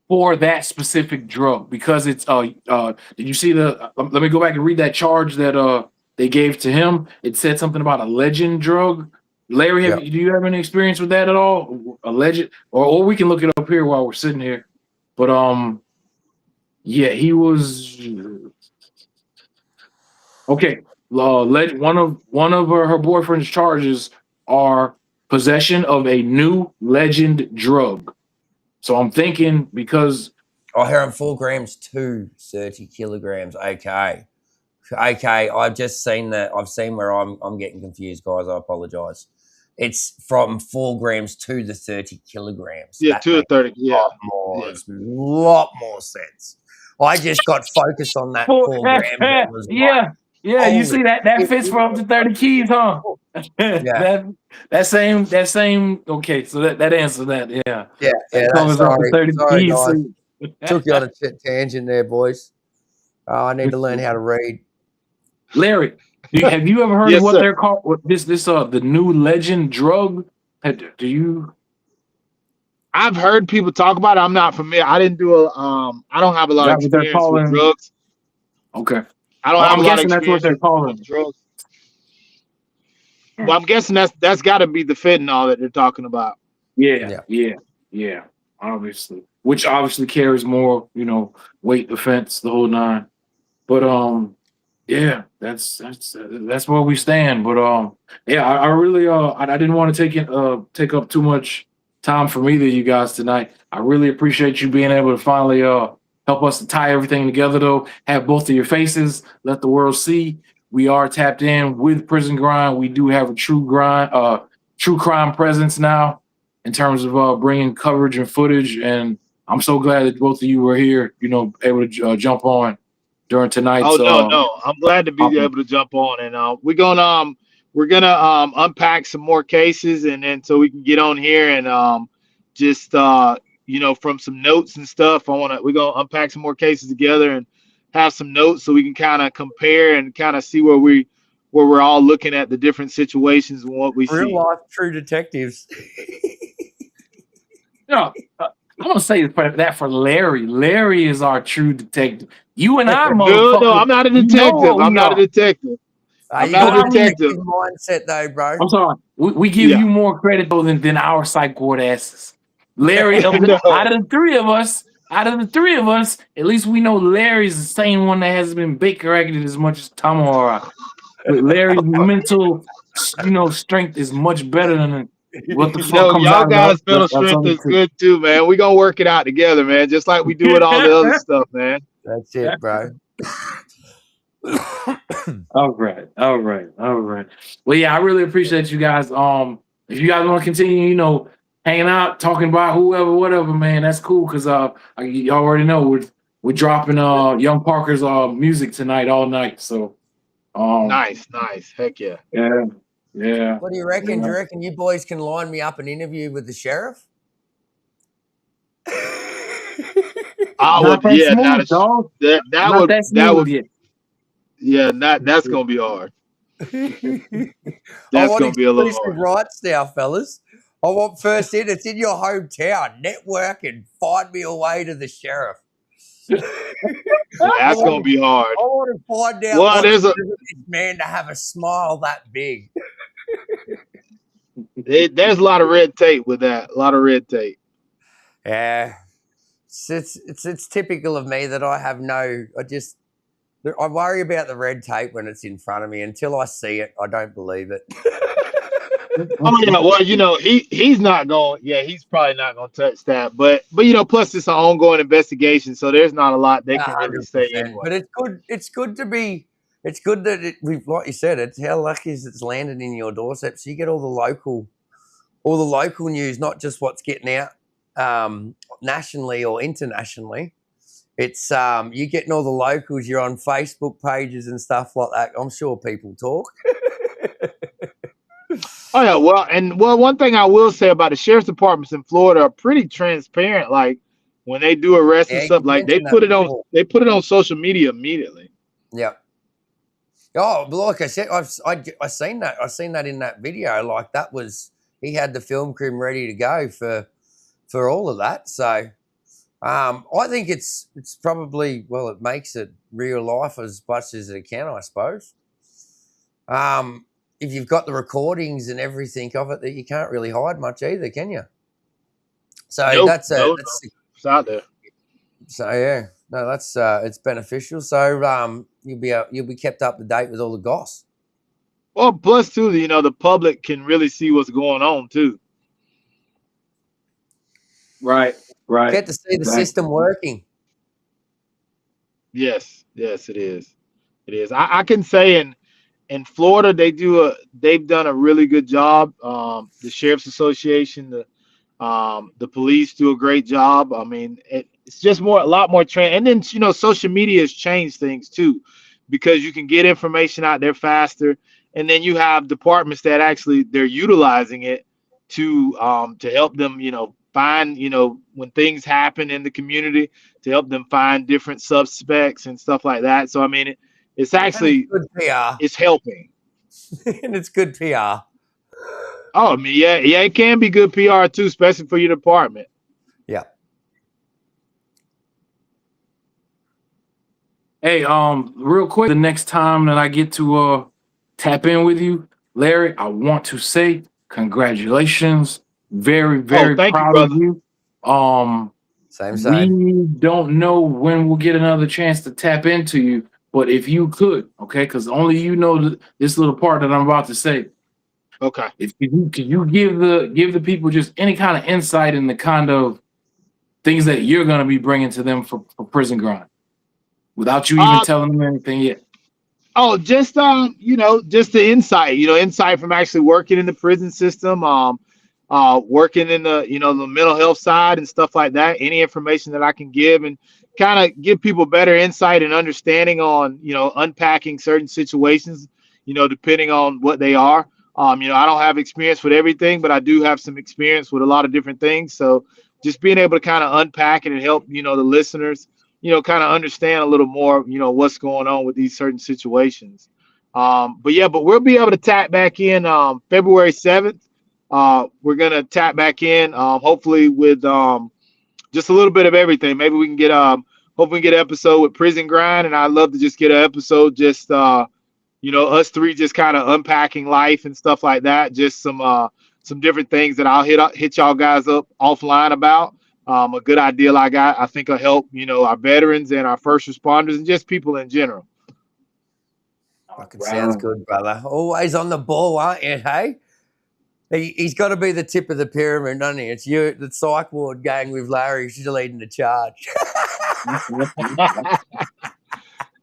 For that specific drug, because it's did you see the let me go back and read that charge that they gave to him. It said something about a legend drug. Larry, Yeah. do you have any experience with that at all? A legend, or we can look it up here while we're sitting here. But yeah, he was okay. One of her boyfriend's charges are possession of a new legend drug. So I'm thinking because Oh, heroin 4 grams to 30 kilograms. Okay. I've just seen that. I've seen where I'm getting confused, guys. I apologize. It's from 4 grams to the 30 kilograms. Yeah, That 2 or makes 30. a lot more. It's a lot more sense. I just got focused on that 4 grams. It was like, yeah. You holy see that shit, fits for up to 30 keys, huh? yeah. that same. Okay, so that answers that. Yeah, Yeah. that covers up to 30 Sorry, keys. guys. Took you on a tangent there, boys. I need to learn how to read. Larry, have you ever heard of Yes, what sir. they're called? What this the new legend drug? Do you? I've heard people talk about it. I'm not familiar. I didn't do I don't have a lot of That's what they're experience with calling. drugs. Okay. I don't Well, have I'm a lot of guessing that's what experience they're with calling. drugs. Well, I'm guessing that's got to be the fentanyl that they're talking about. Yeah. Obviously, which obviously carries more, weight, defense, the whole nine. But yeah, that's where we stand. But yeah, I really I didn't want to take up too much time from either of you guys tonight. I really appreciate you being able to finally help us to tie everything together, though. Have both of your faces, let the world see we are tapped in with Prison Grind. We do have a true crime presence now in terms of bringing coverage and footage. And I'm so glad that both of you were here, able to jump on during tonight's. Oh no, I'm glad to be able to jump on, and we're gonna unpack some more cases, and then so we can get on here and just from some notes and stuff. We're gonna unpack some more cases together and have some notes so we can kind of compare and kind of see where we're all looking at the different situations and what we Real see. life true detectives. I'm gonna say that for Larry. Larry is our true detective. You and I, No, motherfucker, I'm not a you know detective. what I'm we not a are. detective. I'm You not got a a detective. detective mindset, though, bro. I'm sorry. We give Yeah. you more credit though than our psych ward asses. Larry, out No. of the three of us, at least we know Larry's the same one that hasn't been bait-corrected as much as Tom or I. But Larry's mental, strength is much better than what the fuck No, comes y'all out of guys' mental us strength other is two. good too, man. We gonna work it out together, man. Just like we do with all the other stuff, man. That's it, bro. All right. Well, yeah, I really appreciate you guys. If you guys want to continue, hanging out, talking about whoever, whatever, man, that's cool. Cause you already know we're dropping Young Parker's music tonight all night. So Nice. Heck yeah. Yeah. What do you reckon? Do you reckon you boys can line me up an interview with the sheriff? I Not would, that yeah. smooth, dog. That Not that would, smooth yet. yeah. That's gonna be hard. I That's want gonna be a little exclusive hard. rights now, fellas. I want first in. It's in your hometown. Network and find me a way to the sheriff. That's gonna be hard. I want to find out Well, what's there's a driven this man to have a smile that big. there's a lot of red tape with that. A lot of red tape. Yeah, it's typical of me that I have no. I worry about the red tape when it's in front of me. Until I see it, I don't believe it. Oh yeah, well, he's not going. Yeah, he's probably not going to touch that. But plus it's an ongoing investigation, so there's not a lot they can really say 100%. anyway. But it's good. It's good to be. It's good that we've, like you said, it's how lucky is it's landed in your doorstep. So you get all the local news, not just what's getting out nationally or internationally. It's you getting all the locals. You're on Facebook pages and stuff like that. I'm sure people talk. Oh yeah, well, one thing I will say about the sheriff's departments in Florida are pretty transparent. Like when they do arrests and Yeah, stuff, you like they mentioned that put it on before. they put it on social media immediately. Yeah. Oh, but like I said, I seen that. I seen that in that video. Like that was he had the film crew ready to go for all of that. So I think it's probably it makes it real life as much as it can, I suppose. If you've got the recordings and everything of it, that you can't really hide much either, can you? So Nope, that's it's out there. So yeah, no, that's it's beneficial. So you'll be kept up to date with all the goss. Well, plus too, the public can really see what's going on too. Right. Get to see the system working. Yes, it is. It is. I can say in Florida they've done a really good job. The Sheriff's Association, the police do a great job. I mean, it's just a lot more and then social media has changed things too, because you can get information out there faster, and then you have departments that actually they're utilizing it to help them find when things happen in the community, to help them find different suspects and stuff like that. So I mean, it's actually good PR. It's helping. And it's good PR. Oh, I mean, yeah, it can be good PR too, especially for your department. Yeah. Hey, real quick, the next time that I get to tap in with you, Larry, I want to say congratulations. Very, very thank you, proud of brother. you. We don't know when we'll get another chance to tap into you, but if you could, okay, because only you know this little part that I'm about to say. Okay. If you can you give the people just any kind of insight in the kind of things that you're going to be bringing to them for Prison Grind, without you even telling them anything yet. Oh, just just the insight from actually working in the prison system, working in the the mental health side and stuff like that. Any information that I can give and kind of give people better insight and understanding on unpacking certain situations, depending on what they are. I don't have experience with everything, but I do have some experience with a lot of different things. So just being able to kind of unpack it and help the listeners kind of understand a little more, what's going on with these certain situations. But we'll be able to tap back in February 7th. We're going to tap back in, hopefully with just a little bit of everything. Maybe we can get, hopefully we can get an episode with Prison Grind. And I'd love to just get an episode, just, us three just kind of unpacking life and stuff like that. Just some different things that I'll hit y'all guys up offline about. A good idea I think will help, our veterans and our first responders and just people in general. Fucking sounds good, brother. Always on the ball, aren't you, hey? He's got to be the tip of the pyramid, doesn't he? It's you, the psych ward gang with Larry. She's leading the charge.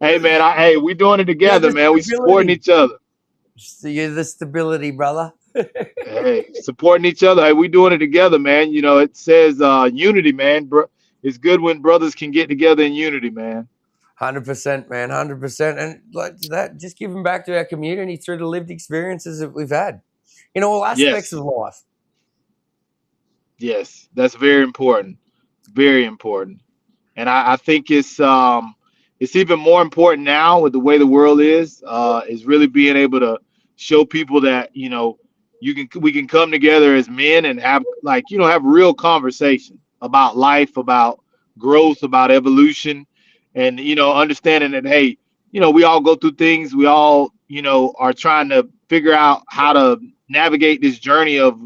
Hey, man, we doing it together, man. We supporting each other. You're the stability, brother. Hey, supporting each other. Hey, we doing it together, man. It says unity, man. It's good when brothers can get together in unity, man. 100%, man, 100%. And like that, just giving back to our community through the lived experiences that we've had in all aspects of life. Yes, that's very important. Very important. And I think it's even more important now with the way the world is really being able to show people that, we can come together as men and have have real conversation about life, about growth, about evolution, and understanding that, hey, we all go through things. We all, are trying to figure out how to navigate this journey of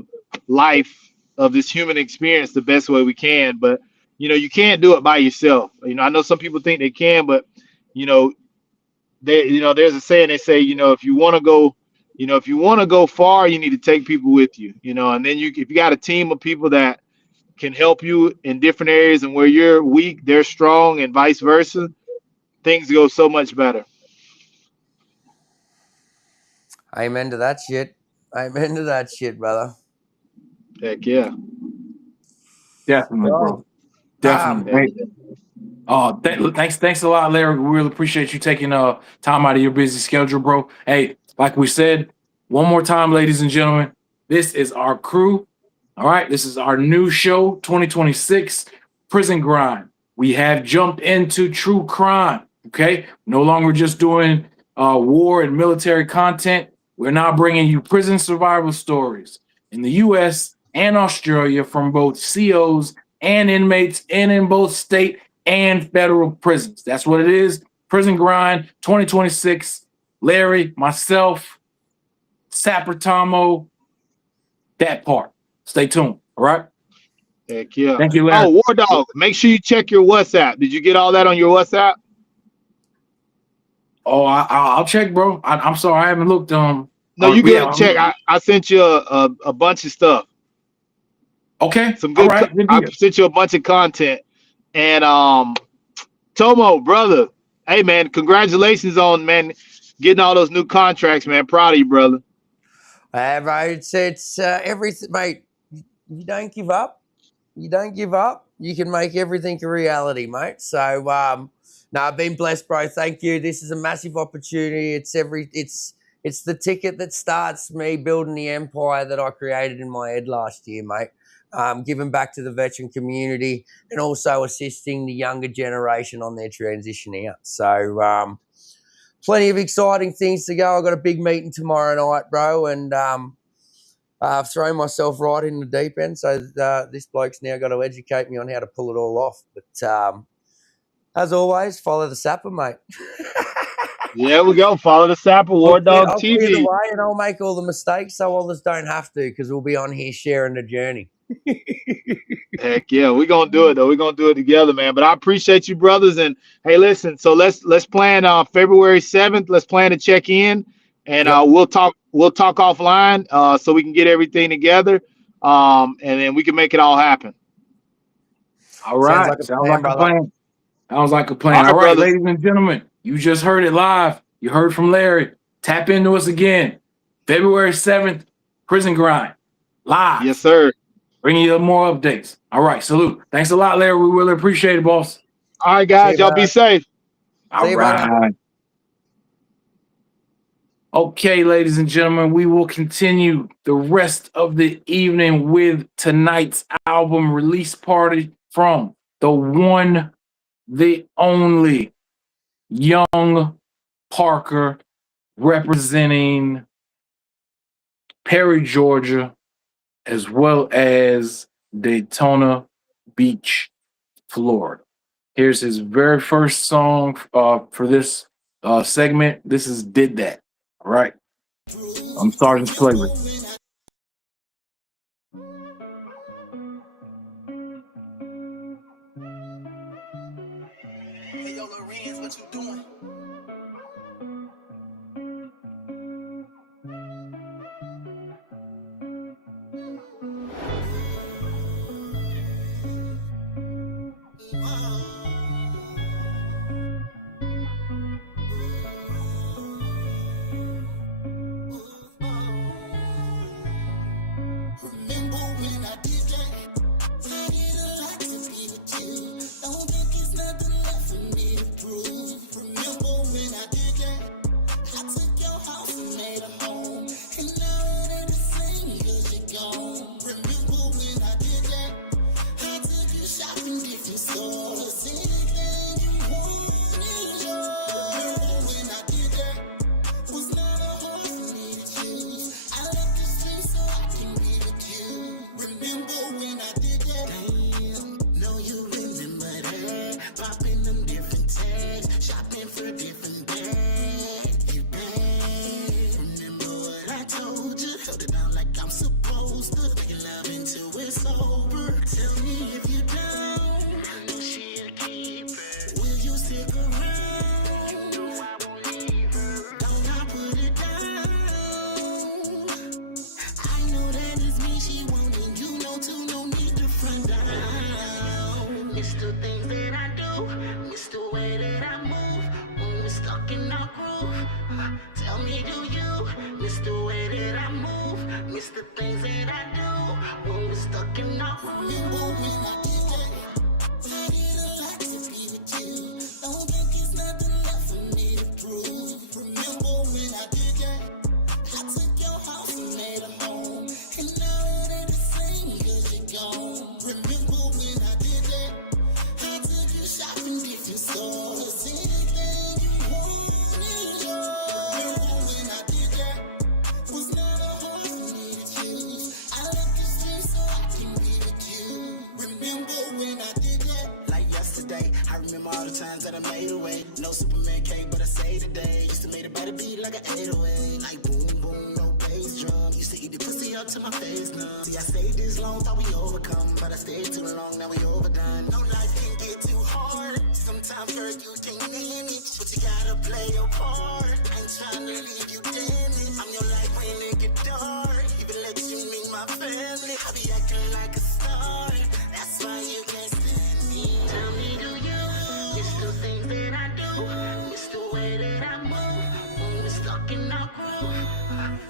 life, of this human experience, the best way we can. But you can't do it by yourself. I know some people think they can, but you know there's a saying, they say, if you want to go far, you need to take people with you. And then if you got a team of people that can help you in different areas, and where you're weak, they're strong, and vice versa, things go so much better. Amen to that shit. Amen to that shit, brother. Heck yeah. Definitely, bro. Definitely. Thanks a lot, Larry. We really appreciate you taking time out of your busy schedule, bro. Hey, like we said, one more time, ladies and gentlemen, this is our crew. All right, this is our new show, 2026, Prison Grind. We have jumped into true crime. Okay, no longer just doing war and military content. We're now bringing you prison survival stories in the U.S. and Australia from both COs and inmates, and in both state and federal prisons. That's what it is. Prison Grind 2026. Larry, myself, Sapper Tomo, that part. Stay tuned. All right. Heck yeah. Thank you, Larry. Oh, War Dog, make sure you check your WhatsApp. Did you get all that on your WhatsApp? Oh, I'll check, bro. I'm sorry, I haven't looked. No, you good. Check. I sent you a bunch of stuff. Okay. Some good. All right. I sent you a bunch of content. And Tomo, brother, hey man, congratulations on getting all those new contracts, man. Proud of you, brother. Bro, it's everything, mate. You don't give up. You don't give up. You can make everything a reality, mate. So no, I've been blessed, bro. Thank you. This is a massive opportunity. It's the ticket that starts me building the empire that I created in my head last year, mate. Giving back to the veteran community and also assisting the younger generation on their transition out. So plenty of exciting things to go. I've got a big meeting tomorrow night, bro, and I've thrown myself right in the deep end. So this bloke's now got to educate me on how to pull it all off. But as always, follow the Sapper, mate. Yeah, we go. Follow the Sapper, War Dog I'll TV. clear the way and I'll make all the mistakes so others don't have to, because we'll be on here sharing the journey. Heck yeah, we're gonna do it though. We're gonna do it together, man. But I appreciate you, brothers. And hey, listen, so let's plan February 7th. Let's plan to check in, and we'll talk offline so we can get everything together, and then we can make it all happen. All right. Sounds like a plan. Sounds like a plan. All right, ladies and gentlemen, you just heard it live. You heard from Larry. Tap into us again. February 7th, Prison Grind. Live. Yes, sir. Bringing you more updates. All right, salute. Thanks a lot, Larry. We really appreciate it, boss. All right, guys. Y'all be safe. All right. Okay, ladies and gentlemen, we will continue the rest of the evening with tonight's album release party from the one, the only Young Parker, representing Perry, Georgia, as well as Daytona Beach, Florida. Here's his very first song for this segment. This is Did That. All right. I'm starting to play with it. Hey, yo, Lorenz, what you doing? Remember when I did that? I did a lot to be with you. Don't think it's nothing left for me to prove. Remember when I did that? I took your house and made a home. And now it ain't the same cause you're gone. Remember when I did that? I took you shopping different stores. Anything you want is yours. Remember when I did that? Was never hard for me to choose. things that I do when we're stuck in our room. Remember when I did that? I did a lot to be with you. Don't think it's nothing left for me to prove. Remember when I did that? I took your house and made a home, and now it ain't the same because you're gone. Remember when I did that? I took you shopping different stores. Anything you want is yours. Remember when I did that? Was never hard for me to choose. I left the streets so I can be with you. Remember when I did that? Like yesterday, I remember all the times that I made away. No Superman cake, but I say today. Used to make it better beat like an 808. Like boom, boom, no bass drum. Used to eat the pussy up to my face numb. See, I stayed this long, thought we overcome. But I stayed too long, now we overdone. No life can get too hard. Sometimes, girl, you can't manage, but you gotta play your part. I ain't trying to leave you damaged. I'm your life when it get dark. Even let you meet my family. I be acting like a star. That's why you can't stand me. Tell me, do you miss the things that I do? Miss the way that I move when we're stuck in our groove?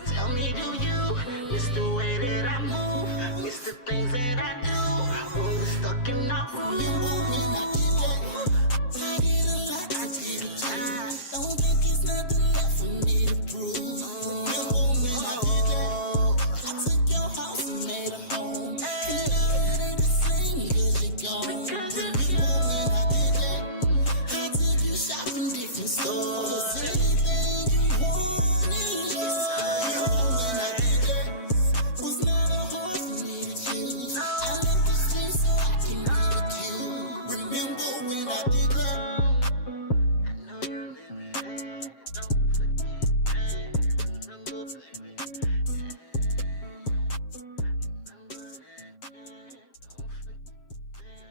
Tell me, do you miss the way that I move? Miss the things that I do when we're stuck in our groove? Remember when I did that? I did a lot, I did a lot. Don't think it's nothing left for me to prove. Remember when I did that? I took your house and made a home, and now it ain't the same because you're gone. Remember when I did that? I took you shopping different stores. Anything you want is yours. Remember when I did that? Was never hard for me to choose. I left the streets so I can be with you. Remember when I did that? I know you remember that. Don't forget that. Remember, baby. Remember that. Don't forget that.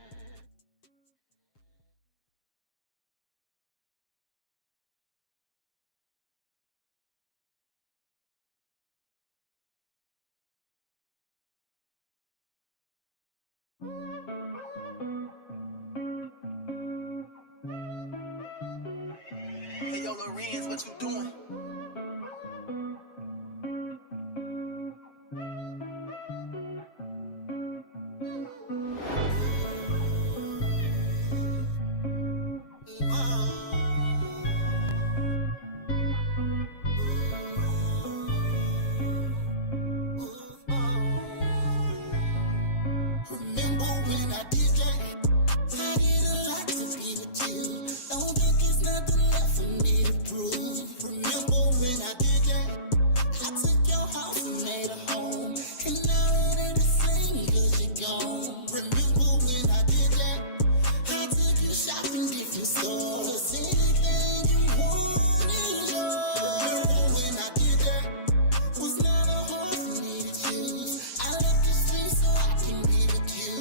Hey, yo, Lorenz, what you doing? Remember when I did that? I did a lot to be with you. Don't think it's nothing left for me to prove. Remember when I did that? I took your house and made a home, and now it ain't the same because you're gone. Remember when I did that? I took you shopping different stores. Anything you want is yours. Remember when I did that? Was never hard for me to choose. I left the streets so I can be with you.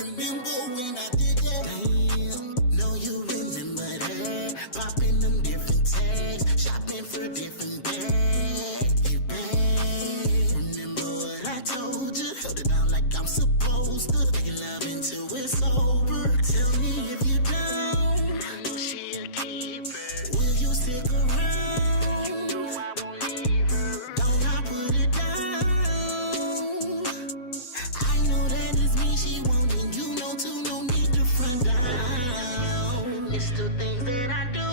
Remember when I did that? Damn, know you remember that. Popping them different tags, shopping for different bags. You bad. Remember what I told you? Held it down like I'm supposed to. Making love until it's over. Tell me if you down. I know she a keeper. Will you stick around? You know I won't leave her. Don't I put it down? I know that it's me she wanting. You know too, no need to front down. Miss the things that I do.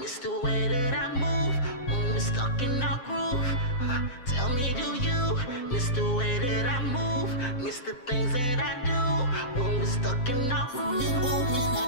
Miss the way that I move when we're stuck in our groove. Tell me, do you miss the way that I move? Miss the things that I do when we're stuck in our groove. Remember when I